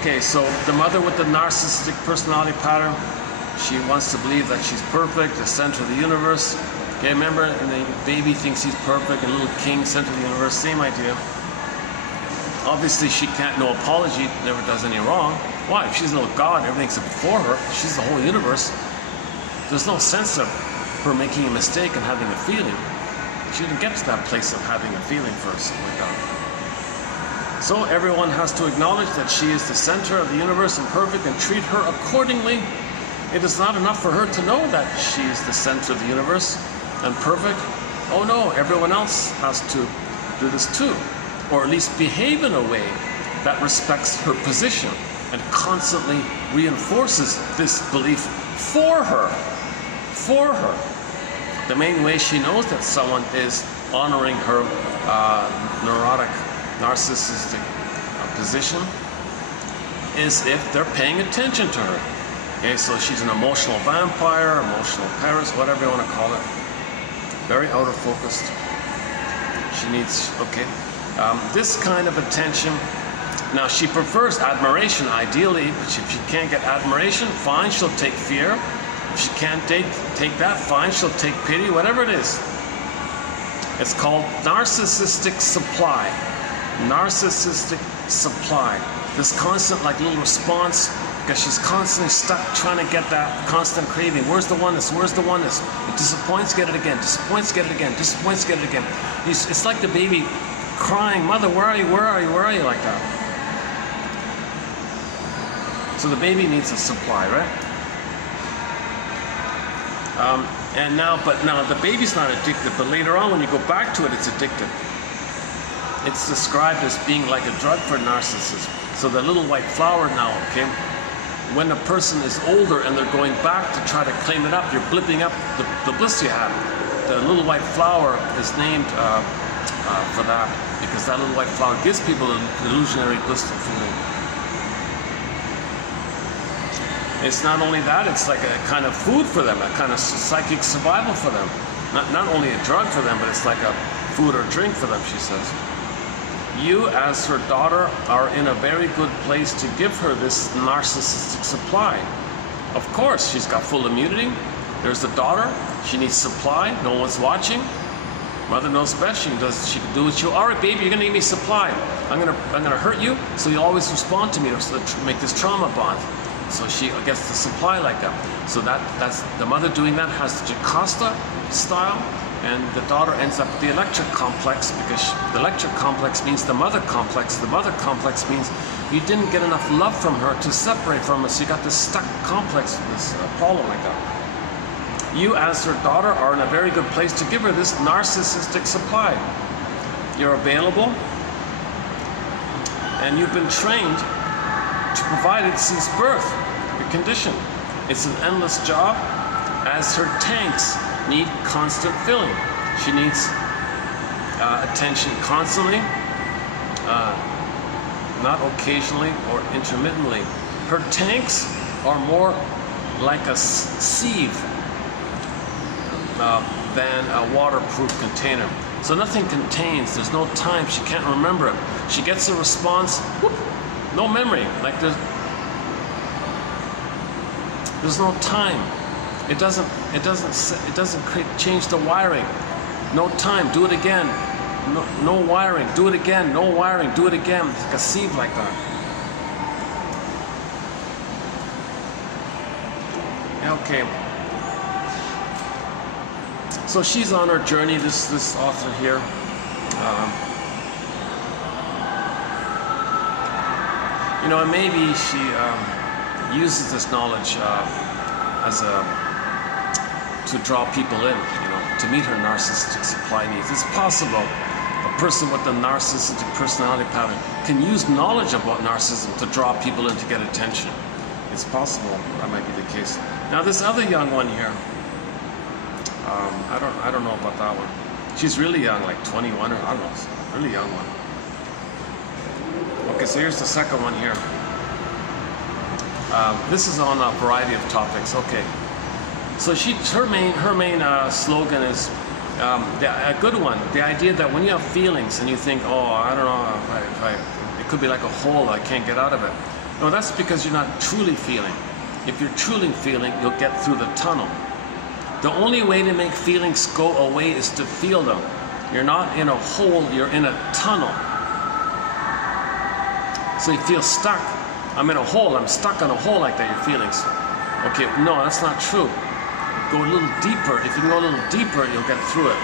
Okay, so the mother with the narcissistic personality pattern, she wants to believe that she's perfect, the center of the universe. Okay, remember, and the baby thinks he's perfect, and little king, center of the universe, same idea. Obviously, she can't, no apology, never does any wrong. Why? If she's a little god, everything's before her, she's the whole universe. There's no sense of her making a mistake and having a feeling. She didn't get to that place of having a feeling first, like that. So everyone has to acknowledge that she is the center of the universe and perfect, and treat her accordingly. It is not enough for her to know that she is the center of the universe and perfect. Oh no, everyone else has to do this too, or at least behave in a way that respects her position and constantly reinforces this belief for her. For her. The main way she knows that someone is honoring her neurotic, narcissistic position is if they're paying attention to her. Okay, so she's an emotional vampire, emotional Paris, whatever you want to call it. Very outer focused. She needs, okay, this kind of attention. Now she prefers admiration ideally, but if she can't get admiration, fine, she'll take fear. If she can't take that, fine, she'll take pity, whatever it is. It's called narcissistic supply. Narcissistic supply. This constant like little response, because she's constantly stuck trying to get that constant craving. Where's the oneness? Where's the oneness? It disappoints, get it again. Disappoints, get it again. Disappoints, get it again. It's like the baby crying, mother, where are you? Where are you? Where are you? Like that. So the baby needs a supply, right? But now the baby's not addicted, but later on when you go back to it, it's addicted. It's described as being like a drug for narcissists. So the little white flower now, okay, when a person is older and they're going back to try to claim it up, you're blipping up the bliss you had. The little white flower is named for that, because that little white flower gives people an illusionary blissful feeling. It's not only that, it's like a kind of food for them, a kind of psychic survival for them. Not only a drug for them, but it's like a food or drink for them, she says. You, as her daughter, are in a very good place to give her this narcissistic supply. Of course, she's got full immunity. There's the daughter. She needs supply. No one's watching. Mother knows best. She can do what you. All right, baby, you're gonna give me supply. I'm gonna hurt you, so you always respond to me to make this trauma bond. So she gets the supply like that. So that's the mother doing that has the Jocasta style. And the daughter ends up with the electric complex, because the electric complex means the mother complex. The mother complex means you didn't get enough love from her to separate from her, so you got this stuck complex, this problem like that. You, as her daughter, are in a very good place to give her this narcissistic supply. You're available, and you've been trained to provide it since birth. Your condition. It's an endless job, as her tanks need constant filling. She needs attention constantly, not occasionally or intermittently. Her tanks are more like a sieve than a waterproof container. So nothing contains, there's no time, she can't remember it. She gets a response, whoop, no memory, like there's no time. It doesn't change the wiring. No time, do it again. No wiring, do it again. No wiring, do it again. It's like a sieve like that. Okay, So she's on her journey, this author here. You know, and maybe she uses this knowledge as to draw people in, you know, to meet her narcissistic supply needs. It's possible a person with a narcissistic personality pattern can use knowledge about narcissism to draw people in to get attention. It's possible that might be the case. Now this other young one here, I don't know about that one. She's really young, like 21 or I don't know, really young one. Okay, so here's the second one here. This is on a variety of topics. Okay, so her main slogan is a good one. The idea that when you have feelings and you think, oh, I don't know, it could be like a hole, I can't get out of it. No, that's because you're not truly feeling. If you're truly feeling, you'll get through the tunnel. The only way to make feelings go away is to feel them. You're not in a hole, you're in a tunnel. So you feel stuck. I'm in a hole, I'm stuck in a hole like that, your feelings. Okay, no, that's not true. Go a little deeper. If you can go a little deeper, you'll get through it.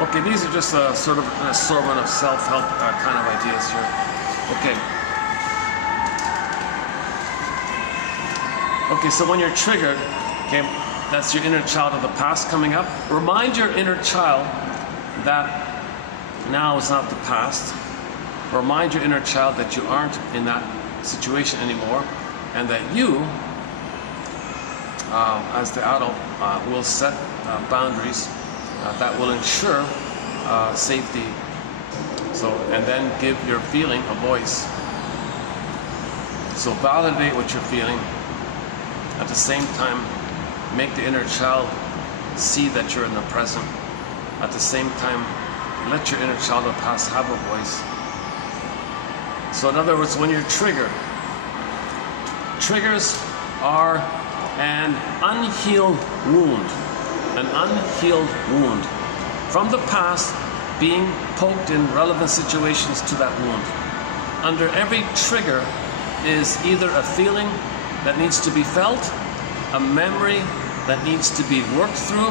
Okay, these are just sort of an assortment of self-help kind of ideas here. Okay. Okay, so when you're triggered, okay, that's your inner child of the past coming up. Remind your inner child that now is not the past. Remind your inner child that you aren't in that situation anymore, and that you, as the adult, will set boundaries that will ensure safety. So, and then give your feeling a voice. So validate what you're feeling. At the same time, make the inner child see that you're in the present. At the same time, let your inner child of the past have a voice. So in other words, when you're triggered, triggers are an unhealed wound. An unhealed wound from the past being poked in relevant situations to that wound. Under every trigger is either a feeling that needs to be felt, a memory that needs to be worked through,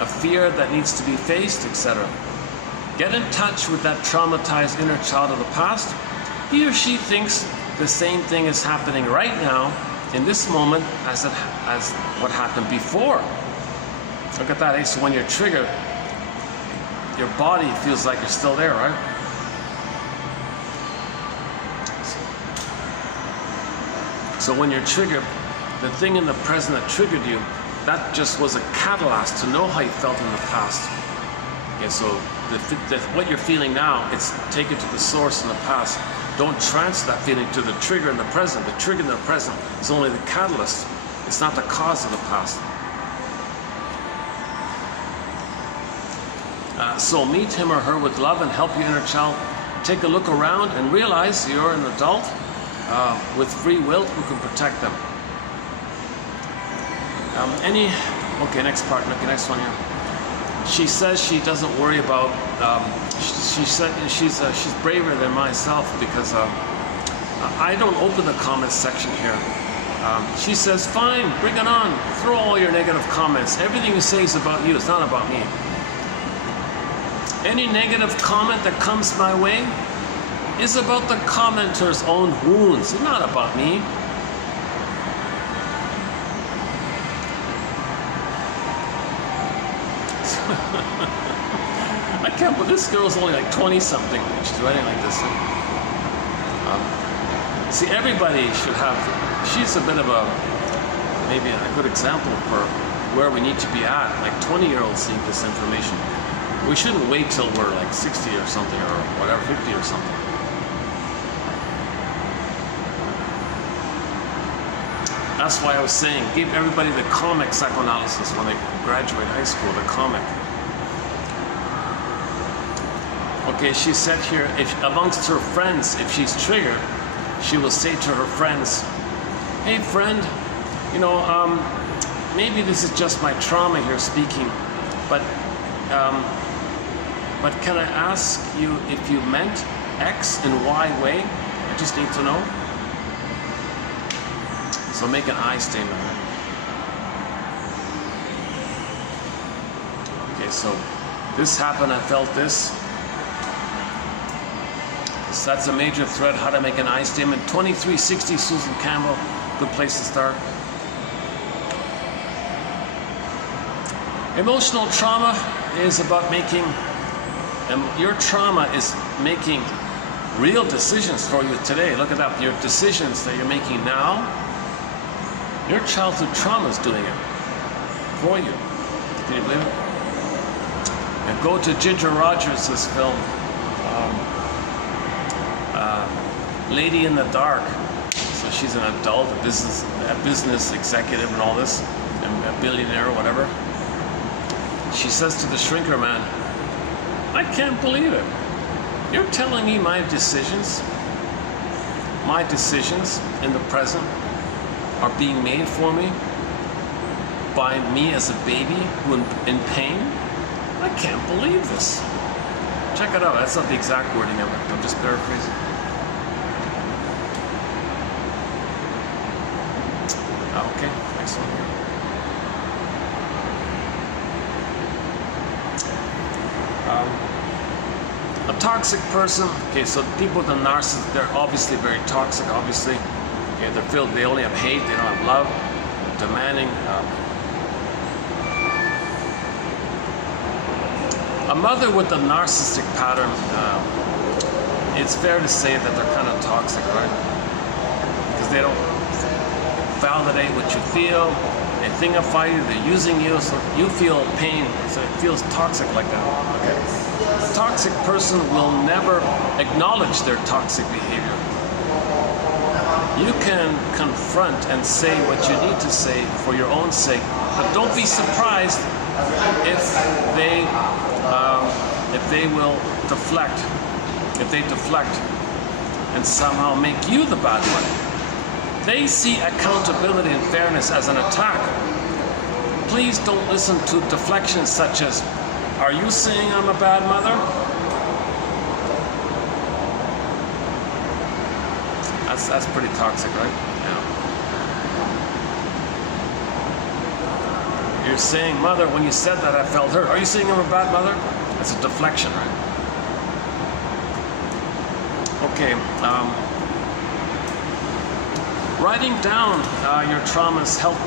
a fear that needs to be faced, etc. Get in touch with that traumatized inner child of the past. He or she thinks the same thing is happening right now in this moment as what happened before. Look at that, eh? So when you're triggered, your body feels like you're still there, right? So when you're triggered, the thing in the present that triggered you, that just was a catalyst to know how you felt in the past. Okay, so what you're feeling now, it's taken to the source in the past. Don't transfer that feeling to the trigger in the present. The trigger in the present is only the catalyst. It's not the cause of the past. So meet him or her with love and help your inner child take a look around and realize you're an adult with free will who can protect them. Okay, next part, okay, next one here. She says she doesn't worry about, she said she's braver than myself because I don't open the comments section here. She says, fine, bring it on, throw all your negative comments. Everything you say is about you, it's not about me. Any negative comment that comes my way is about the commenter's own wounds. It's not about me. I can't believe this girl's only like 20-something when she's writing like this. See, everybody should have, she's a bit of a, maybe a good example for where we need to be at. Like 20-year-olds need this information. We shouldn't wait till we're like 60 or something, or whatever, 50 or something. That's why I was saying, give everybody the comic psychoanalysis when they graduate high school, the comic. Okay, she said here, if amongst her friends, if she's triggered, she will say to her friends, hey friend, you know, maybe this is just my trauma here speaking, but But can I ask you if you meant X and Y way? I just need to know. So make an I statement. Okay, so this happened, I felt this. So that's a major thread, how to make an I statement. 2360 Susan Campbell, good place to start. Emotional trauma is about making, your trauma is making real decisions for you today. Look at that, your decisions that you're making now, your childhood trauma is doing it for you. Can you believe it? And go to Ginger Rogers' film, Lady in the Dark. So she's an adult, a business executive and all this, and a billionaire or whatever. She says to the shrinker man, I can't believe it. You're telling me my decisions in the present are being made for me by me as a baby who in pain? I can't believe this. Check it out. That's not the exact wording of it. I'm just paraphrasing. Okay, next one here. A toxic person. Okay, so people with a narcissist, they're obviously very toxic, obviously. Okay, they're filled, they only have hate, they don't have love, they're demanding. A mother with a narcissistic pattern, it's fair to say that they're kind of toxic, right? Because they don't validate what you feel, they thingify you, they're using you, so you feel pain, so it feels toxic like that. Okay. A toxic person will never acknowledge their toxic behavior. You can confront and say what you need to say for your own sake, but don't be surprised if they will deflect, if they deflect and somehow make you the bad one. They see accountability and fairness as an attack. Please don't listen to deflections such as, are you saying I'm a bad mother? That's pretty toxic, right? Yeah. You're saying, mother, when you said that I felt hurt. Are you saying I'm a bad mother? That's a deflection, right? Okay. Writing down your traumas help.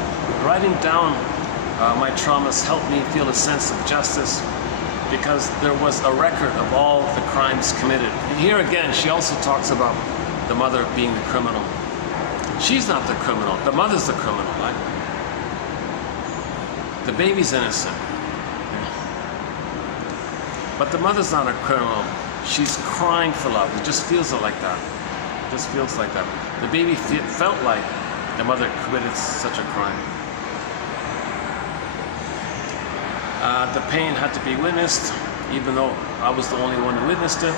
Writing down my traumas helped me feel a sense of justice, because there was a record of all the crimes committed. And here again, she also talks about the mother being the criminal. She's not the criminal. The mother's the criminal, right? The baby's innocent. But the mother's not a criminal. She's crying for love. It just feels like that. It just feels like that. The baby felt like the mother committed such a crime. The pain had to be witnessed, even though I was the only one who witnessed it.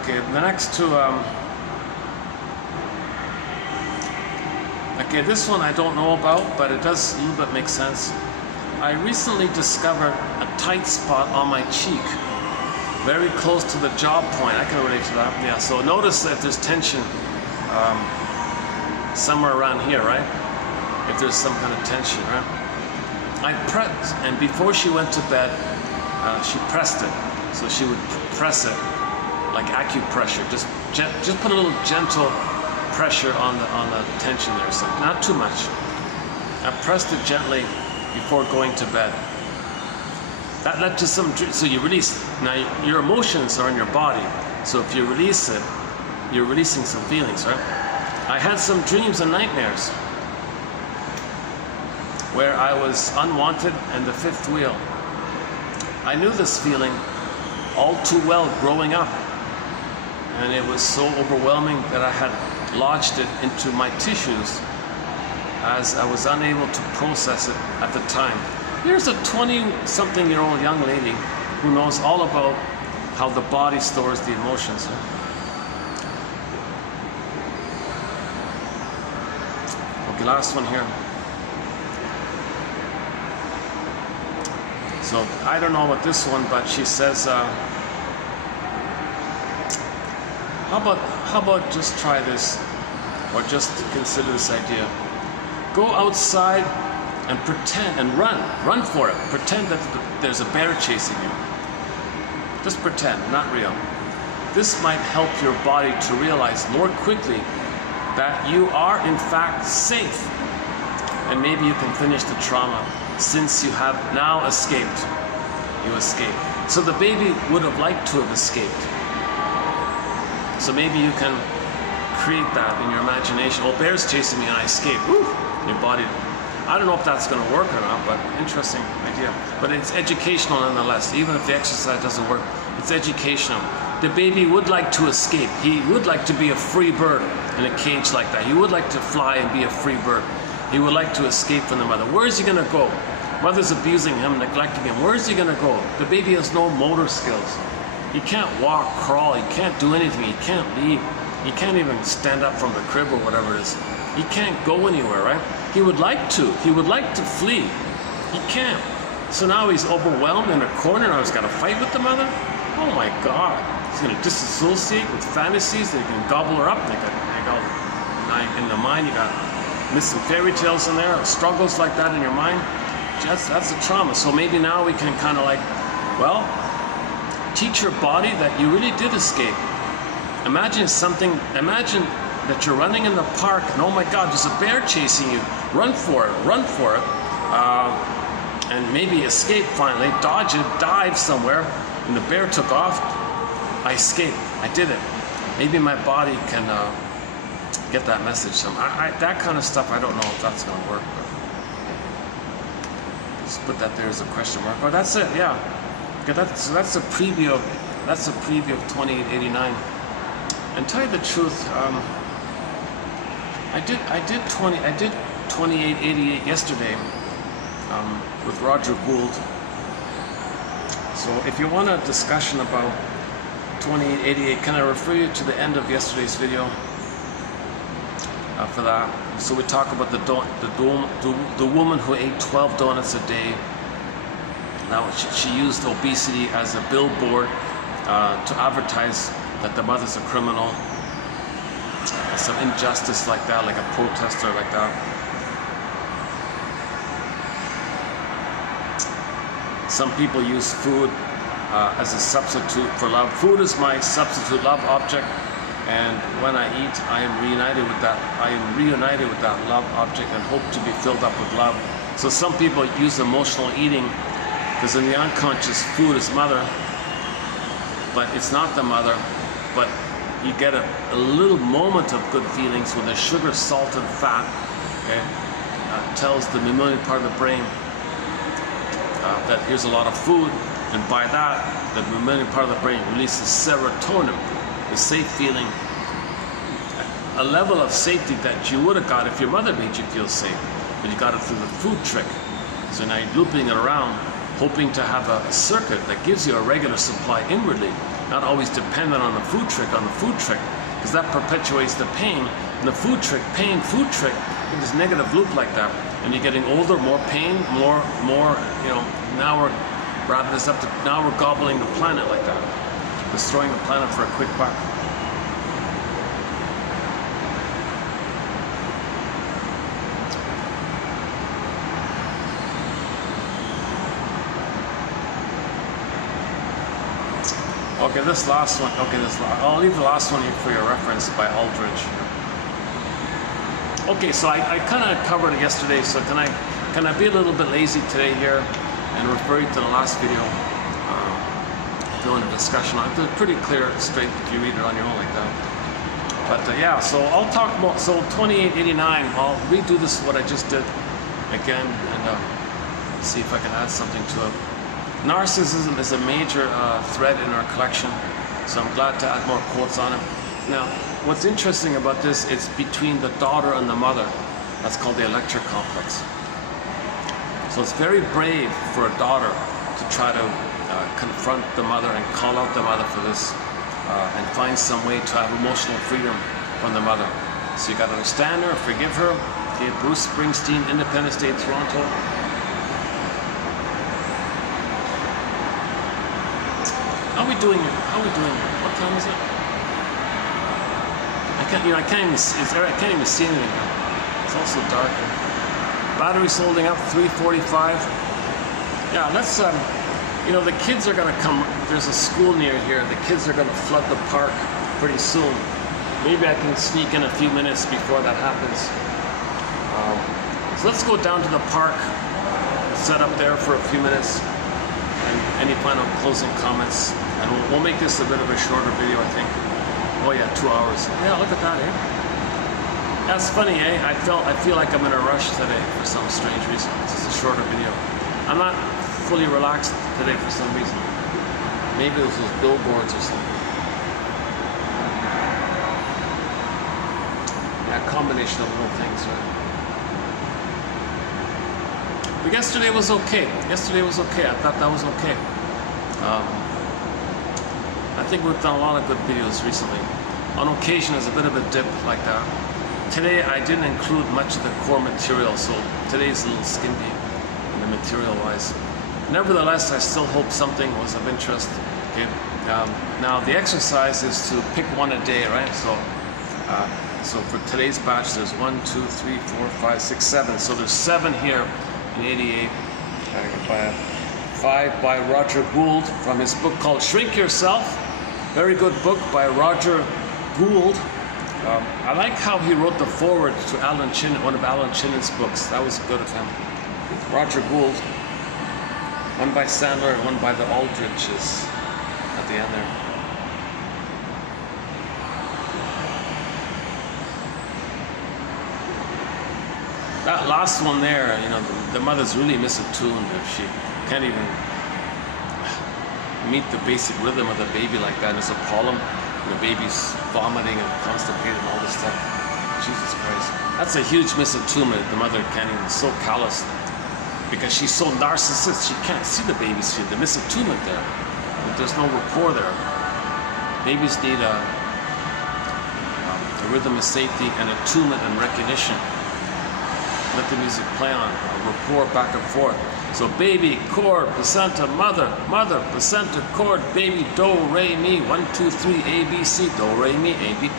Okay, the next two, okay, this one I don't know about, but it does a little bit make sense. I recently discovered a tight spot on my cheek, very close to the jaw point. I can relate to that. Yeah, so notice that there's tension somewhere around here, right? If there's some kind of tension, right? I pressed, and before she went to bed, she pressed it. So she would press it like acupressure. Just put a little gentle pressure on the tension there, so not too much. I pressed it gently before going to bed. That led to some, so you release. Now your emotions are in your body, so if you release it, you're releasing some feelings, right? I had some dreams and nightmares where I was unwanted and the fifth wheel. I knew this feeling all too well growing up, and it was so overwhelming that I had lodged it into my tissues as I was unable to process it at the time. Here's a 20-something-year-old young lady who knows all about how the body stores the emotions. Okay, last one here. So I don't know about this one, but she says, how about just try this, or just consider this idea. Go outside and pretend, and run for it. Pretend that there's a bear chasing you. Just pretend, not real. This might help your body to realize more quickly that you are in fact safe. And maybe you can finish the trauma since you have now escaped. You escaped. So the baby would have liked to have escaped. So maybe you can create that in your imagination. Oh, bear's chasing me and I escape. Woo! Your body. I don't know if that's going to work or not, but interesting idea. But it's educational nonetheless. Even if the exercise doesn't work, it's educational. The baby would like to escape. He would like to be a free bird in a cage like that. He would like to fly and be a free bird. He would like to escape from the mother. Where is he going to go? Mother's abusing him, neglecting him. Where is he going to go? The baby has no motor skills. He can't walk, crawl. He can't do anything. He can't leave. He can't even stand up from the crib or whatever it is. He can't go anywhere, right? He would like to. He would like to flee. He can't. So now he's overwhelmed in a corner. Now he's got to fight with the mother? Oh my God. He's going to disassociate with fantasies that he can gobble her up. In the mind, you got missing fairy tales in there, struggles like that in your mind. That's a trauma. So maybe now we can kind of like, well, teach your body that you really did escape. Imagine that you're running in the park and oh my God, there's a bear chasing you. Run for it. And maybe escape finally, dodge it, dive somewhere, and the bear took off. I escaped. I did it. Maybe my body can get that message. That kind of stuff, I don't know if that's going to work. But just put that there as a question mark. Oh, that's it. Yeah. Okay, so that's a preview of 2889. And tell you the truth, I did 2888 yesterday with Roger Gould. So if you want a discussion about 2888, can I refer you to the end of yesterday's video for that? So we talk about the woman who ate 12 donuts a day. Now she used obesity as a billboard to advertise that the mother's a criminal. Some injustice like that, like a protester like that. Some people use food as a substitute for love. Food is my substitute love object, and when I eat, I am reunited with that love object and hope to be filled up with love. So some people use emotional eating because in the unconscious, food is mother, but it's not the mother. But you get a little moment of good feelings when the sugar, salt, and fat, okay, tells the mammalian part of the brain that here's a lot of food, and by that, the mammalian part of the brain releases serotonin, the safe feeling, a level of safety that you would have got if your mother made you feel safe, but you got it through the food trick. So now you're looping it around, hoping to have a circuit that gives you a regular supply inwardly, not always dependent on the food trick, because that perpetuates the pain. And the food trick, food trick, this negative loop like that. And you're getting older, more pain, more, now we're gobbling the planet like that. Destroying the planet for a quick buck. Okay, this last one. I'll leave the last one here for your reference by Aldridge. Okay, so I kind of covered it yesterday. So can I be a little bit lazy today here and refer you to the last video? If you want a discussion on it, it's pretty clear, straight. If you read it on your own like that. But yeah, so I'll talk more. So 2889. I'll redo this what I just did again and see if I can add something to it. Narcissism is a major thread in our collection, so I'm glad to add more quotes on it. Now, what's interesting about this is between the daughter and the mother. That's called the electric complex. So it's very brave for a daughter to try to confront the mother and call out the mother for this and find some way to have emotional freedom from the mother. So you got to understand her, forgive her. Okay, Bruce Springsteen, Independence Day, Toronto. doing it? How are we doing it? What time is it? I can't even see anything. It's also darker. Battery's holding up, 3:45. Yeah, let's the kids are gonna come. There's a school near here. The kids are gonna flood the park pretty soon. Maybe I can sneak in a few minutes before that happens. So let's go down to the park, set up there for a few minutes, and any final closing comments. And we'll make this a bit of a shorter video, I think. Oh yeah, 2 hours. Yeah, look at that, eh? That's funny, eh? I feel like I'm in a rush today for some strange reason. This is a shorter video. I'm not fully relaxed today for some reason. Maybe it was those billboards or something. Yeah, a combination of little things, right? But yesterday was okay. Yesterday was okay. I thought that was okay. I think we've done a lot of good videos recently. On occasion, there's a bit of a dip like that. Today, I didn't include much of the core material, so today's a little skimpy in the material-wise. Nevertheless, I still hope something was of interest. Okay. Now, the exercise is to pick one a day, right? So for today's batch, there's 1, 2, 3, 4, 5, 6, 7. So there's 7 here in 88. By 5 by Roger Gould from his book called Shrink Yourself. Very good book by Roger Gould. I like how he wrote the foreword to one of Alan Chinnon's books. That was good of him. Roger Gould. One by Sandler and one by the Aldriches at the end there. That last one there, the mother's really misattuned if she can't even meet the basic rhythm of the baby like that. There's a problem. The baby's vomiting and constipated and all this stuff. Jesus Christ. That's a huge misattunement. The mother can't even, so callous. Because she's so narcissistic, she can't see the baby's feet. The misattunement there. But there's no rapport there. Babies need a rhythm of safety and attunement and recognition. Let the music play on, a rapport back and forth. So baby, chord, placenta, mother, mother, placenta, chord, baby, do, re, mi, 1, 2, 3, A, B, C, do, re, mi, A, B.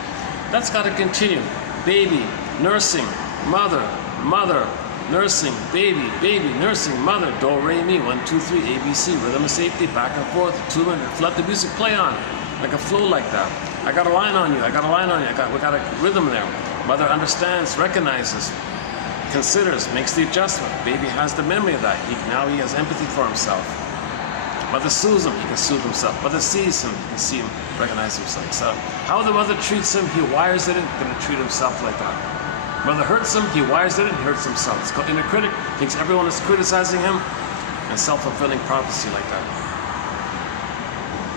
That's got to continue. Baby, nursing, mother, mother, nursing, baby, baby, nursing, mother, do, re, mi, 1, 2, 3, A, B, C, rhythm of safety, back and forth, attunement, let the music play on, like a flow like that. I got a line on you, I got a line on you, we got a rhythm there. Mother understands, recognizes, considers, makes the adjustment. Baby has the memory of that. Now he has empathy for himself. Mother soothes him, he can soothe himself. Mother sees him, he can see him, recognize himself. So how the mother treats him, he wires it in, going to treat himself like that. Mother hurts him, he wires it in, he hurts himself. It's called inner critic, thinks everyone is criticizing him, and self-fulfilling prophecy like that.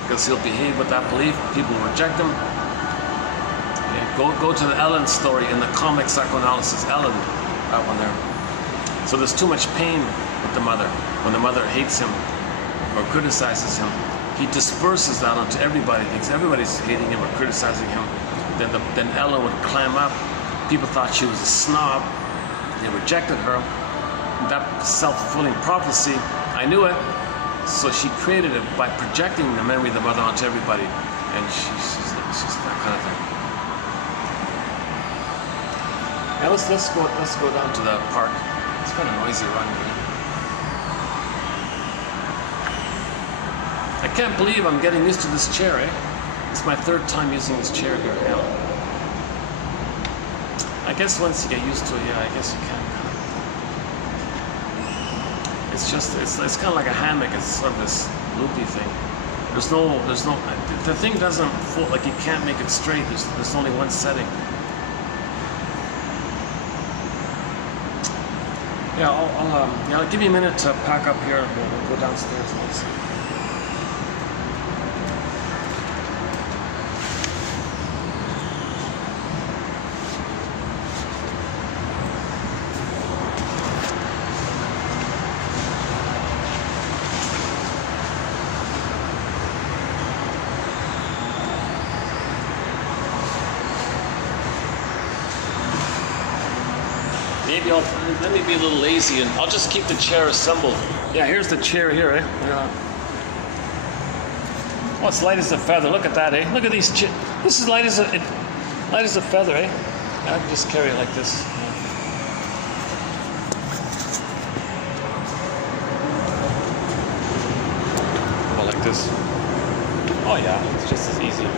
Because he'll behave with that belief, people reject him. Yeah, go to the Ellen story in the comic psychoanalysis, Ellen. That one there. So there's too much pain with the mother. When the mother hates him or criticizes him, he disperses that onto everybody. Thinks everybody's hating him or criticizing him. Then Ellen would clam up. People thought she was a snob. They rejected her. That self-fulfilling prophecy, I knew it. So she created it by projecting the memory of the mother onto everybody. And she's that kind of thing. Now let's go down to the park. It's kind of noisy around here. I can't believe I'm getting used to this chair, eh? It's my 3rd time using this chair here now. I guess once you get used to it, yeah, I guess you can kind of. It's kind of like a hammock. It's sort of this loopy thing. There's no. The thing doesn't fold, like you can't make it straight. There's only one setting. Yeah, I'll give you a minute to pack up here. We'll go downstairs and let's see. Maybe let me be a little lazy and I'll just keep the chair assembled. Yeah, here's the chair here, eh? Yeah. Oh, it's light as a feather. Look at that, eh? Look at these. This is light as a feather, eh? I can just carry it like this. Well, like this. Oh yeah, it's just as easy.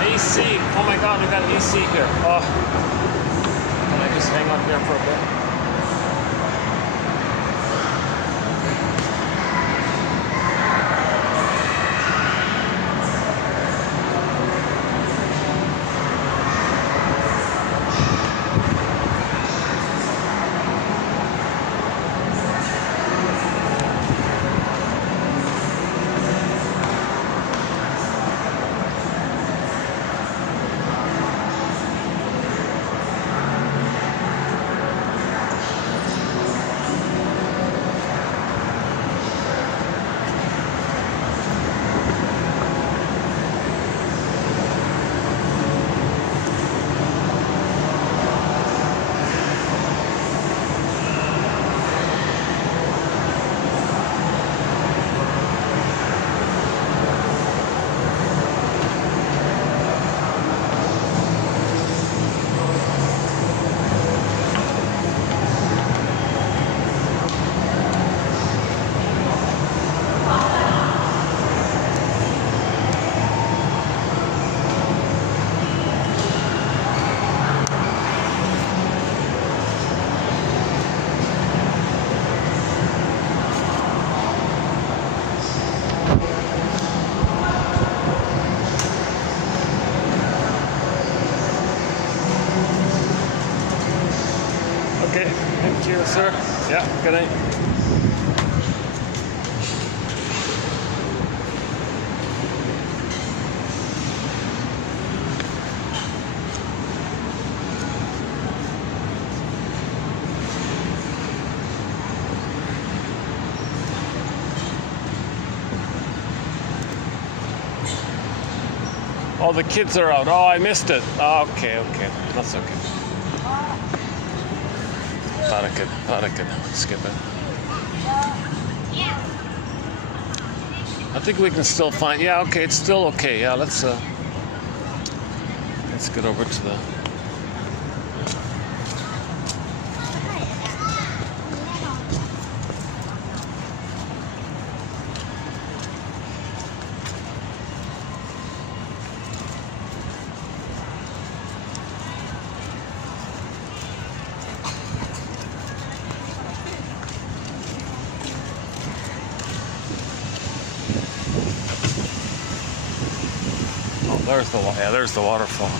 AC. Oh my God, we got an AC here. Oh, can I just hang on here for a bit? Okay, thank you, sir. Yeah, good night. Oh, the kids are out. Oh, I missed it. Oh, okay, that's okay. Thought I could skip it. I think we can still find. Yeah, okay, it's still okay. Yeah, let's get over to the. There's the waterfall.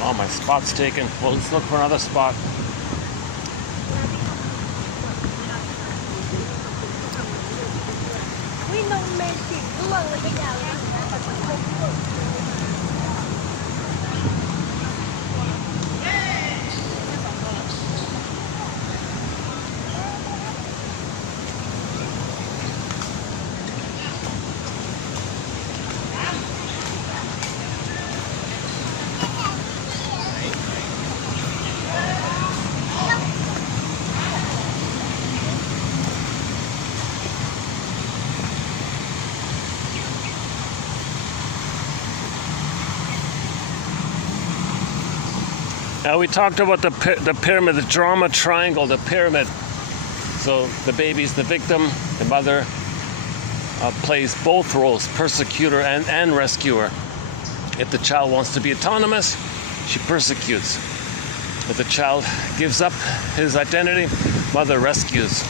Oh, my spot's taken. Well, let's look for another spot. We talked about the pyramid, the drama triangle, the pyramid. So the baby's the victim, the mother plays both roles, persecutor and rescuer. If the child wants to be autonomous, she persecutes. If the child gives up his identity, mother rescues.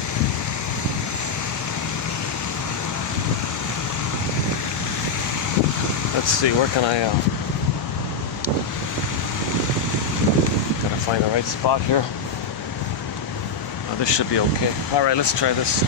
Let's see, where can I... find the right spot here. Oh, this should be okay. All right, let's try this.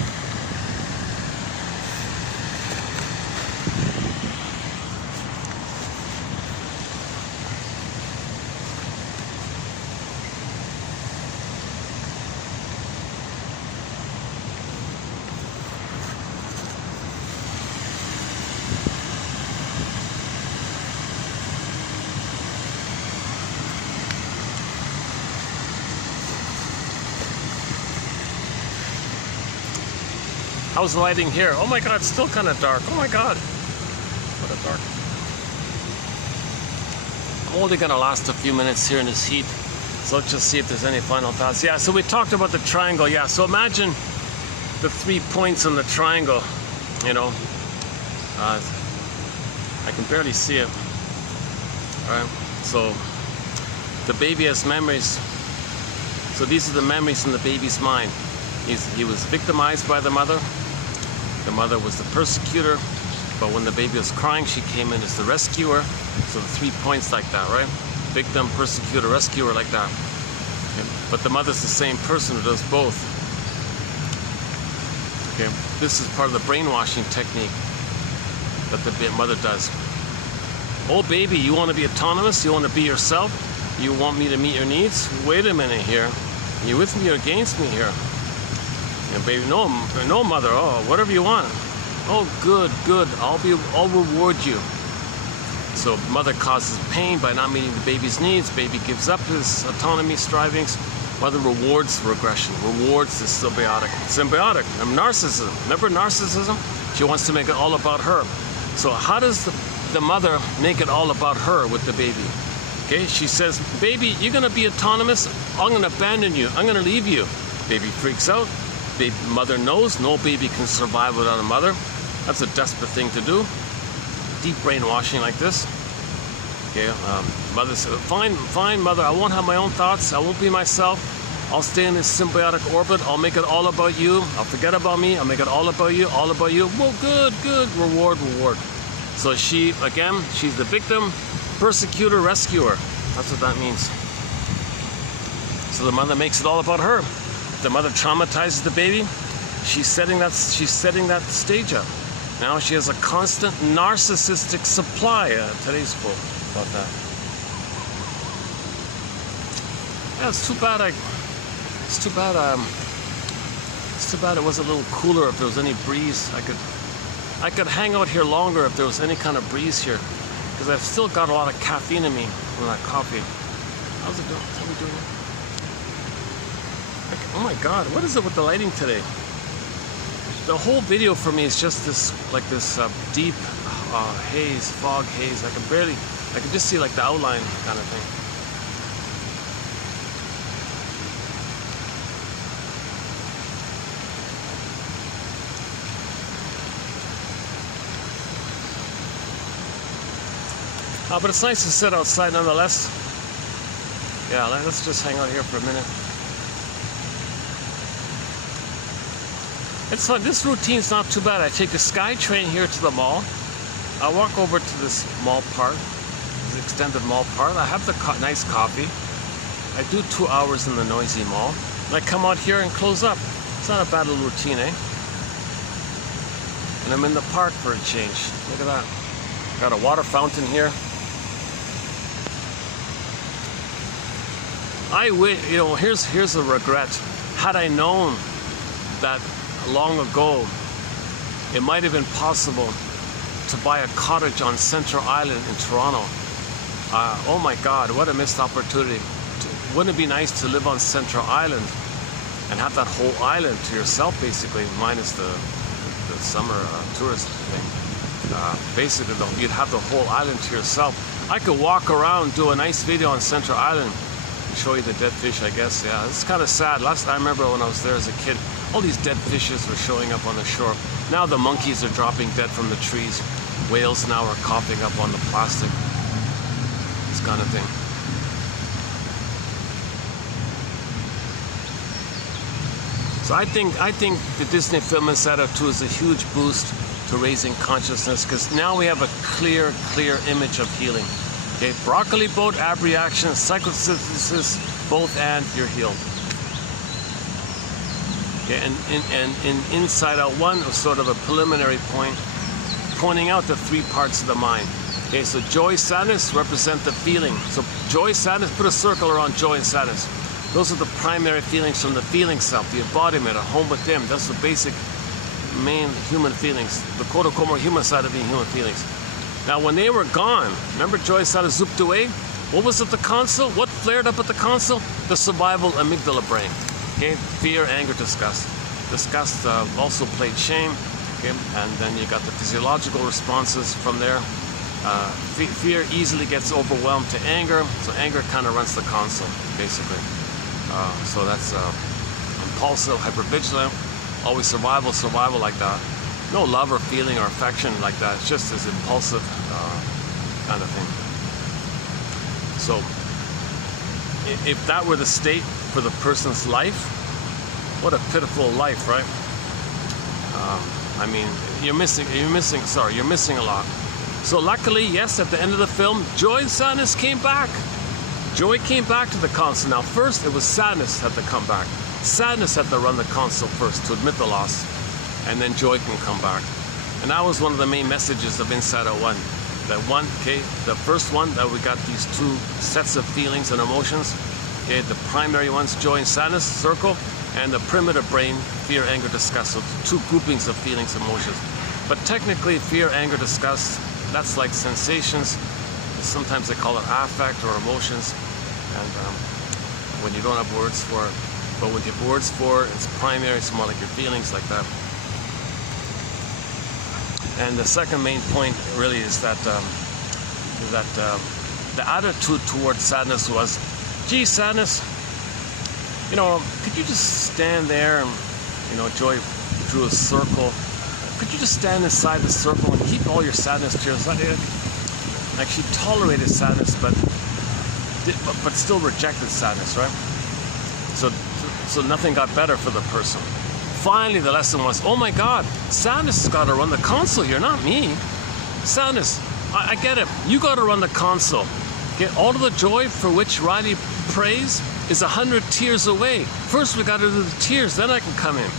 How's the lighting here? Oh my God, it's still kind of dark. Oh my God, what a dark. I'm only gonna last a few minutes here in this heat. So let's just see if there's any final thoughts. Yeah, so we talked about the triangle. Yeah, so imagine the 3 points on the triangle, you know. I can barely see it. All right, so the baby has memories. So these are the memories in the baby's mind. He was victimized by the mother. The mother was the persecutor, but when the baby was crying, she came in as the rescuer. So the 3 points like that, right? Victim, persecutor, rescuer, like that. Okay. But the mother's the same person who does both. Okay. This is part of the brainwashing technique that the mother does. Oh baby, you want to be autonomous? You want to be yourself? You want me to meet your needs? Wait a minute here. Are you with me or against me here? And baby, no mother, oh, whatever you want. Oh, good, I'll reward you. So mother causes pain by not meeting the baby's needs. Baby gives up his autonomy strivings. Mother rewards regression, rewards the symbiotic. And narcissism, remember narcissism? She wants to make it all about her. So how does the mother make it all about her with the baby? Okay, she says, baby, you're gonna be autonomous. I'm gonna abandon you. I'm gonna leave you. Baby freaks out. Mother knows no baby can survive without a mother. That's a desperate thing to do. Deep brainwashing like this. Okay, mother says, fine, mother, I won't have my own thoughts. I won't be myself. I'll stay in this symbiotic orbit. I'll make it all about you. I'll forget about me. I'll make it all about you, all about you. Well, good, reward. So she, again, she's the victim, persecutor, rescuer. That's what that means. So the mother makes it all about her. The mother traumatizes the baby. She's setting that stage up. Now she has a constant narcissistic supply. Today's book about that. Yeah, it's too bad it was a little cooler. If there was any breeze, I could hang out here longer if there was any kind of breeze here, because I've still got a lot of caffeine in me from that coffee. How's it going? How are we doing? Oh my God, what is it with the lighting today? The whole video for me is just this, like this deep haze, fog haze. I can just see like the outline kind of thing. But it's nice to sit outside nonetheless. Yeah, let's just hang out here for a minute. It's fun. This routine's not too bad. I take the SkyTrain here to the mall. I walk over to this mall part, this extended mall part. I have the nice coffee. I do 2 hours in the noisy mall. And I come out here and close up. It's not a bad little routine, eh? And I'm in the park for a change. Look at that. Got a water fountain here. Here's a regret. Had I known that long ago, it might have been possible to buy a cottage on Central Island in Toronto. Oh my God, what a missed opportunity. Wouldn't it be nice to live on Central Island and have that whole island to yourself, basically, minus the summer tourist thing. Basically, though, you'd have the whole island to yourself. I could walk around, do a nice video on Central Island, and show you the dead fish, I guess. Yeah, it's kind of sad. I remember when I was there as a kid, all these dead fishes were showing up on the shore. Now the monkeys are dropping dead from the trees. Whales now are coughing up on the plastic. This kind of thing. So I think the Disney film Insider 2 is a huge boost to raising consciousness, because now we have a clear image of healing. Okay, broccoli boat, ab reaction, psychosynthesis, both and, you're healed. Okay, and in Inside Out 1 was sort of a preliminary point, pointing out the three parts of the mind. Okay, so joy, sadness represent the feeling. So joy, sadness, put a circle around joy and sadness. Those are the primary feelings from the feeling self, the embodiment, a home with them. That's the basic main human feelings, the quote-unquote more human side of being human feelings. Now when they were gone, remember joy, sadness zooped away? What was at the console? What flared up at the console? The survival amygdala brain. Okay, fear, anger, disgust. Disgust also played shame. Okay, and then you got the physiological responses from there. Fear easily gets overwhelmed to anger, so anger kind of runs the console, basically. So that's impulsive, hypervigilant, always survival like that. No love or feeling or affection like that. It's just this impulsive kind of thing. So if that were the state for the person's life, what a pitiful life, right? I mean, you're missing a lot. So luckily, yes, at the end of the film, joy and sadness came back. Joy came back to the console. Now first it was sadness had to come back. Sadness had to run the console first to admit the loss, and then joy can come back. And that was one of the main messages of Inside Out 1. That one, okay, the first one, that we got these two sets of feelings and emotions. Okay, the primary ones, joy and sadness, circle, and the primitive brain, fear, anger, disgust. So two groupings of feelings, emotions. But technically, fear, anger, disgust, that's like sensations. Sometimes they call it affect or emotions. And when you don't have words for it. But when you have words for it, it's primary, it's more like your feelings like that. And the second main point really is that the attitude towards sadness was, gee, sadness, you know, could you just stand there and, you know, Joy drew a circle. Could you just stand inside the circle and keep all your sadness to yourself? Like she tolerated sadness, but still rejected sadness, right? So nothing got better for the person. Finally, the lesson was, oh my God, sadness has got to run the console here, not me. Sadness, I get it. You got to run the console. Get all of the joy for which Riley prays is 100 tears away. First, we got to do the tears, then I can come in.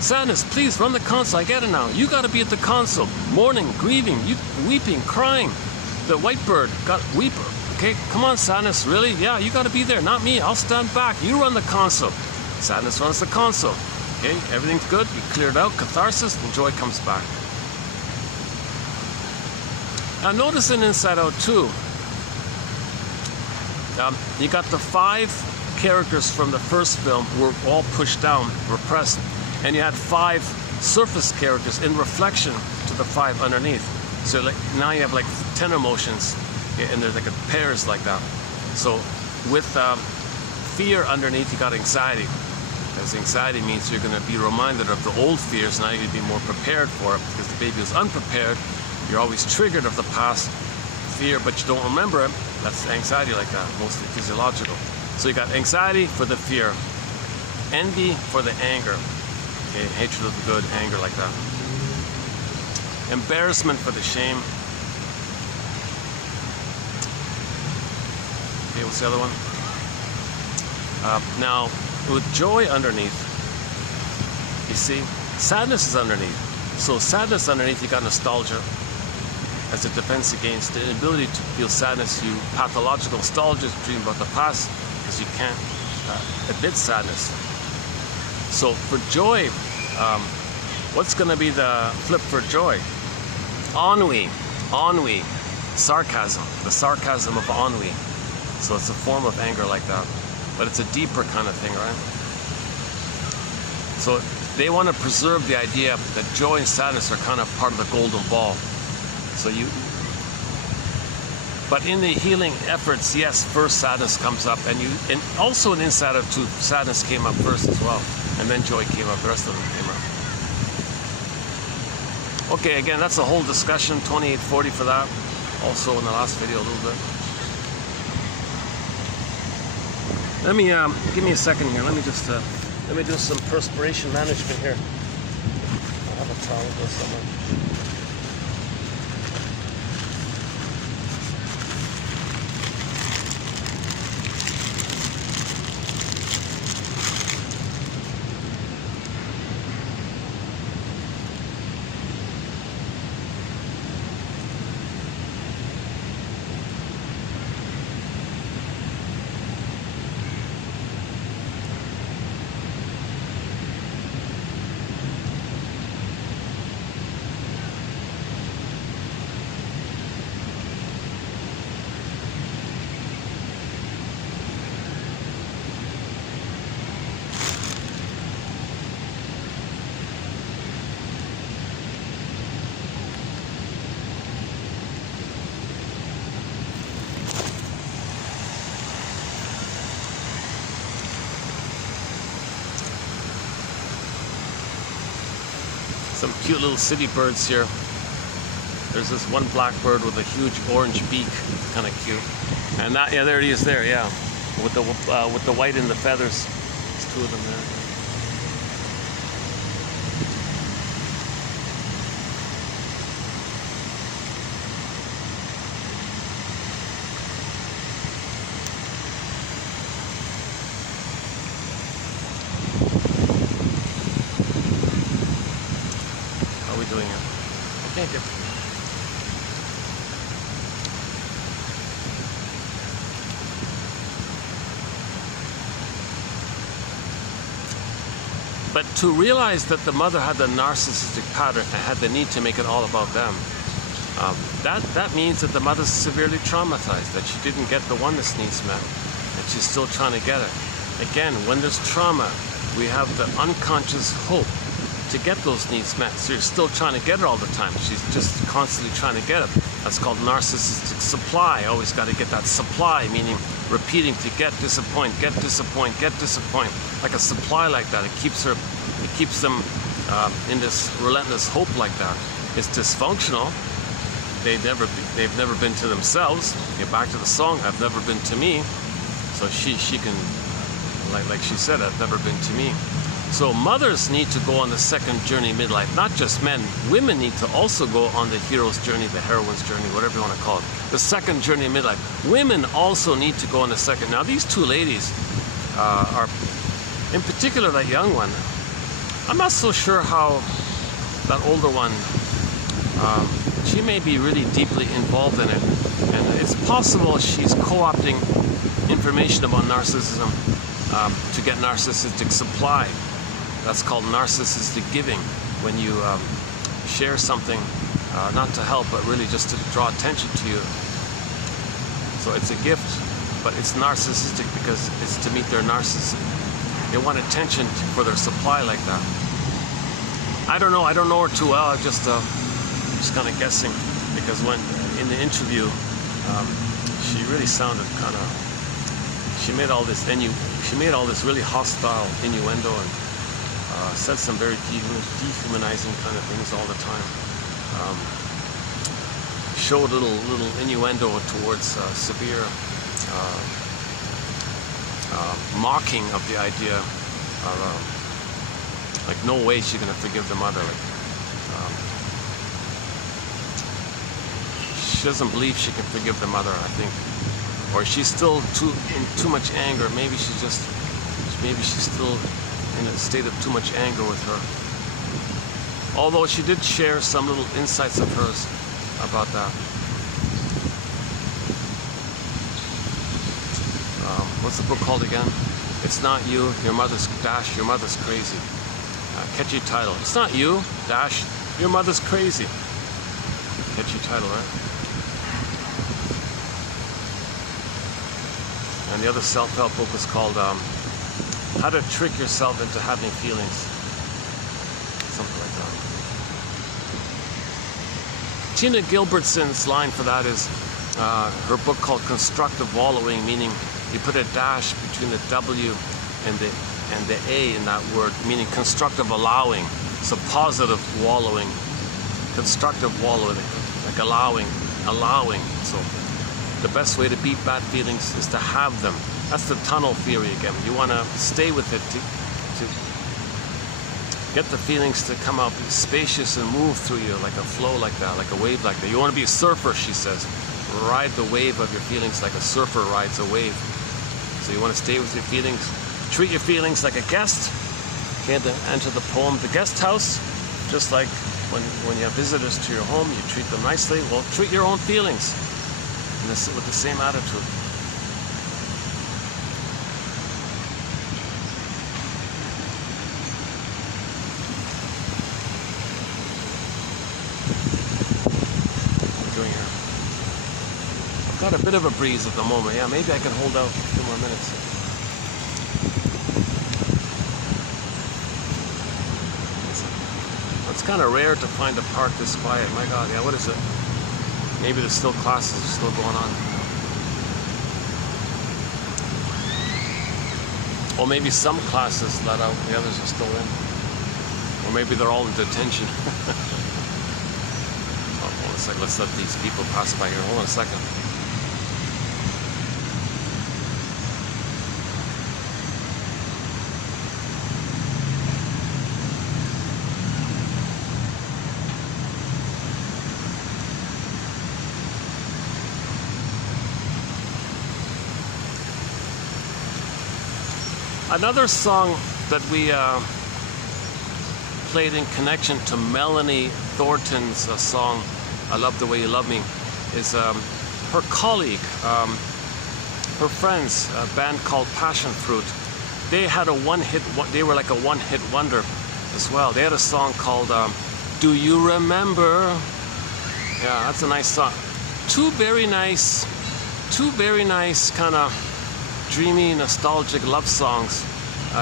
Sadness, please run the console. I get it now. You got to be at the console. Mourning, grieving, you weeping, crying. The white bird got weeper. Okay, come on, sadness, really? Yeah, you got to be there, not me. I'll stand back. You run the console. Sadness runs the console. Okay, everything's good. You cleared out, catharsis, and joy comes back. Now, notice in Inside Out 2, you got the 5 characters from the first film who were all pushed down, repressed, and you had 5 surface characters in reflection to the 5 underneath. So like now you have like 10 emotions, and they're like pairs like that. So with fear underneath, you got anxiety. Because anxiety means you're going to be reminded of the old fears. Now you're going to be more prepared for it. Because the baby was unprepared, you're always triggered of the past fear, but you don't remember it. That's anxiety like that, mostly physiological. So you got anxiety for the fear, envy for the anger, okay, hatred of the good, anger like that. Embarrassment for the shame. Okay, what's the other one? Now, with joy underneath, you see, sadness is underneath. So sadness underneath, you got nostalgia as a defense against the inability to feel sadness. You pathological nostalgia, dream about the past because you can't admit sadness. So for joy, what's going to be the flip for joy? Ennui, sarcasm, the sarcasm of ennui. So it's a form of anger like that. But it's a deeper kind of thing, right? So they want to preserve the idea that joy and sadness are kind of part of the golden ball. So but in the healing efforts, yes, first sadness comes up, and also in Inside Out 2, sadness came up first as well, and then joy came up, the rest of them came up. Okay, again, that's a whole discussion, 2840 for that, also in the last video a little bit. Let me, give me a second here. Let me just, let me do some perspiration management here. I have a towel there somewhere. Some cute little city birds here. There's this one blackbird with a huge orange beak, kind of cute. And that, yeah, there he is there, yeah, with the white in the feathers. There's two of them there. How are we doing here? Okay, good. But to realize that the mother had the narcissistic pattern and had the need to make it all about them, that means that the mother's severely traumatized, that she didn't get the oneness needs met, and she's still trying to get it. Again, when there's trauma, we have the unconscious hope to get those needs met. So you're still trying to get it all the time. She's just constantly trying to get it. That's called narcissistic supply. Always got to get that supply, meaning repeating to get, disappoint, get, disappoint, get, disappoint. Like a supply like that. It keeps them in this relentless hope like that. It's dysfunctional. They've never been to themselves. Get back to the song, I've never been to me. So she can, like she said, I've never been to me. So mothers need to go on the second journey midlife, not just men. Women need to also go on the hero's journey, the heroine's journey, whatever you want to call it. The second journey midlife. Women also need to go on the second. Now these two ladies are, in particular that young one, I'm not so sure how that older one, she may be really deeply involved in it. And it's possible she's co-opting information about narcissism to get narcissistic supply. That's called narcissistic giving, when you share something not to help, but really just to draw attention to you. So it's a gift, but it's narcissistic because it's to meet their narcissism. They want attention for their supply like that. I don't know her too well. I'm just kind of guessing, because when in the interview, she really sounded kind of. She made all this really hostile innuendo and said some very dehumanizing kind of things all the time. Showed a little innuendo towards severe mocking of the idea of like no way she's gonna forgive the mother. Like, she doesn't believe she can forgive the mother, I think. Or she's still in too much anger. Maybe she's still in a state of too much anger with her. Although she did share some little insights of hers about that. What's the book called again? It's Not You, Your Mother's Crazy. Catchy title. It's not you, dash, your mother's crazy. Catchy title, right? And the other self-help book is called How to Trick Yourself into Having Feelings. Something like that. Tina Gilbertson's line for that is her book called Constructive Wallowing, meaning you put a dash between the W and the A in that word, meaning constructive allowing. So positive wallowing, constructive wallowing, like allowing. So the best way to beat bad feelings is to have them. That's the tunnel theory again. You want to stay with it to get the feelings to come out, be spacious and move through you like a flow like that, like a wave like that. You want to be a surfer, she says. Ride the wave of your feelings like a surfer rides a wave. So you want to stay with your feelings. Treat your feelings like a guest. Okay, then enter the poem, The Guest House. Just like when you have visitors to your home, you treat them nicely. Well, treat your own feelings with the same attitude. What are we doing here? I've got a bit of a breeze at the moment. Yeah, maybe I can hold out a few more minutes. It's kind of rare to find a park this quiet. My God, yeah, what is it? Maybe there's still classes still going on. Or maybe some classes let out, the others are still in. Or maybe they're all in detention. Oh, hold on a second. Let's let these people pass by here. Hold on a second. Another song that we played in connection to Melanie Thornton's song, I Love the Way You Love Me, is her colleague, her friends, a band called Passion Fruit. They had they were like a one-hit wonder as well. They had a song called Do You Remember? Yeah, that's a nice song. Two very nice kind of dreamy, nostalgic love songs.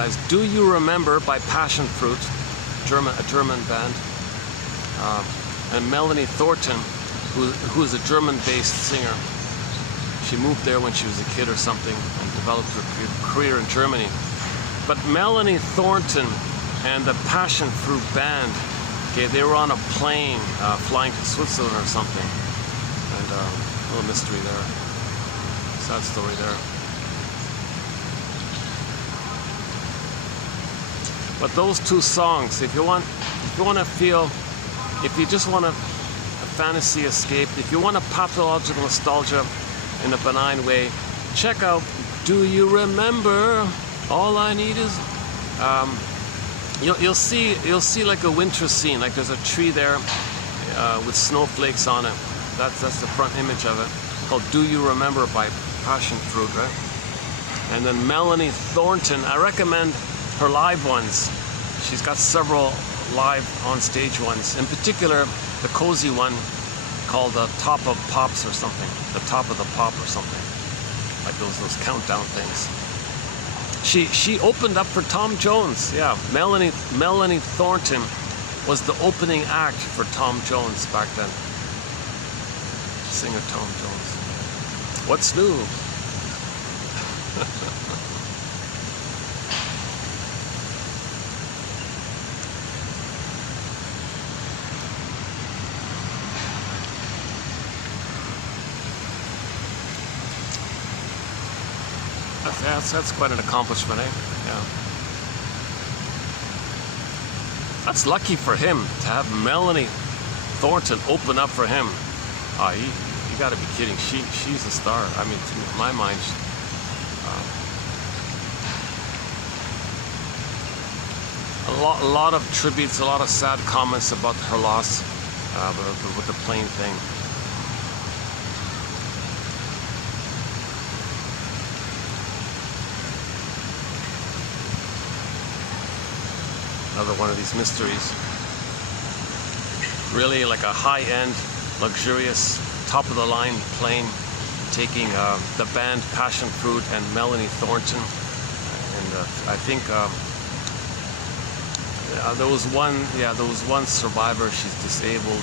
Is Do You Remember by Passion Fruit, a German band, and Melanie Thornton, who is a German-based singer. She moved there when she was a kid or something and developed her career in Germany. But Melanie Thornton and the Passion Fruit band, okay, they were on a plane flying to Switzerland or something, and a little mystery there, sad story there. But those two songs, if you just want a fantasy escape, if you want a pathological nostalgia in a benign way, check out Do You Remember? All I Need Is. You'll see like a winter scene, like there's a tree there with snowflakes on it. That's the front image of it, called Do You Remember by Passion Fruit, right? And then Melanie Thornton, I recommend her live ones. She's got several live on stage ones. In particular, the cozy one called the Top of Pops or something. The Top of the Pop or something. Like those countdown things. She opened up for Tom Jones. Yeah, Melanie Thornton was the opening act for Tom Jones back then. Singer Tom Jones. What's new? That's quite an accomplishment, eh? Yeah. That's lucky for him to have Melanie Thornton open up for him. You got to be kidding. She's a star. I mean, to my mind, a lot of tributes, a lot of sad comments about her loss with the plane thing. Another one of these mysteries. Really like a high-end, luxurious, top-of-the-line plane taking the band Passion Fruit and Melanie Thornton. And I think there was one survivor. She's disabled.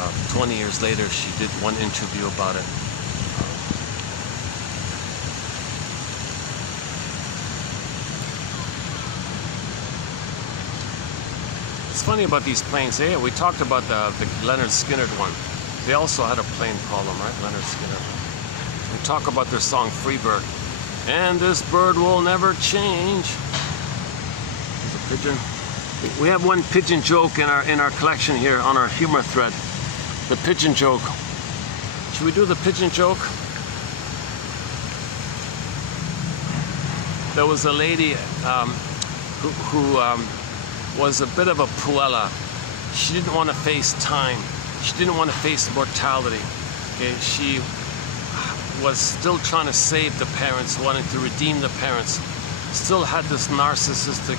And, 20 years later, she did one interview about it. It's funny about these planes. Hey, we talked about the Leonard Skinner one. They also had a plane problem, right? Leonard Skinner. We talk about their song Freebird. And this bird will never change. There's a pigeon. We have one pigeon joke in our collection here on our humor thread. The pigeon joke. Should we do the pigeon joke? There was a lady who was a bit of a puella. She didn't want to face time. She didn't want to face mortality. Okay? She was still trying to save the parents, wanting to redeem the parents. Still had this narcissistic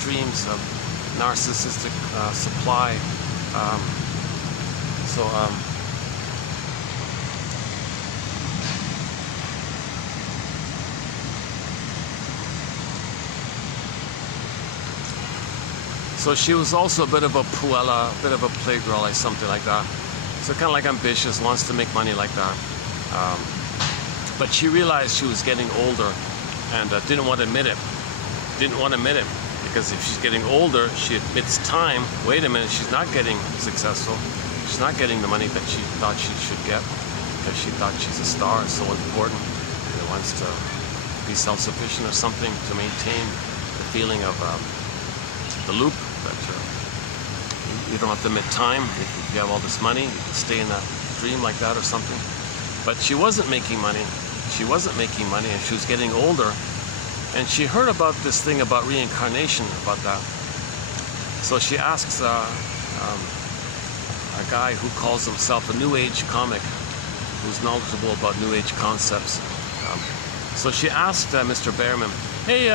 dreams of narcissistic supply. So she was also a bit of a puella, a bit of a playgirl, like something like that. So kind of like ambitious, wants to make money like that. But she realized she was getting older and didn't want to admit it. Didn't want to admit it. because if she's getting older, she admits time. Wait a minute, she's not getting successful. She's not getting the money that she thought she should get because she thought she's a star, it's so important. She wants to be self-sufficient or something to maintain the feeling of the loop that you don't have to admit time. If you have all this money, you can stay in that dream like that or something. But she wasn't making money. She wasn't making money, and she was getting older. And she heard about this thing about reincarnation, about that. So she asks a guy who calls himself a New Age comic, who's knowledgeable about New Age concepts. So she asked Mr. Behrman, hey,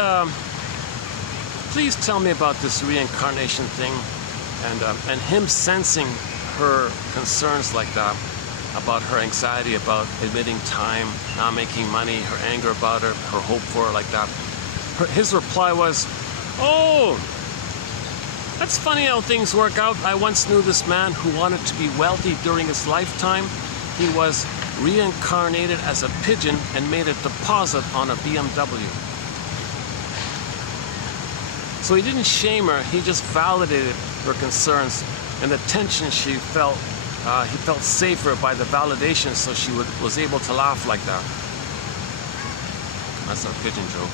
please tell me about this reincarnation thing. And him sensing her concerns like that, about her anxiety about admitting time, not making money, her anger about her hope for her like that. His reply was, oh, that's funny how things work out. I once knew this man who wanted to be wealthy during his lifetime. He was reincarnated as a pigeon and made a deposit on a BMW. So he didn't shame her, he just validated her concerns and the tension she felt. He felt safer by the validation, so she was able to laugh like that. That's a pigeon joke.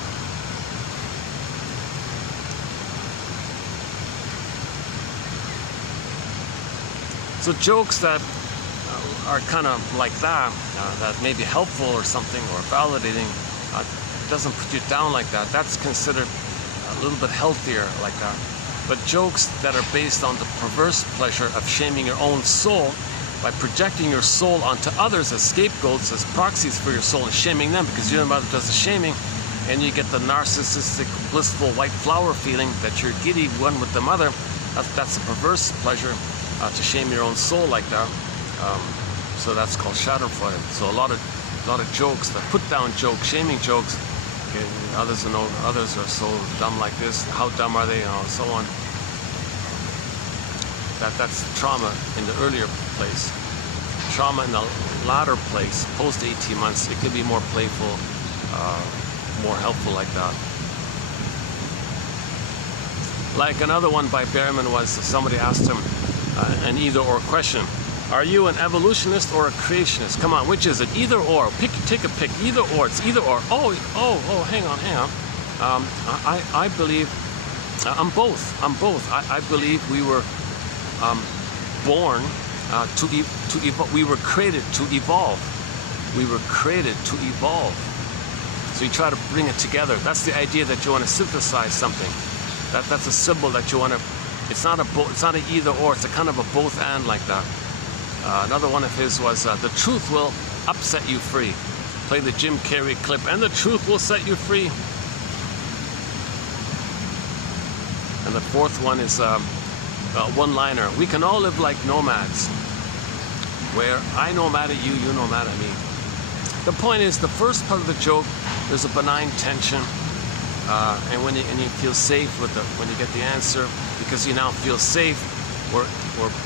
So jokes that are kind of like that, that may be helpful or something, or validating, doesn't put you down like that. That's considered a little bit healthier like that. But jokes that are based on the perverse pleasure of shaming your own soul by projecting your soul onto others as scapegoats, as proxies for your soul, and shaming them because you're the one that does the shaming, and you get the narcissistic, blissful white flower feeling that you're giddy one with the mother. That's a perverse pleasure to shame your own soul like that. So that's called Schadenfreude. So a lot of jokes, the put-down jokes, shaming jokes. Okay, others are so dumb like this. How dumb are they? So on. That's trauma in the earlier place. Trauma in the latter place, post 18 months, it could be more playful, more helpful like that. Like another one by Behrman was, somebody asked him an either-or question. Are you an evolutionist or a creationist? Come on, which is it? Either or. Take a pick. Either or. It's either or. Oh, hang on. I believe I'm both. I believe we were born to evolve. We were created to evolve. We were created to evolve. So you try to bring it together. That's the idea, that you want to synthesize something. That's a symbol that you want to. It's not an either or. It's a kind of a both and like that. Another one of his was, the truth will upset you free. Play the Jim Carrey clip, and the truth will set you free. And the fourth one is one-liner. We can all live like nomads, where I no mad at you, you no mad at me. The point is, the first part of the joke, there's a benign tension, and when you feel safe when you get the answer, because you now feel safe. Or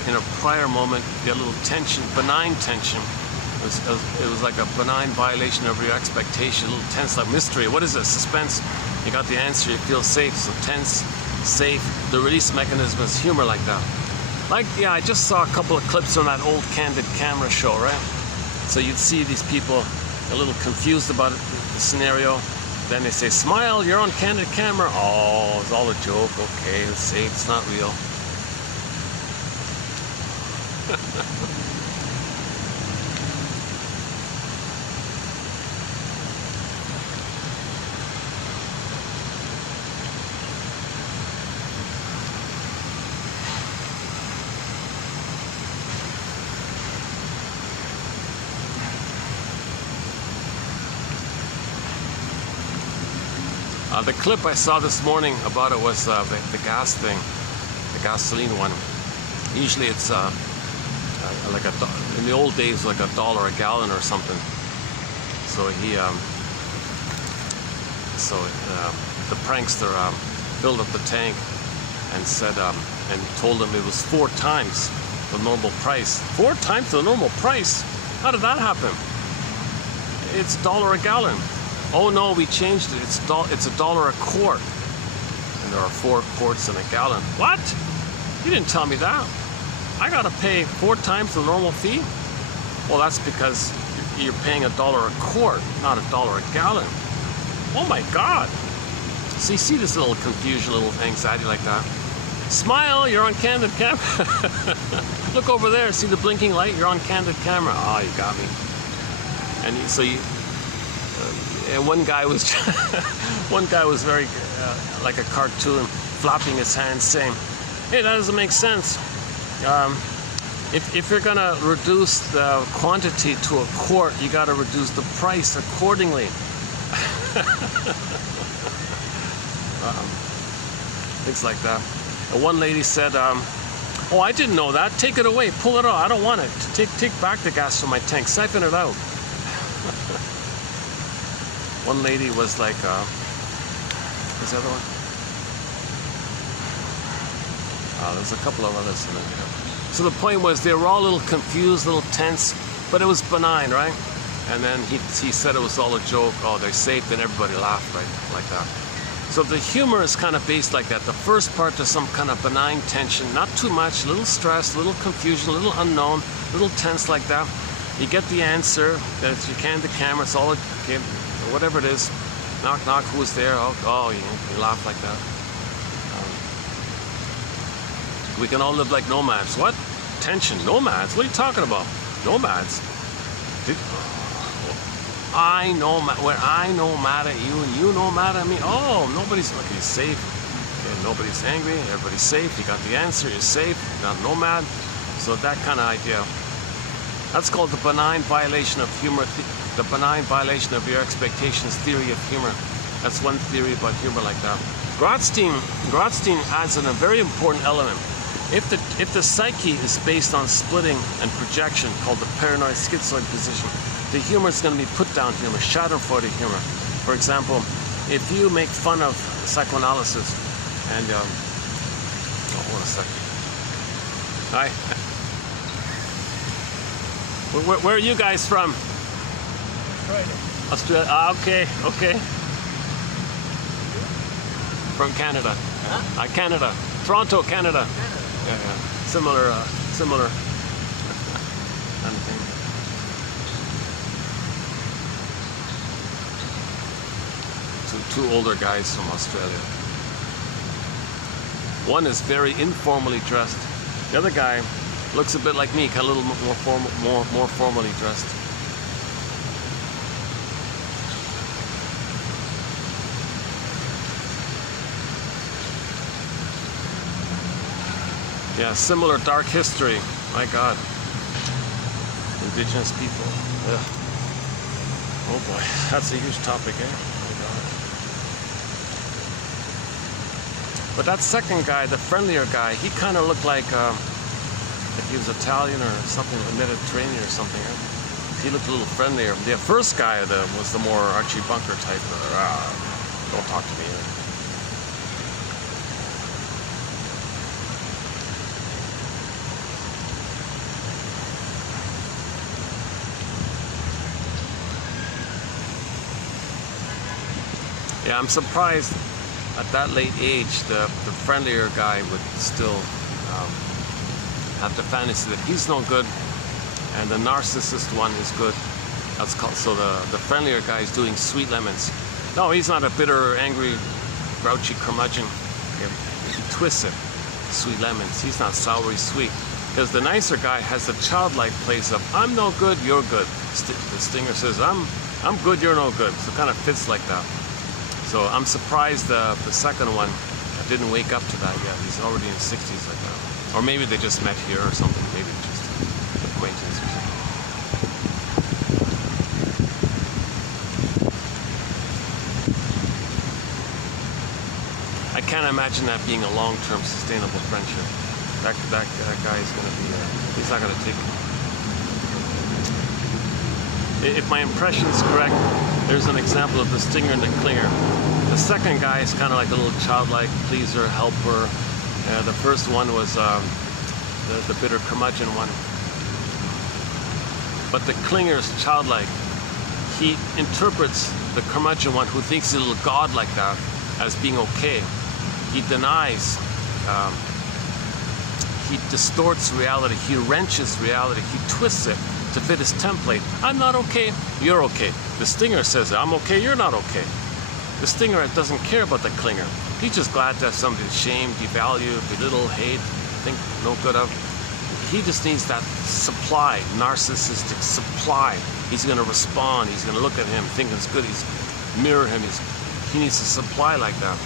in a prior moment, you get a little tension, benign tension. It was like a benign violation of your expectation, a little tense, like mystery. What is it? Suspense. You got the answer, you feel safe, so tense, safe. The release mechanism is humor like that. Like, yeah, I just saw a couple of clips on that old Candid Camera show, right? So you'd see these people a little confused about the scenario. Then they say, smile, you're on Candid Camera. Oh, it's all a joke. Okay, it's safe, it's not real. The clip I saw this morning about it was the gas thing, the gasoline one. Usually it's like in the old days, like $1 a gallon or something. So the prankster filled up the tank and said and told him it was 4 times the normal price. 4 times the normal price? How did that happen? It's $1 a gallon. Oh no, we changed it. It's $1 a quart. and there are 4 quarts in a gallon. What? You didn't tell me that. I gotta pay 4 times the normal fee? Well, that's because you're paying $1 a quart, not $1 a gallon. Oh my God. So you see this little confusion, little anxiety like that. Smile, you're on candid camera. Look over there, see the blinking light? You're on candid camera. Oh, you got me. And and one guy was very like a cartoon, flopping his hands, saying, "Hey, that doesn't make sense. If you're gonna reduce the quantity to a quart, you got to reduce the price accordingly." Things like that. And one lady said, "Oh, I didn't know that. Take it away. Pull it out. I don't want it. Take back the gas from my tank. Siphon it out." One lady was like, what's the other one? There's a couple of others in there. So the point was they were all a little confused, a little tense, but it was benign, right? And then he said it was all a joke. Oh, they're safe, and everybody laughed, right? Like that. So the humor is kind of based like that. The first part, there's some kind of benign tension, not too much, a little stress, a little confusion, a little unknown, a little tense like that. You get the answer, that you can, the camera, it's all okay, whatever it is. Knock, knock, who's there? Oh, you laugh like that. We can all live like nomads. What? Tension, nomads? What are you talking about? Nomads? I know mad at you and you know mad at me. Oh, nobody's okay, safe. Okay, nobody's angry, everybody's safe. You got the answer, you're safe, you're not nomad. So that kind of idea. That's called the benign violation of humor, the benign violation of your expectations theory of humor. That's one theory about humor like that. Grotstein adds in a very important element. If the psyche is based on splitting and projection, called the paranoid schizoid position, the humor is going to be put down humor, schadenfreude humor. For example, if you make fun of psychoanalysis and oh, hold a second. Hi. Where are you guys from? Australia. Okay. From Canada. Huh? Canada. Toronto, Canada. Yeah. Similar kind of thing. Two older guys from Australia. One is very informally dressed. The other guy looks a bit like me, kind of a little more formally dressed. Yeah, similar dark history. My God. Indigenous people. Ugh. Oh boy, that's a huge topic, eh? My God. But that second guy, the friendlier guy, he kind of looked like he was Italian or something, Mediterranean or something. Eh? He looked a little friendlier. The first guy was the more Archie Bunker type. Don't talk to me. Yeah, I'm surprised at that late age the friendlier guy would still have the fantasy that he's no good and the narcissist one is good. That's called, so the friendlier guy is doing sweet lemons. No, he's not a bitter, angry, grouchy curmudgeon. He twists it, sweet lemons. He's not sour, he's sweet. Because the nicer guy has the childlike place of, I'm no good, you're good. The stinger says, I'm good, you're no good. So it kind of fits like that. So I'm surprised the second one didn't wake up to that yet. He's already in his 60s like that. Or maybe they just met here or something. Maybe just acquaintance or something. I can't imagine that being a long-term sustainable friendship. That guy is going to be, he's not going to take it. If my impression is correct, there's an example of the stinger and the clinger. The second guy is kind of like a little childlike pleaser, helper. The first one was the bitter curmudgeon one. But the clinger is childlike. He interprets the curmudgeon one, who thinks he's a little god like that, as being okay. He denies, he distorts reality, he wrenches reality, he twists it to fit his template. I'm not okay, you're okay. The stinger says, I'm okay, you're not okay. The stinger doesn't care about the clinger. He's just glad to have somebody to shame, devalue, belittle, hate, think no good of. He just needs that supply, narcissistic supply. He's going to respond, he's going to look at him, think it's good, he's mirror him, he needs a supply like that.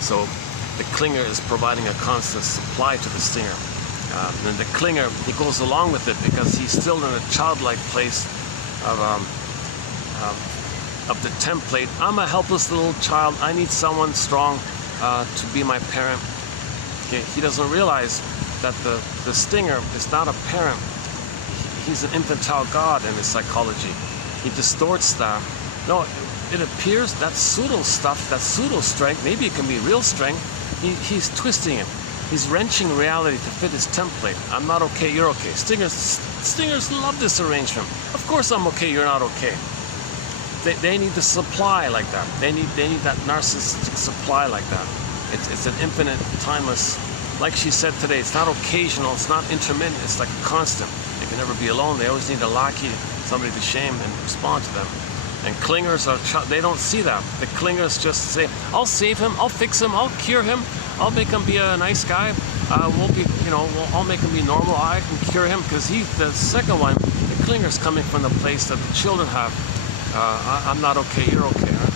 So the clinger is providing a constant supply to the stinger. And the clinger, he goes along with it because he's still in a childlike place of the template. I'm a helpless little child. I need someone strong to be my parent. Okay? He doesn't realize that the stinger is not a parent. He's an infantile god in his psychology. He distorts that. No, it appears that pseudo stuff, that pseudo strength, maybe it can be real strength. He's twisting it. He's wrenching reality to fit his template. I'm not okay, you're okay. Stingers love this arrangement. Of course I'm okay, you're not okay. They need the supply like that. They need that narcissistic supply like that. It's an infinite, timeless, like she said today, it's not occasional, it's not intermittent, it's like constant. They can never be alone. They always need a lackey, somebody to shame and respond to them. And clingers they don't see that. The clingers just say, I'll save him, I'll fix him, I'll cure him, I'll make him be a nice guy. I'll make him be normal. I can cure him because the second one, the clinger's coming from the place that the children have. I'm not okay, you're okay. Huh?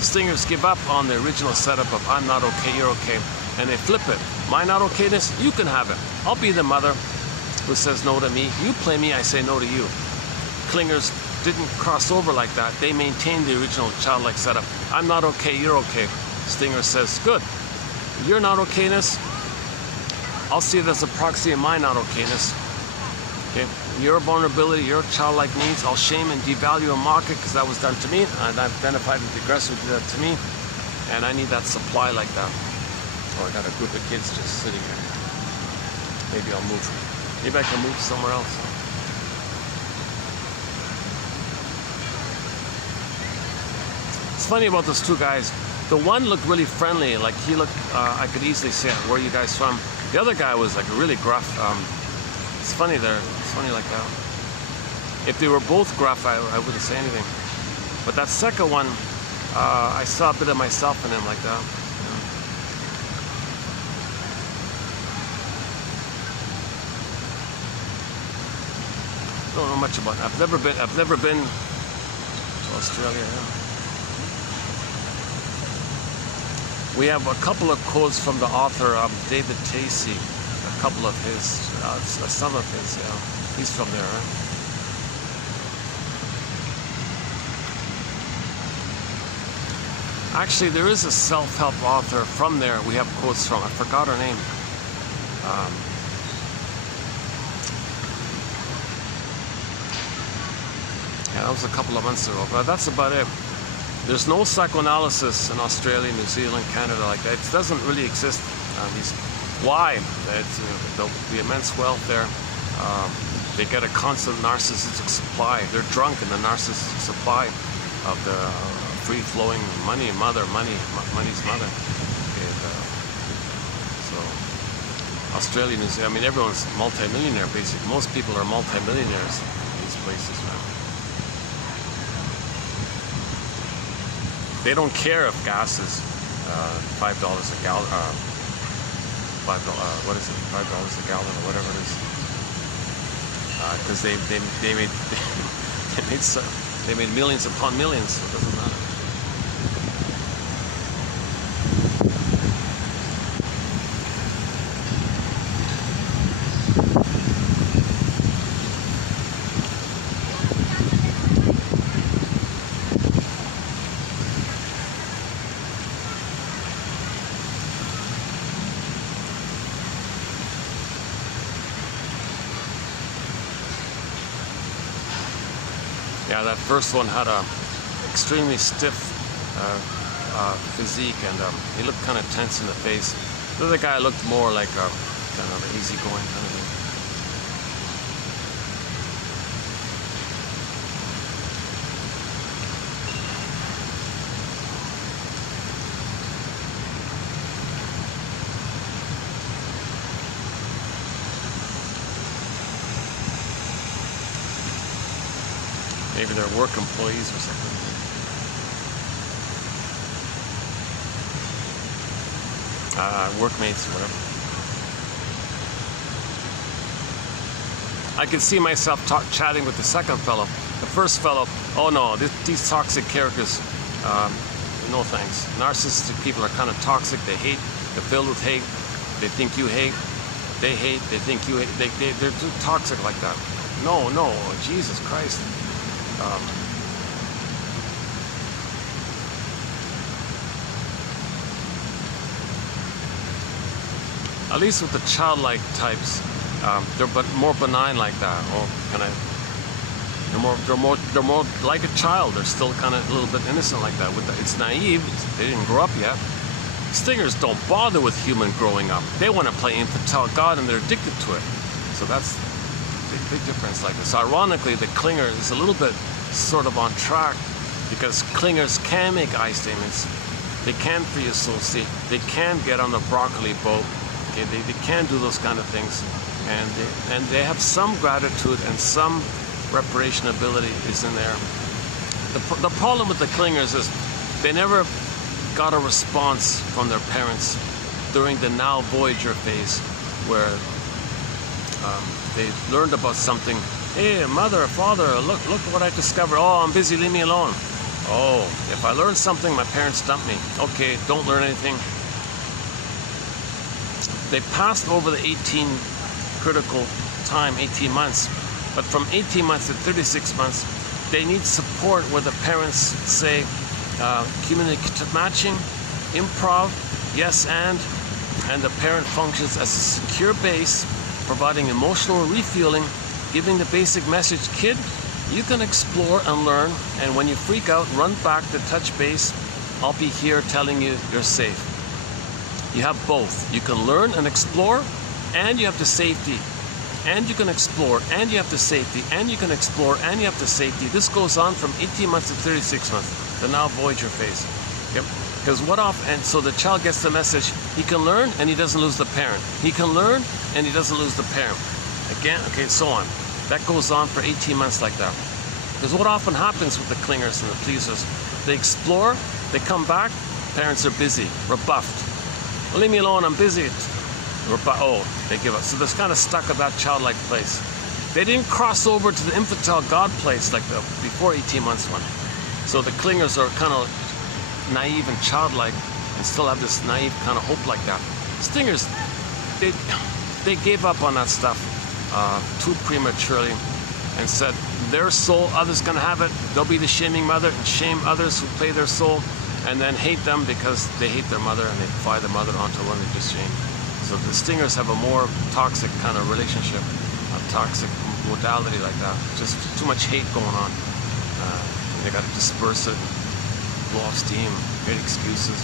Stingers give up on the original setup of I'm not okay, you're okay, and they flip it. My not okayness, you can have it. I'll be the mother who says no to me. You play me, I say no to you. Clingers didn't cross over like that. They maintained the original childlike setup. I'm not okay, you're okay. Stinger says, good. Your not okayness, I'll see it as a proxy of my not okayness. Okay? Your vulnerability, your childlike needs, I'll shame and devalue and mock it because that was done to me. And I've identified with the aggressor who did that to me. And I need that supply like that. Oh, I got a group of kids just sitting here. Maybe I'll move. Maybe I can move somewhere else. It's funny about those two guys. The one looked really friendly, like he looked, I could easily say, where are you guys from? The other guy was like really gruff. It's funny like that. If they were both gruff, I wouldn't say anything. But that second one, I saw a bit of myself in him like that. Don't know much about it. I've never been to Australia. Yeah. We have a couple of quotes from the author, David Tacey. A couple of his, some of his. He's from there. Right? Actually, there is a self-help author from there. We have quotes from. I forgot her name. Yeah, that was a couple of months ago, but that's about it. There's no psychoanalysis in Australia, New Zealand, Canada like that. It doesn't really exist. Why? It's the immense wealth there. They get a constant narcissistic supply. They're drunk in the narcissistic supply of the free-flowing money's mother. Okay, so Australia, New Zealand, I mean, everyone's multi-millionaire basically. Most people are multi-millionaires in these places, right? They don't care if gas is $5 a gallon. What is it? $5 a gallon or whatever it is. Because they made millions upon millions, so it doesn't matter. Yeah, that first one had a extremely stiff physique, and he looked kind of tense in the face. The other guy looked more like a kind of easygoing kind of thing. Maybe they're work employees or something. Workmates or whatever. I could see myself chatting with the second fellow. The first fellow, oh no, these toxic characters, no thanks. Narcissistic people are kind of toxic. They hate. They're filled with hate. They think you hate. They hate. They think you hate. They're too toxic like that. No, Jesus Christ. At least with the childlike types, they're more benign like that, or kind of they're more like a child. They're still kind of a little bit innocent like that. It's naive. They didn't grow up yet. Stingers don't bother with human growing up. They want to play infantile God, and they're addicted to it. So that's a big difference like this. Ironically, the clinger is a little bit sort of on track, because clingers can make I statements. They can free associate. They can get on the broccoli boat. Okay, they can do those kind of things, and they have some gratitude and some reparation ability is in there. The problem with the clingers is they never got a response from their parents during the now Voyager phase, where they learned about something. Hey, mother, father, look what I discovered. Oh, I'm busy, leave me alone. Oh, if I learn something, my parents dump me. Okay, don't learn anything. They passed over the 18 critical time, 18 months. But from 18 months to 36 months, they need support where the parents say communicative matching, improv, yes and the parent functions as a secure base, providing emotional refueling, giving the basic message, kid, you can explore and learn, and when you freak out, run back to touch base. I'll be here telling you you're safe. You have both. You can learn and explore, and you have the safety. And you can explore, and you have the safety, and you can explore, and you have the safety. This goes on from 18 months to 36 months, the now Voyager phase. Yep. Because and so the child gets the message, he can learn and he doesn't lose the parent. He can learn and he doesn't lose the parent. Again, okay, so on. That goes on for 18 months like that. Because what often happens with the clingers and the pleasers, they explore, they come back, parents are busy, rebuffed. Well, leave me alone, I'm busy. Oh, they give up. So they're kind of stuck at that childlike place. They didn't cross over to the infantile God place like the before 18 months one. So the clingers are kind of naive and childlike and still have this naive kind of hope like that. Stingers, they gave up on that stuff too prematurely and said their soul, others can have it. They'll be the shaming mother and shame others who play their soul, and then hate them because they hate their mother and they defy the mother onto religious shame. So the stingers have a more toxic kind of relationship, a toxic modality like that. Just too much hate going on. They got to disperse it, blow off steam, create excuses,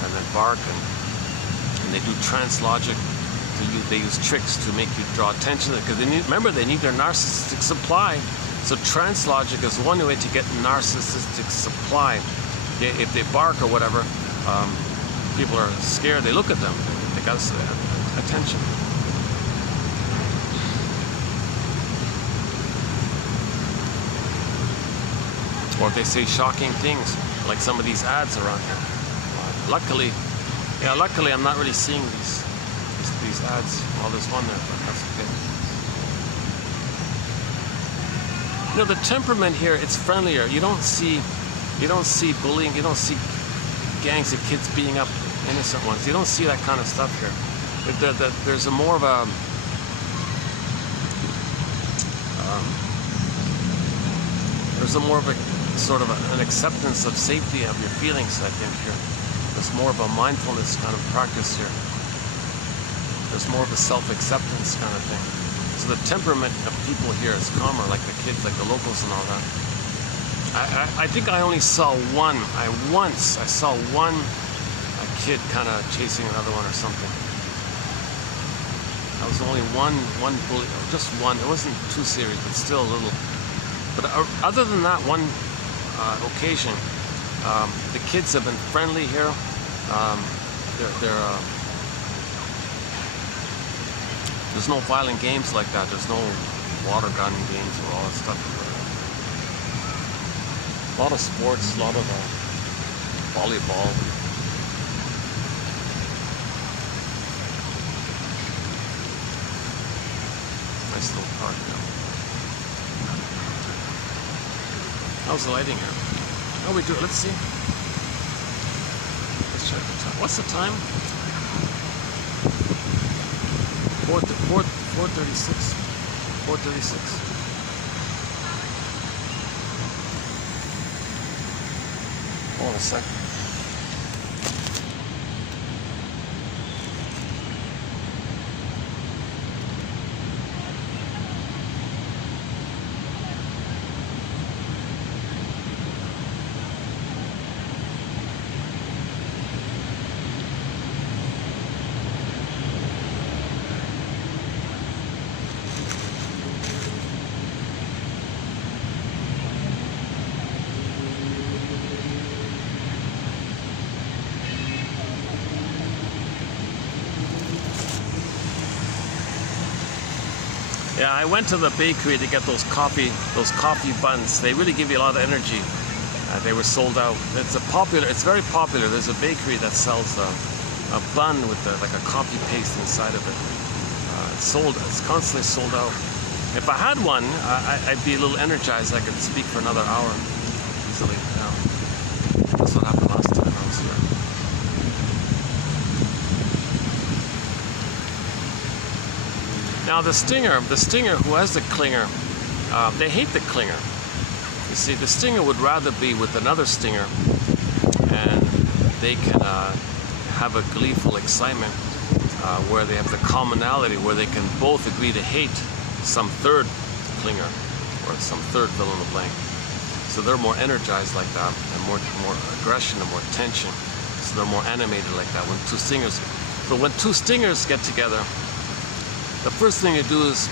and then bark. And they do trance logic. They use tricks to make you draw attention, because remember they need their narcissistic supply. So trance logic is one way to get narcissistic supply. If they bark or whatever, people are scared. They look at them. They got attention. Or if they say shocking things, like some of these ads around here. Luckily I'm not really seeing these ads. Well, there's one there, but that's okay. You know, the temperament here, it's friendlier. You don't see bullying. You don't see gangs of kids beating up innocent ones. You don't see that kind of stuff here. There's a more of a sort of an acceptance of safety of your feelings, I think, here. There's more of a mindfulness kind of practice here. There's more of a self-acceptance kind of thing. So the temperament of people here is calmer, like the kids, like the locals and all that. I think I only saw one. I saw one kid kind of chasing another one or something. That was only one bully, just one. It wasn't too serious, but still a little. But other than that one occasion, the kids have been friendly here. There's no violent games like that. There's no water gun games or all that stuff. A lot of sports, a lot of volleyball. Nice little park now. How's the lighting here? How we do it? Let's see. Let's check the time. What's the time? 4:36. 4:36. Hold on a second. Yeah, I went to the bakery to get those coffee buns. They really give you a lot of energy. They were sold out. It's very popular. There's a bakery that sells a bun with like a coffee paste inside of it. It's constantly sold out. If I had one, I'd be a little energized. I could speak for another hour easily. That's what happened last time I was here. Now the stinger who has the clinger, they hate the clinger. You see, the stinger would rather be with another stinger, and they can have a gleeful excitement where they have the commonality, where they can both agree to hate some third clinger or some third fill in the blank. So they're more energized like that, and more aggression and more tension. So they're more animated like that when two stingers get together. The first thing you do is,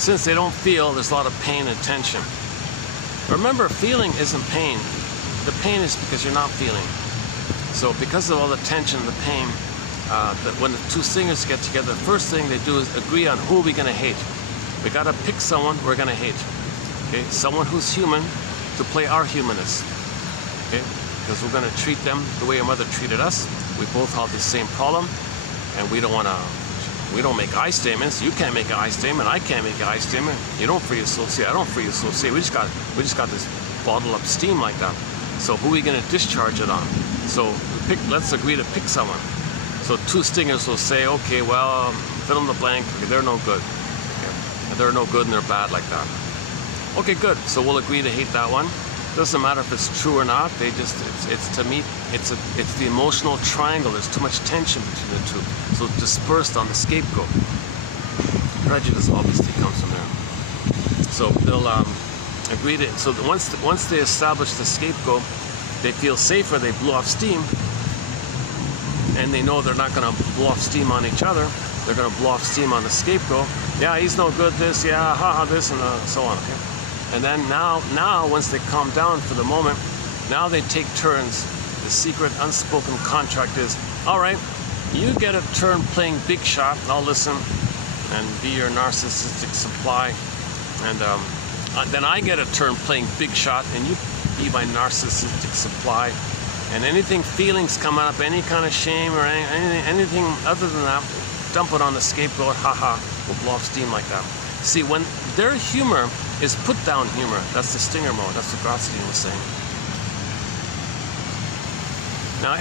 since they don't feel, there's a lot of pain and tension. Remember, feeling isn't pain. The pain is because you're not feeling. So because of all the tension and the pain, when the two stingers get together, the first thing they do is agree on who are we going to hate. We got to pick someone we're going to hate. Okay? Someone who's human to play our humanness. Okay? Because we're going to treat them the way our mother treated us. We both have the same problem, and we don't make I statements. You can't make an I statement. I can't make an I statement. You don't free associate. I don't free associate. We just got this bottled up steam like that. So who are we going to discharge it on? So let's agree to pick someone. So two stingers will say, okay, well, fill in the blank. Okay, they're no good. Okay. They're no good and they're bad like that. Okay, good. So we'll agree to hate that one. Doesn't matter if it's true or not. To me, it's the emotional triangle. There's too much tension between the two. So it's dispersed on the scapegoat. Prejudice obviously comes from there. So they'll agree to. So once they establish the scapegoat, they feel safer. They blow off steam, and they know they're not going to blow off steam on each other. They're going to blow off steam on the scapegoat. Yeah, he's no good. This. Yeah, haha. This and so on. Okay. And then now, once they calm down for the moment, now they take turns. The secret unspoken contract is, all right, you get a turn playing big shot. I'll listen and be your narcissistic supply. And then I get a turn playing big shot, and you be my narcissistic supply. And anything feelings come up, any kind of shame or anything other than that, dump it on the scapegoat. Haha, we'll blow off steam like that. See, when their humor is put down humor, that's the stinger mode. That's what Grotstein was saying. Now,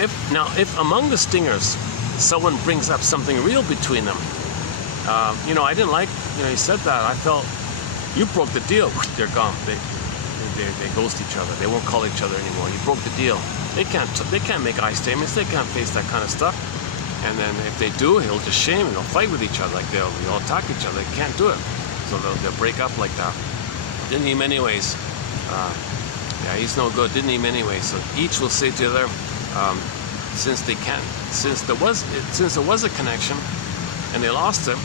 if among the stingers someone brings up something real between them, I didn't like, he said that. I felt you broke the deal. They're gone. They ghost each other. They won't call each other anymore. You broke the deal. They can't make I statements. They can't face that kind of stuff. And then if they do, he'll just shame and they'll fight with each other. Like they'll attack each other. They can't do it. So they'll break up like that. Didn't he many ways? Yeah, he's no good. Didn't he many ways? So each will say to the other, since there was a connection, and they lost it.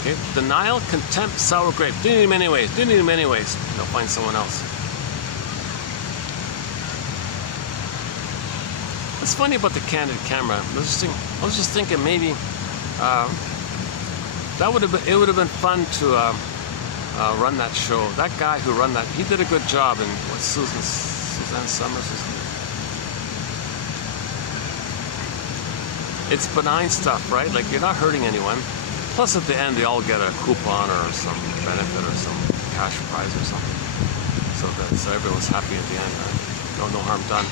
Okay, denial, contempt, sour grape. Didn't he many ways? Didn't he many ways? They'll find someone else. It's funny about the candid camera. I was just thinking maybe it would have been fun to run that show. That guy who run that, he did a good job. And Susan Suzanne Summers is here. It's benign stuff, right? Like, you're not hurting anyone. Plus, at the end, they all get a coupon or some benefit or some cash prize or something. So everyone's happy at the end, right? No harm done.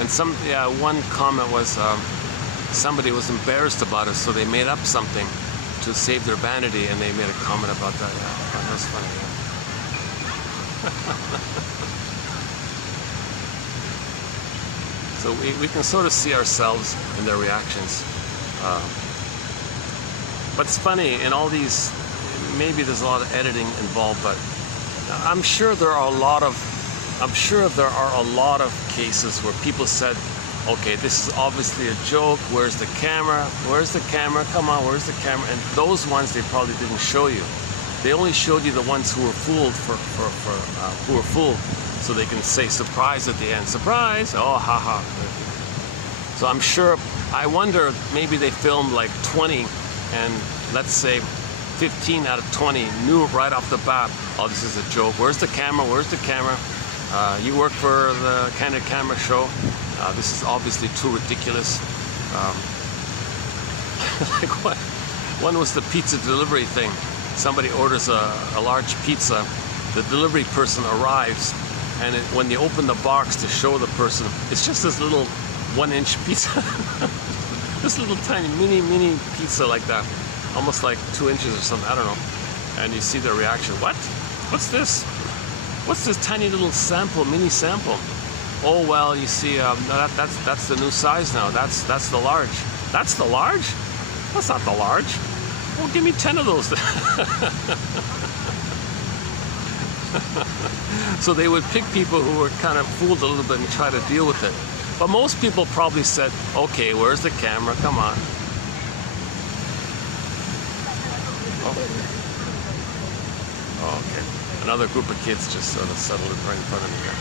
And one comment was somebody was embarrassed about it, so they made up something to save their vanity, and they made a comment about that. Yeah, I thought that was funny. Yeah. So we can sort of see ourselves in their reactions. But it's funny, in all these, maybe there's a lot of editing involved, but I'm sure there are a lot of cases where people said, okay, this is obviously a joke, where's the camera? Where's the camera? Come on, where's the camera? And those ones they probably didn't show you. They only showed you the ones who were fooled so they can say surprise at the end. Surprise! Oh, haha. So I'm sure, I wonder, maybe they filmed like 20, and let's say 15 out of 20 knew right off the bat, oh, this is a joke. Where's the camera? Where's the camera? You work for the Candid Camera show. This is obviously too ridiculous. Like one was the pizza delivery thing. Somebody orders a large pizza. The delivery person arrives, and when they open the box to show the person, it's just this little 1-inch pizza. This little tiny mini pizza like that. Almost like 2 inches or something, I don't know. And you see their reaction. What? What's this? What's this tiny little sample, mini sample? Oh, well, you see, no, that's the new size now. That's the large. That's the large? That's not the large. Well, give me 10 of those. So they would pick people who were kind of fooled a little bit and try to deal with it. But most people probably said, okay, where's the camera? Come on. Oh, okay. Another group of kids just sort of settled right in front of me here.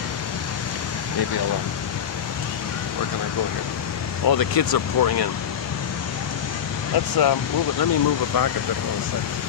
Maybe I'll, where can I go here? Oh, the kids are pouring in. Let's move it. Let me move it back a bit for a second.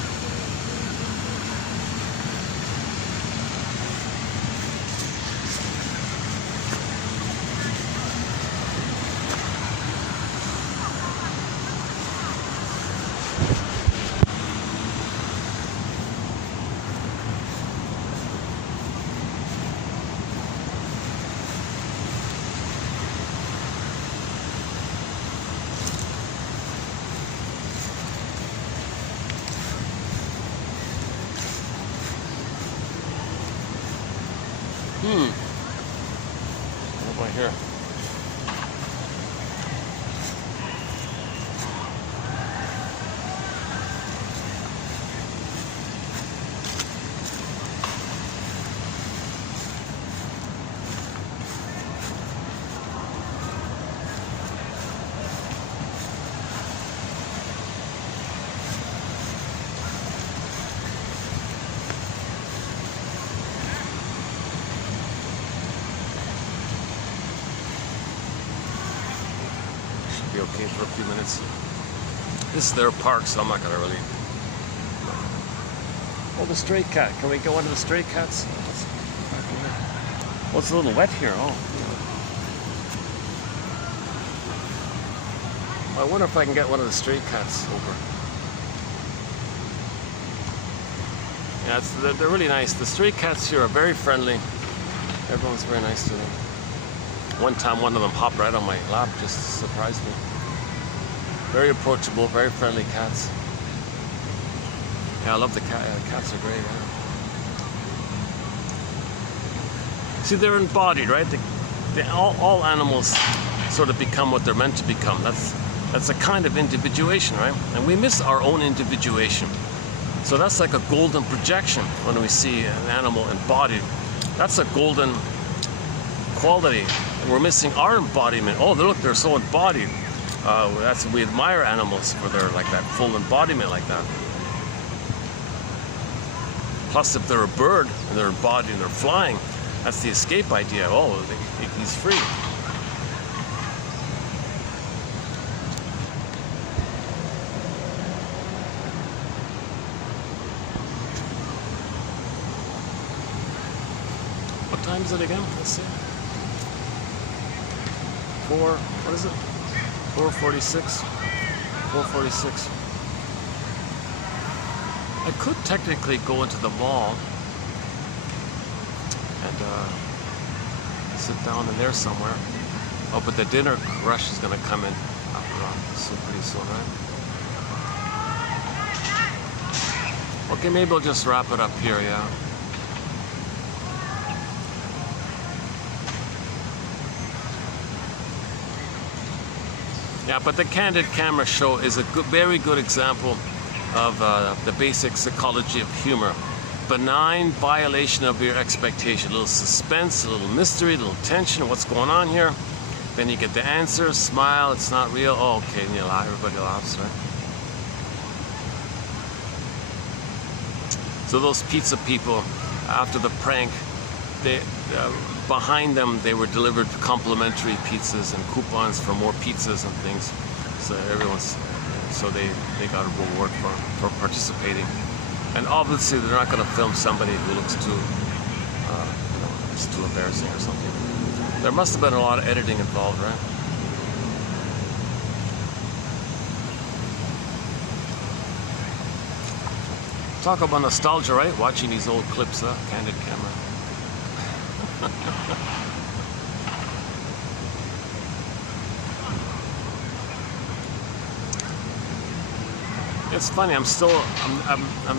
What about here? Okay for a few minutes. This is their park, so I'm not gonna really. Oh, the stray cat. Can we go into the stray cats? Oh, it's a little wet here. Oh. I wonder if I can get one of the stray cats over. Yeah, they're really nice. The stray cats here are very friendly. Everyone's very nice to them. One time, one of them hopped right on my lap, just surprised me. Very approachable, very friendly cats. Yeah, I love the cat. Cats are great. Yeah. See, they're embodied, right? All animals sort of become what they're meant to become. That's a kind of individuation, right? And we miss our own individuation. So that's like a golden projection when we see an animal embodied. That's a golden quality. We're missing our embodiment. Oh, look, they're so embodied. We admire animals for their like that full embodiment like that. Plus, if they're a bird and they're embodied and they're flying, that's the escape idea. Oh, he's free. time is it again? Let's see. 4, what is it? 4:46. 4:46. I could technically go into the mall and sit down in there somewhere. Oh, but the dinner rush is going to come in after all, so pretty soon, right? Okay, maybe I'll just wrap it up here, yeah. Yeah, but the candid camera show is a good, very good example of the basic psychology of humor. Benign violation of your expectation. A little suspense, a little mystery, a little tension. What's going on here? Then you get the answer, smile, it's not real. Oh, okay, and you laugh, everybody laughs, right? So those pizza people, after the prank, they, behind them they were delivered complimentary pizzas and coupons for more pizzas and things. So they got a reward for participating. And obviously they're not going to film somebody who looks too, it's too embarrassing or something. There must have been a lot of editing involved, right? Talk about nostalgia, right? Watching these old clips, candid camera. It's funny. I'm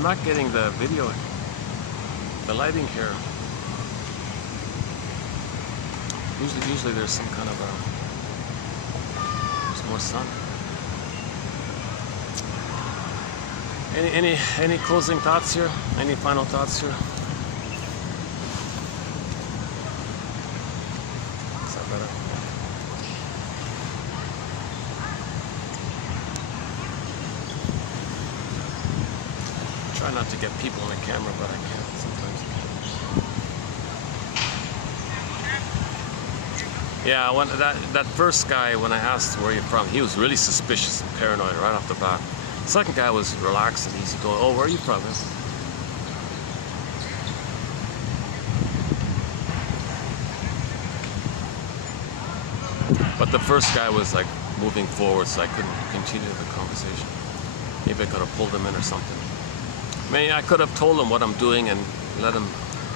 not getting the video, the lighting here. Usually there's some kind of there's more sun. Any closing thoughts here? Any final thoughts here? Is that better? Try not to get people on the camera, but I can't sometimes. Yeah, when that first guy, when I asked where you're from, he was really suspicious and paranoid right off the bat. The second guy was relaxed and easy going. Oh, where are you from? But the first guy was like moving forward, so I couldn't continue the conversation. Maybe I could have pulled him in or something. Maybe I could have told him what I'm doing and let him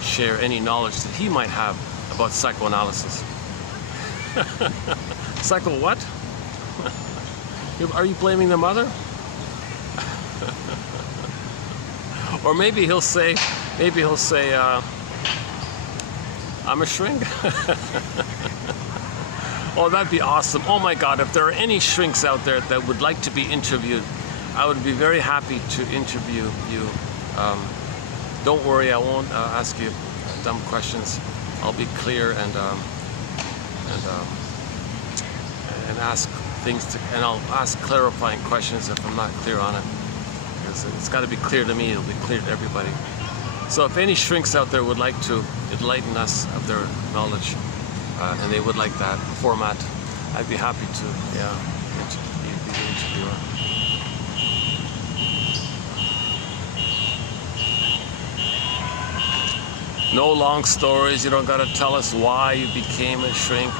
share any knowledge that he might have about psychoanalysis. Psycho what? Are you blaming the mother? Or maybe he'll say, I'm a shrink. Oh, that'd be awesome. Oh my God, if there are any shrinks out there that would like to be interviewed, I would be very happy to interview you. Don't worry, I won't ask you dumb questions. I'll be clear and ask things and I'll ask clarifying questions if I'm not clear on it. Because it's got to be clear to me, it'll be clear to everybody. So if any shrinks out there would like to enlighten us of their knowledge, and they would like that format, I'd be happy to, be the interviewer. No long stories, you don't got to tell us why you became a shrink.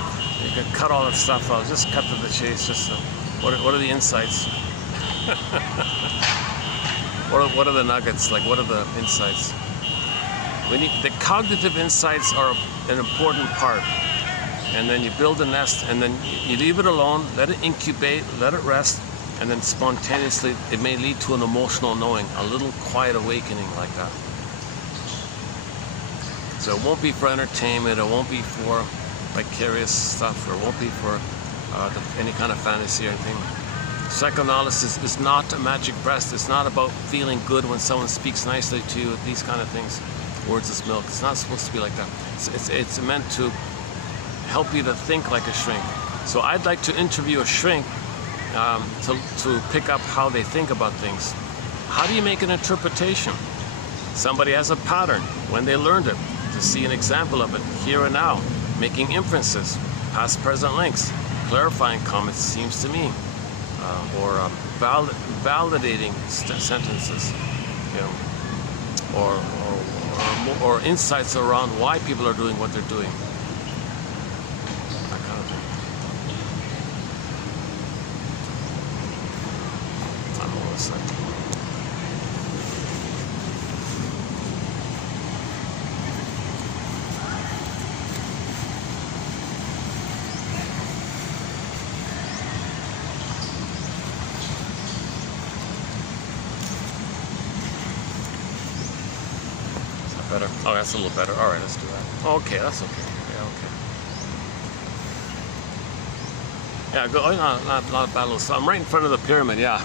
You can cut all that stuff out, just cut to the chase. Just what are the insights? What are the nuggets? Like, what are the insights? The cognitive insights are an important part. And then you build a nest, and then you leave it alone, let it incubate, let it rest, and then spontaneously it may lead to an emotional knowing, a little quiet awakening like that. So it won't be for entertainment, it won't be for vicarious stuff, or it won't be for any kind of fantasy or anything. Psychoanalysis is not a magic breast. It's not about feeling good when someone speaks nicely to you, these kind of things. Words is milk. It's not supposed to be like that. It's meant to help you to think like a shrink. So I'd like to interview a shrink to pick up how they think about things. How do you make an interpretation? Somebody has a pattern when they learned it, to see an example of it here and now, making inferences, past present links, clarifying comments, seems to me, or validating sentences, or or insights around why people are doing what they're doing. That kind of thing. I'm almost done. Better. Oh, that's a little better. All right, let's do that. Okay, that's okay. Yeah, okay. Yeah, go. Oh, not a bad little. So I'm right in front of the pyramid. Yeah.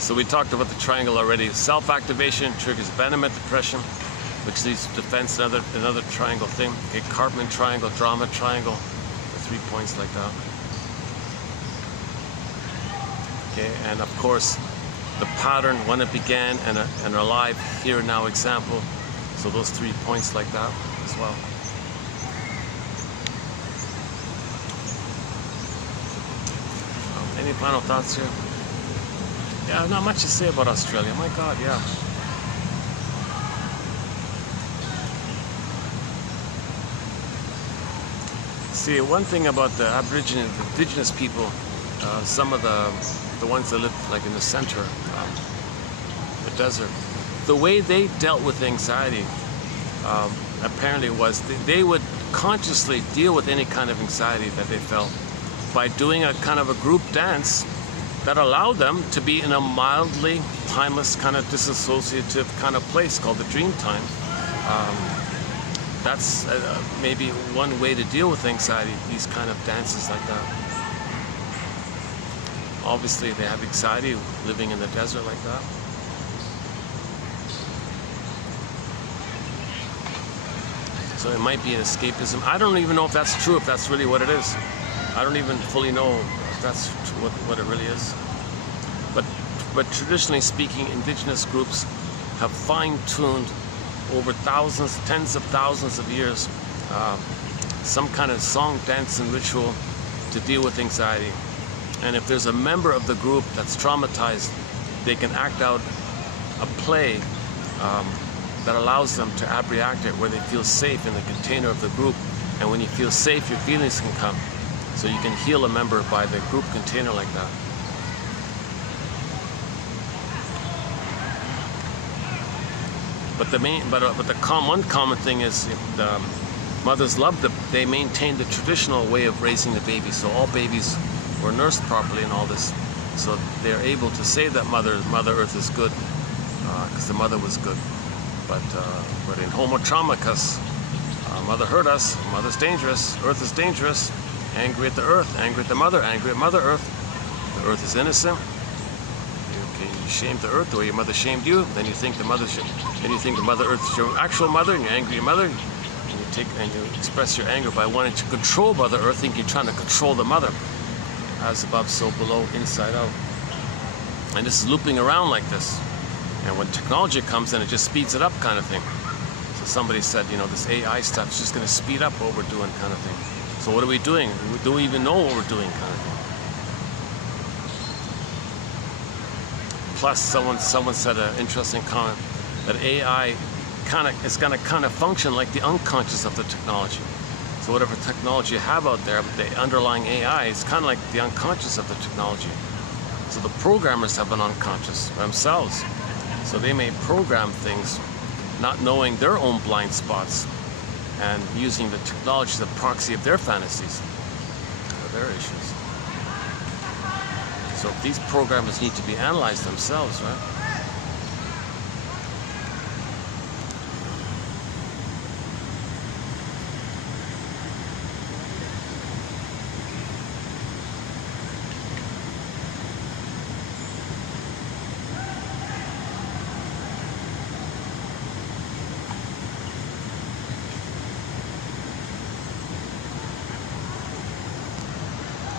So we talked about the triangle already. Self-activation triggers abandonment, depression, which leads to defense. Another triangle thing. Okay, Cartman triangle, drama triangle. The 3 points like that. Okay, and of course, the pattern, when it began, and a live here now example. So those 3 points like that as well. Any final thoughts here? Yeah, not much to say about Australia. My God, yeah. See, one thing about the Aboriginal, indigenous people, some of the ones that live like in the center, the desert, the way they dealt with anxiety apparently was they would consciously deal with any kind of anxiety that they felt by doing a kind of a group dance that allowed them to be in a mildly timeless kind of disassociative kind of place called the dream time. That's maybe one way to deal with anxiety, these kind of dances like that. Obviously, they have anxiety living in the desert like that. So it might be an escapism. I don't even know if that's true, if that's really what it is. I don't even fully know if that's what it really is. But traditionally speaking, indigenous groups have fine-tuned over thousands, tens of thousands of years, some kind of song, dance, and ritual to deal with anxiety. And if there's a member of the group that's traumatized, they can act out a play that allows them to abreact it, where they feel safe in the container of the group. And when you feel safe, your feelings can come. So you can heal a member by the group container like that. But one common thing is the mothers they maintain the traditional way of raising the baby. So all babies were nursed properly and all this. So they're able to say that Mother Earth is good because the mother was good. But in homo trauma, because mother hurt us, mother's dangerous, Earth is dangerous, angry at the Earth, angry at the mother, angry at Mother Earth. The Earth is innocent. You shamed the Earth the way your mother shamed you. Then you think the Mother Earth is your actual mother, and you're angry at your mother. And you express your anger by wanting to control Mother Earth, thinking you're trying to control the mother. As above, so below, inside out. And this is looping around like this. And when technology comes in, it just speeds it up, kind of thing. So somebody said, this AI stuff is just going to speed up what we're doing, kind of thing. So what are we doing? Do we even know what we're doing, kind of thing? Plus, someone said an interesting comment that AI is going to kind of function like the unconscious of the technology. So whatever technology you have out there, the underlying AI is kind of like the unconscious of the technology. So the programmers have an unconscious themselves. So they may program things not knowing their own blind spots and using the technology as a proxy of their fantasies or their issues. So these programmers need to be analyzed themselves, right?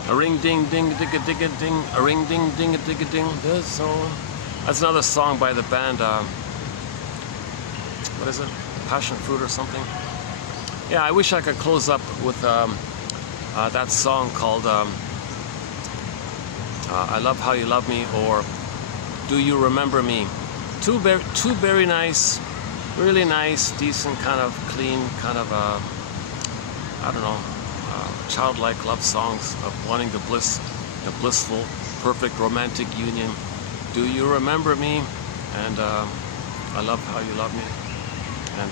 A ring ding ding digga digga ding, a ring ding ding digga ding. That's another song by the band. What is it? Passion Fruit or something? Yeah, I wish I could close up with that song called I Love How You Love Me, or Do You Remember Me? Two very nice, really nice, decent, kind of clean, kind of I don't know, childlike love songs of wanting the blissful, perfect romantic union. Do You Remember Me? And I Love How You Love Me. And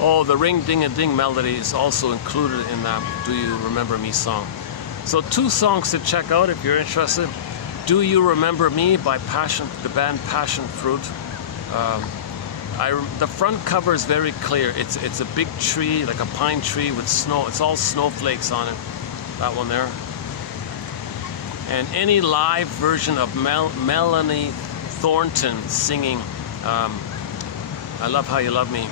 oh, the Ring Ding a Ding melody is also included in that Do You Remember Me song. So 2 songs to check out if you're interested. Do You Remember Me by the band Passion Fruit. The front cover is very clear. It's a big tree, like a pine tree with snow. It's all snowflakes on it. That one there. And any live version of Melanie Thornton singing I Love How You Love Me.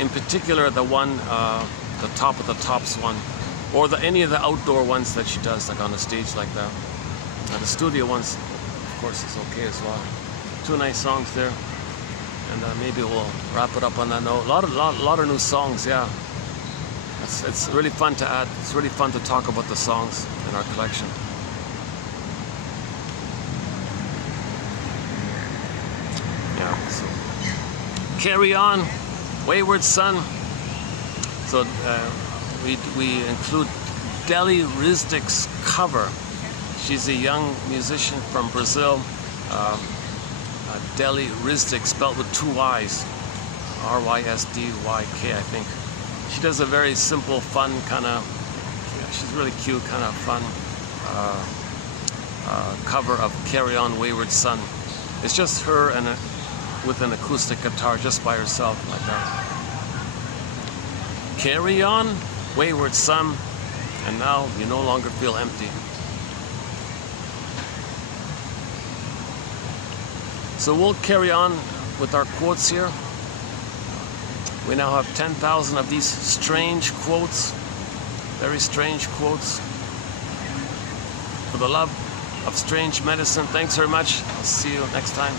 In particular, the one, the Top of the Tops one, or any of the outdoor ones that she does, like on a stage like that. The studio ones, of course, is okay as well. 2 nice songs there. And maybe we'll wrap it up on that note. A lot of new songs, yeah. It's really fun to add. It's really fun to talk about the songs in our collection. Yeah. So Carry On, Wayward Son. So we include Deli Rizdik's cover. She's a young musician from Brazil. Deli Rizdik, spelled with 2 Y's, R-Y-S-D-Y-K, I think. She does a very simple, fun kind of, she's really cute, kind of fun cover of Carry On, Wayward Son. It's just her and with an acoustic guitar, just by herself, like that. Carry on, wayward son, and now you no longer feel empty. So we'll carry on with our quotes here. We now have 10,000 of these strange quotes, very strange quotes. For the love of strange medicine, thanks very much. I'll see you next time.